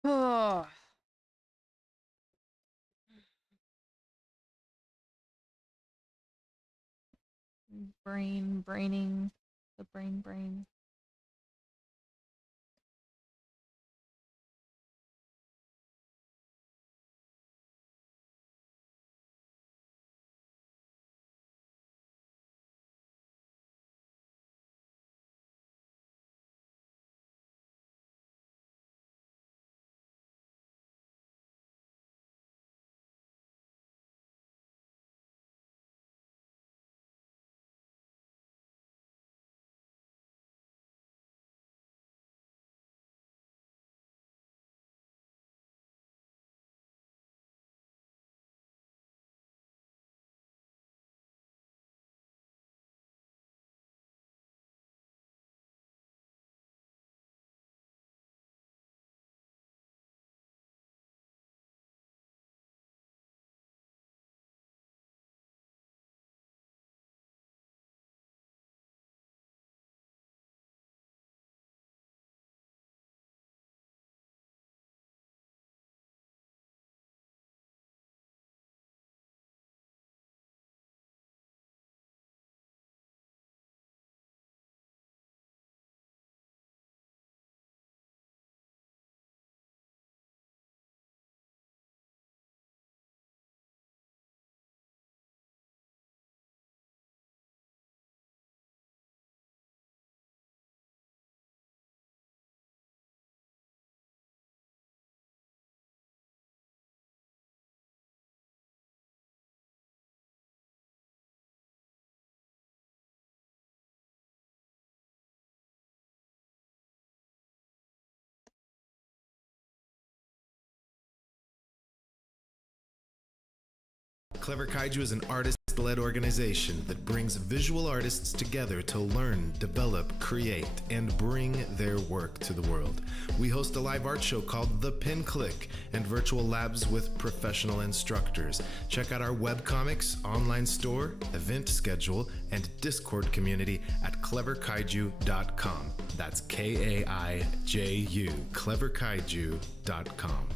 Oh. Braining. The brain. Clever Kaiju is an artist-led organization that brings visual artists together to learn, develop, create, and bring their work to the world. We host a live art show called The Pin Click and virtual labs with professional instructors. Check out our webcomics, online store, event schedule, and Discord community at cleverkaiju.com. That's Kaiju, cleverkaiju.com.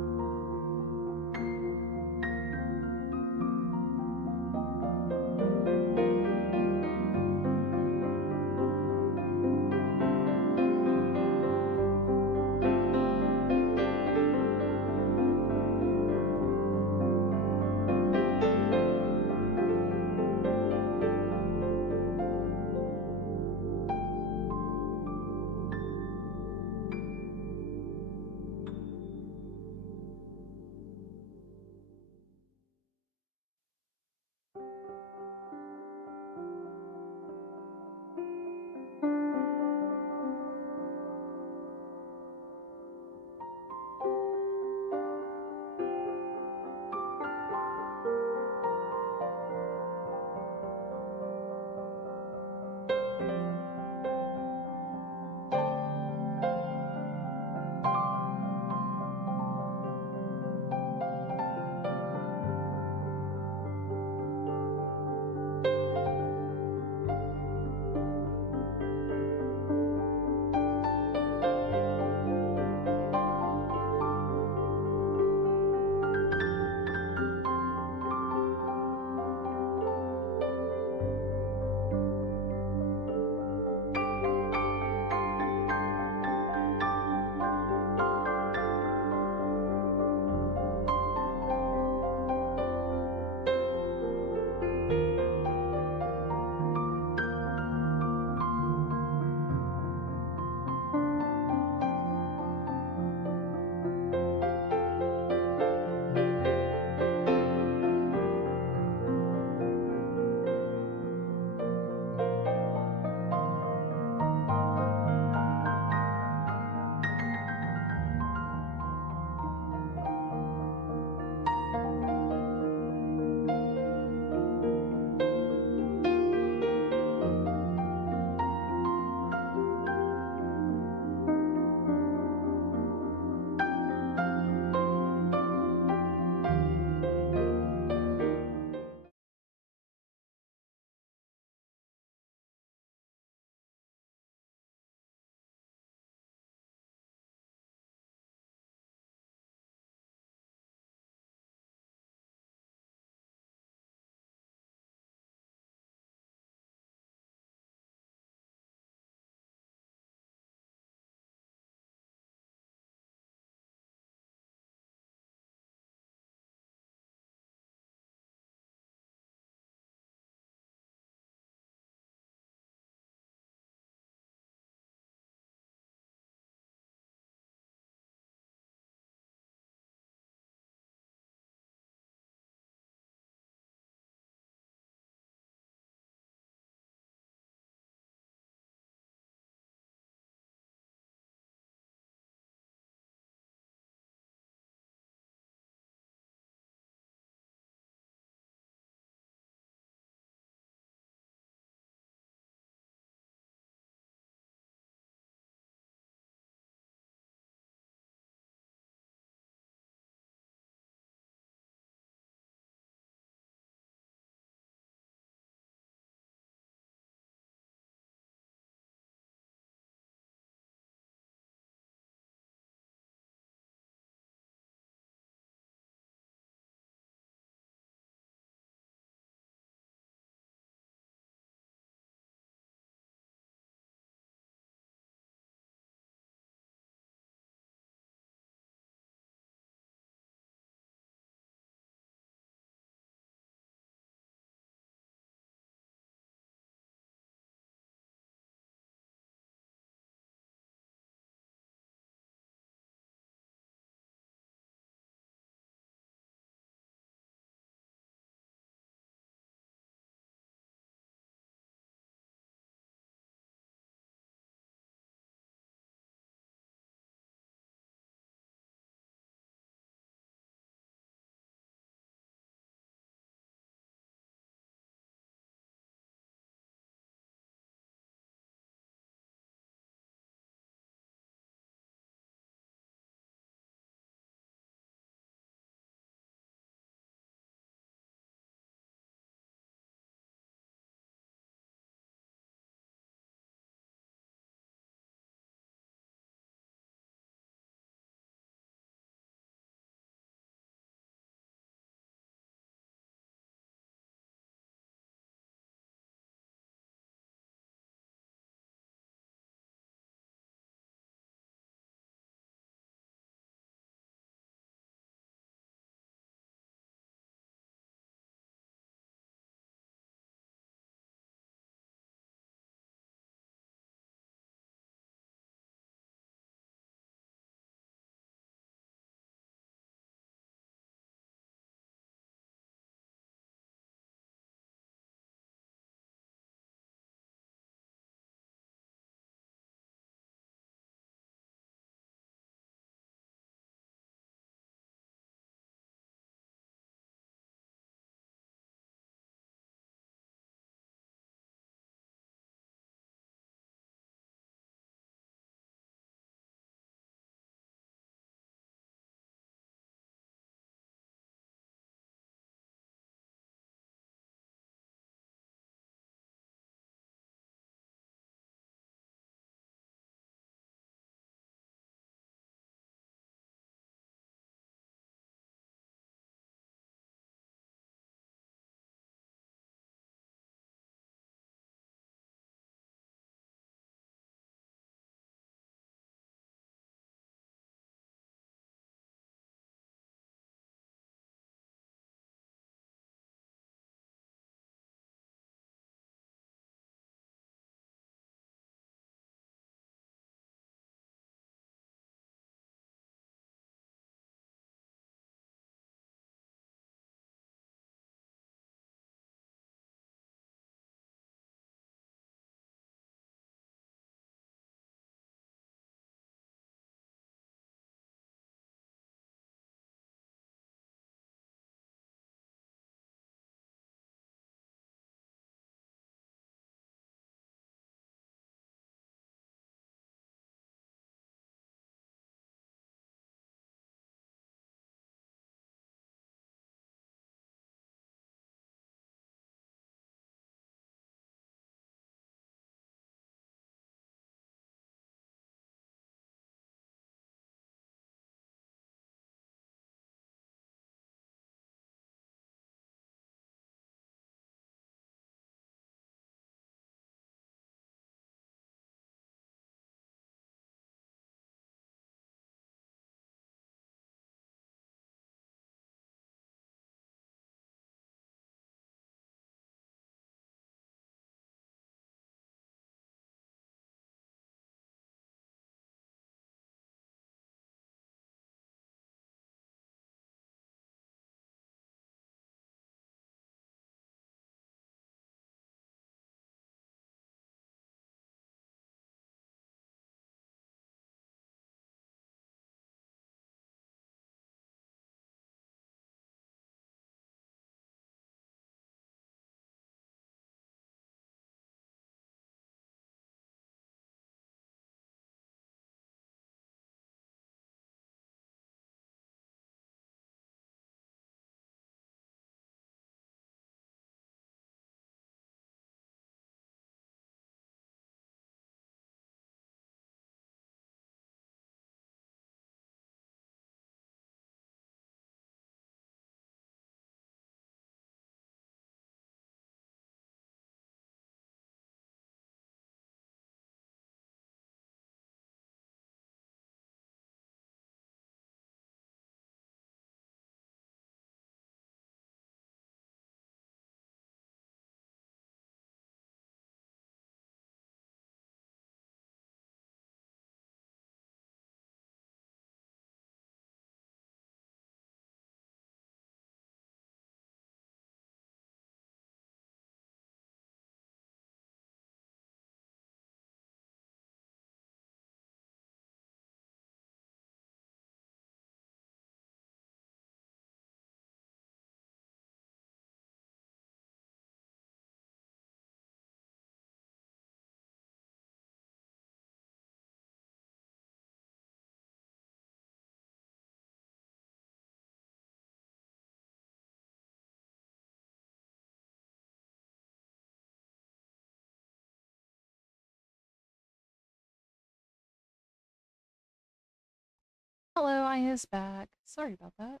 Hello, I is back. Sorry about that.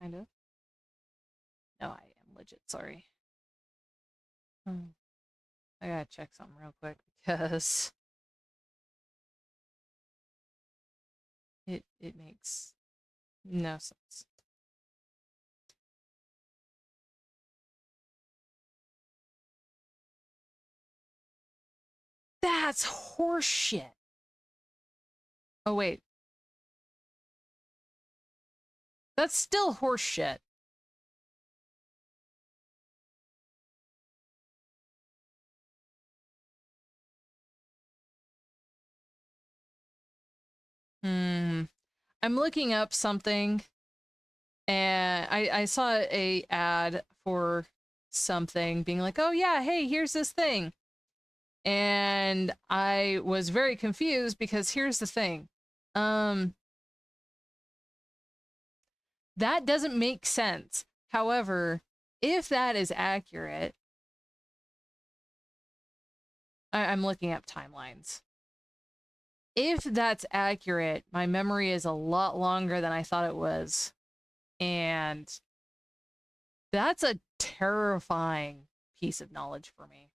Kind of. No, I am legit sorry. I gotta check something real quick because it makes no sense. That's horseshit. Oh wait. That's still horseshit. I'm looking up something and I saw a ad for something being like, "Oh yeah, hey, here's this thing." And I was very confused because here's the thing. That doesn't make sense. However, if that is accurate, I'm looking up timelines. If that's accurate, my memory is a lot longer than I thought it was. And that's a terrifying piece of knowledge for me.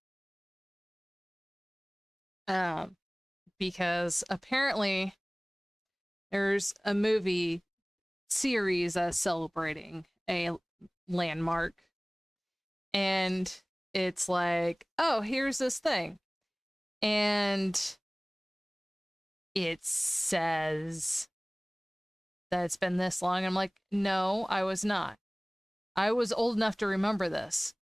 Because apparently there's a movie series celebrating a landmark, and it's like, oh, here's this thing, and it says that it's been this long. I'm like, no, I was not. I was old enough to remember this.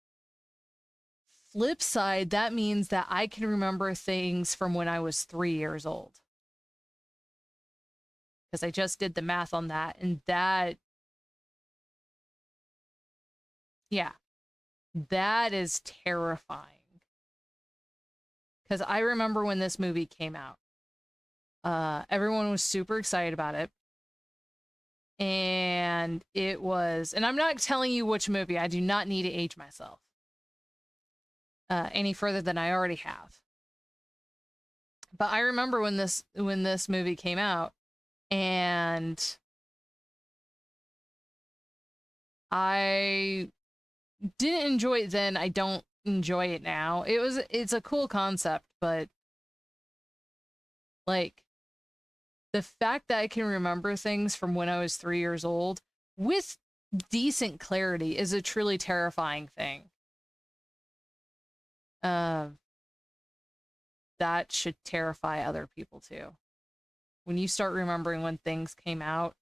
Flip side, that means that I can remember things from when I was 3 years old. Because I just did the math on that, and that, yeah, that is terrifying. Because I remember when this movie came out. Everyone was super excited about it. And it was, and I'm not telling you which movie. I do not need to age myself any further than I already have. But I remember when this movie came out, and I didn't enjoy it then. I don't enjoy it now. It's a cool concept, but like the fact that I can remember things from when I was 3 years old with decent clarity is a truly terrifying thing. That should terrify other people too. When you start remembering when things came out,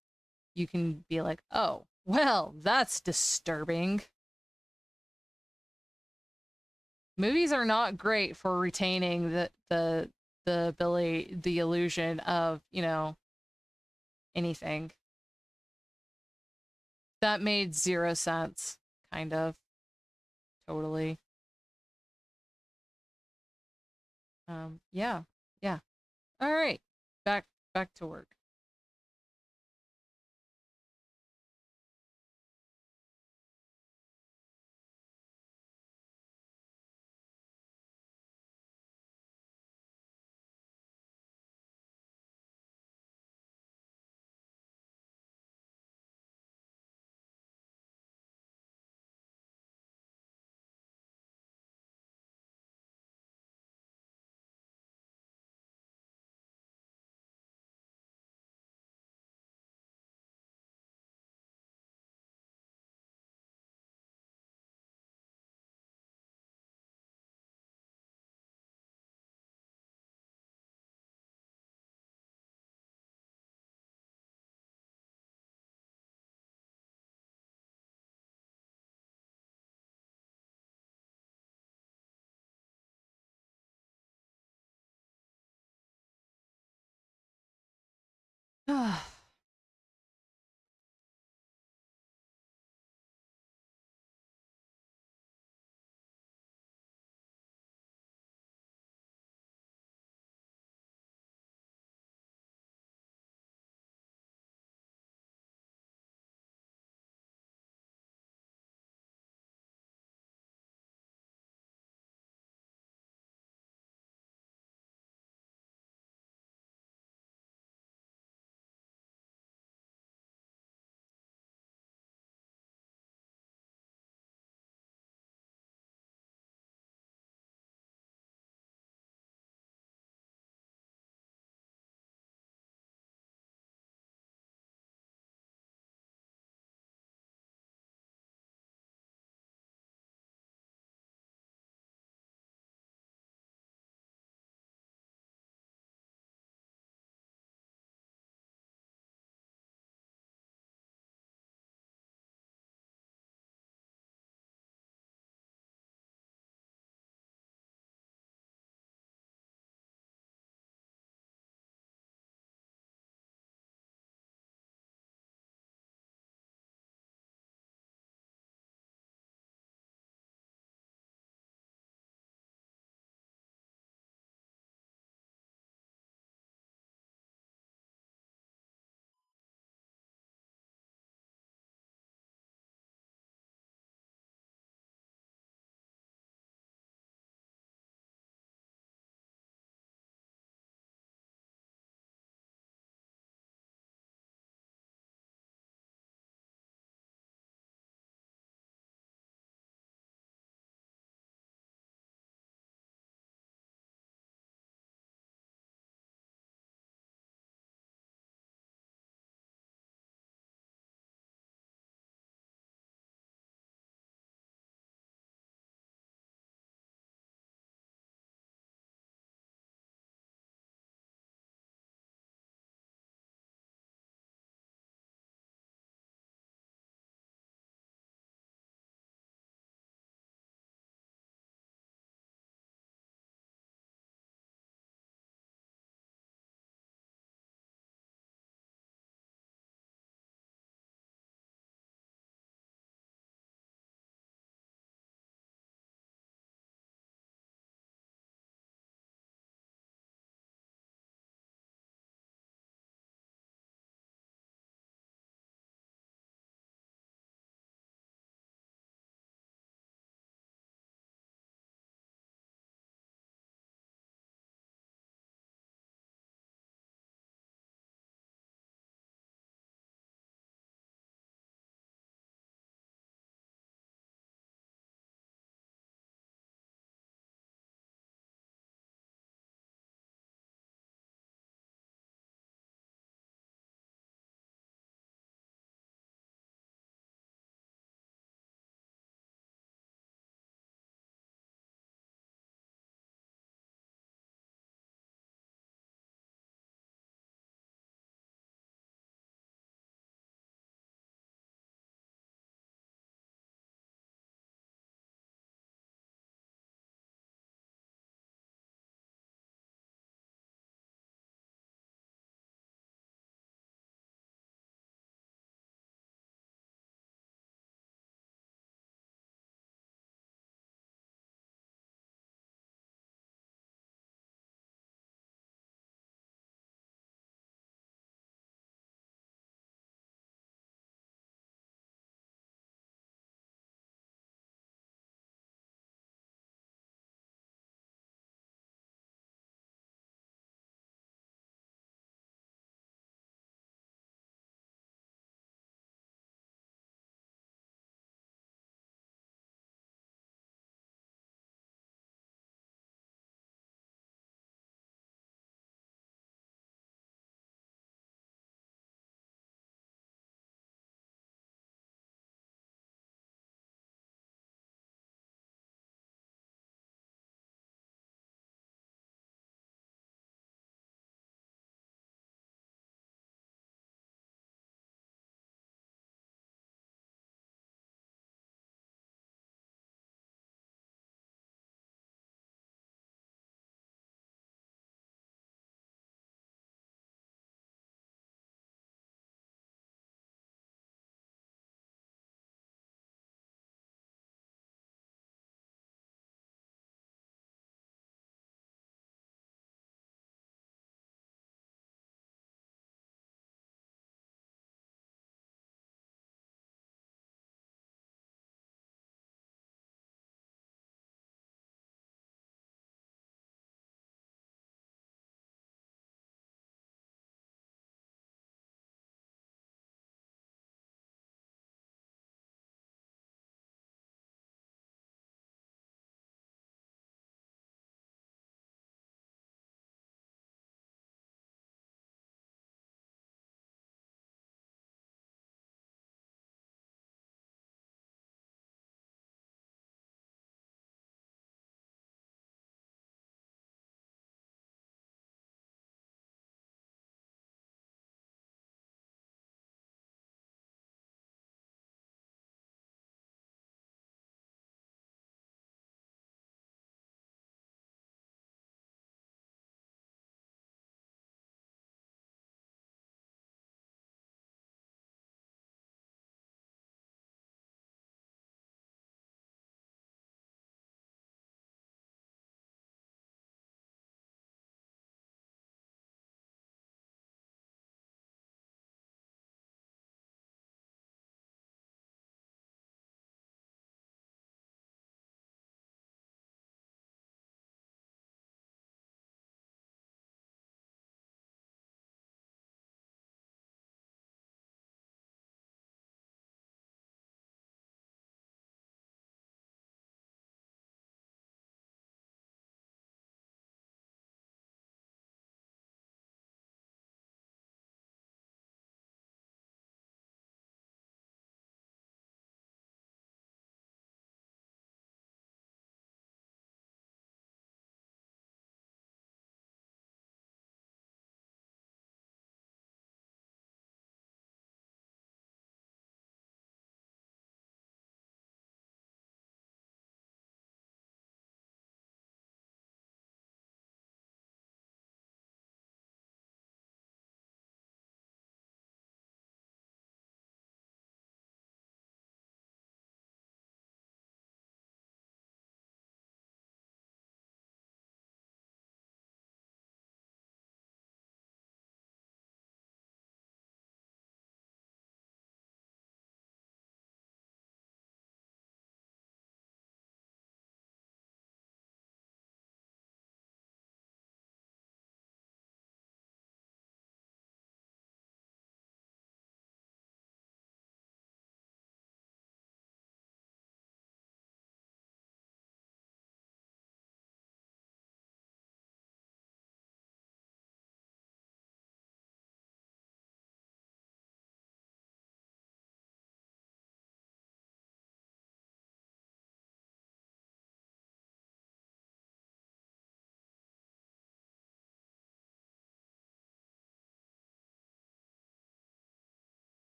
you can be like, oh, well, that's disturbing. Movies are not great for retaining the ability, the illusion of, anything. That made zero sense, kind of. Totally. Yeah. Yeah. All right. Back to work.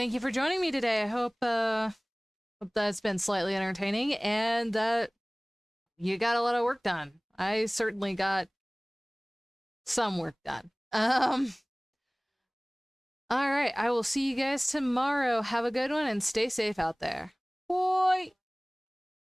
thank you for joining me today. I hope that's been slightly entertaining and that you got a lot of work done. I certainly got some work done. All right, I will see you guys tomorrow. Have a good one and stay safe out there. Bye.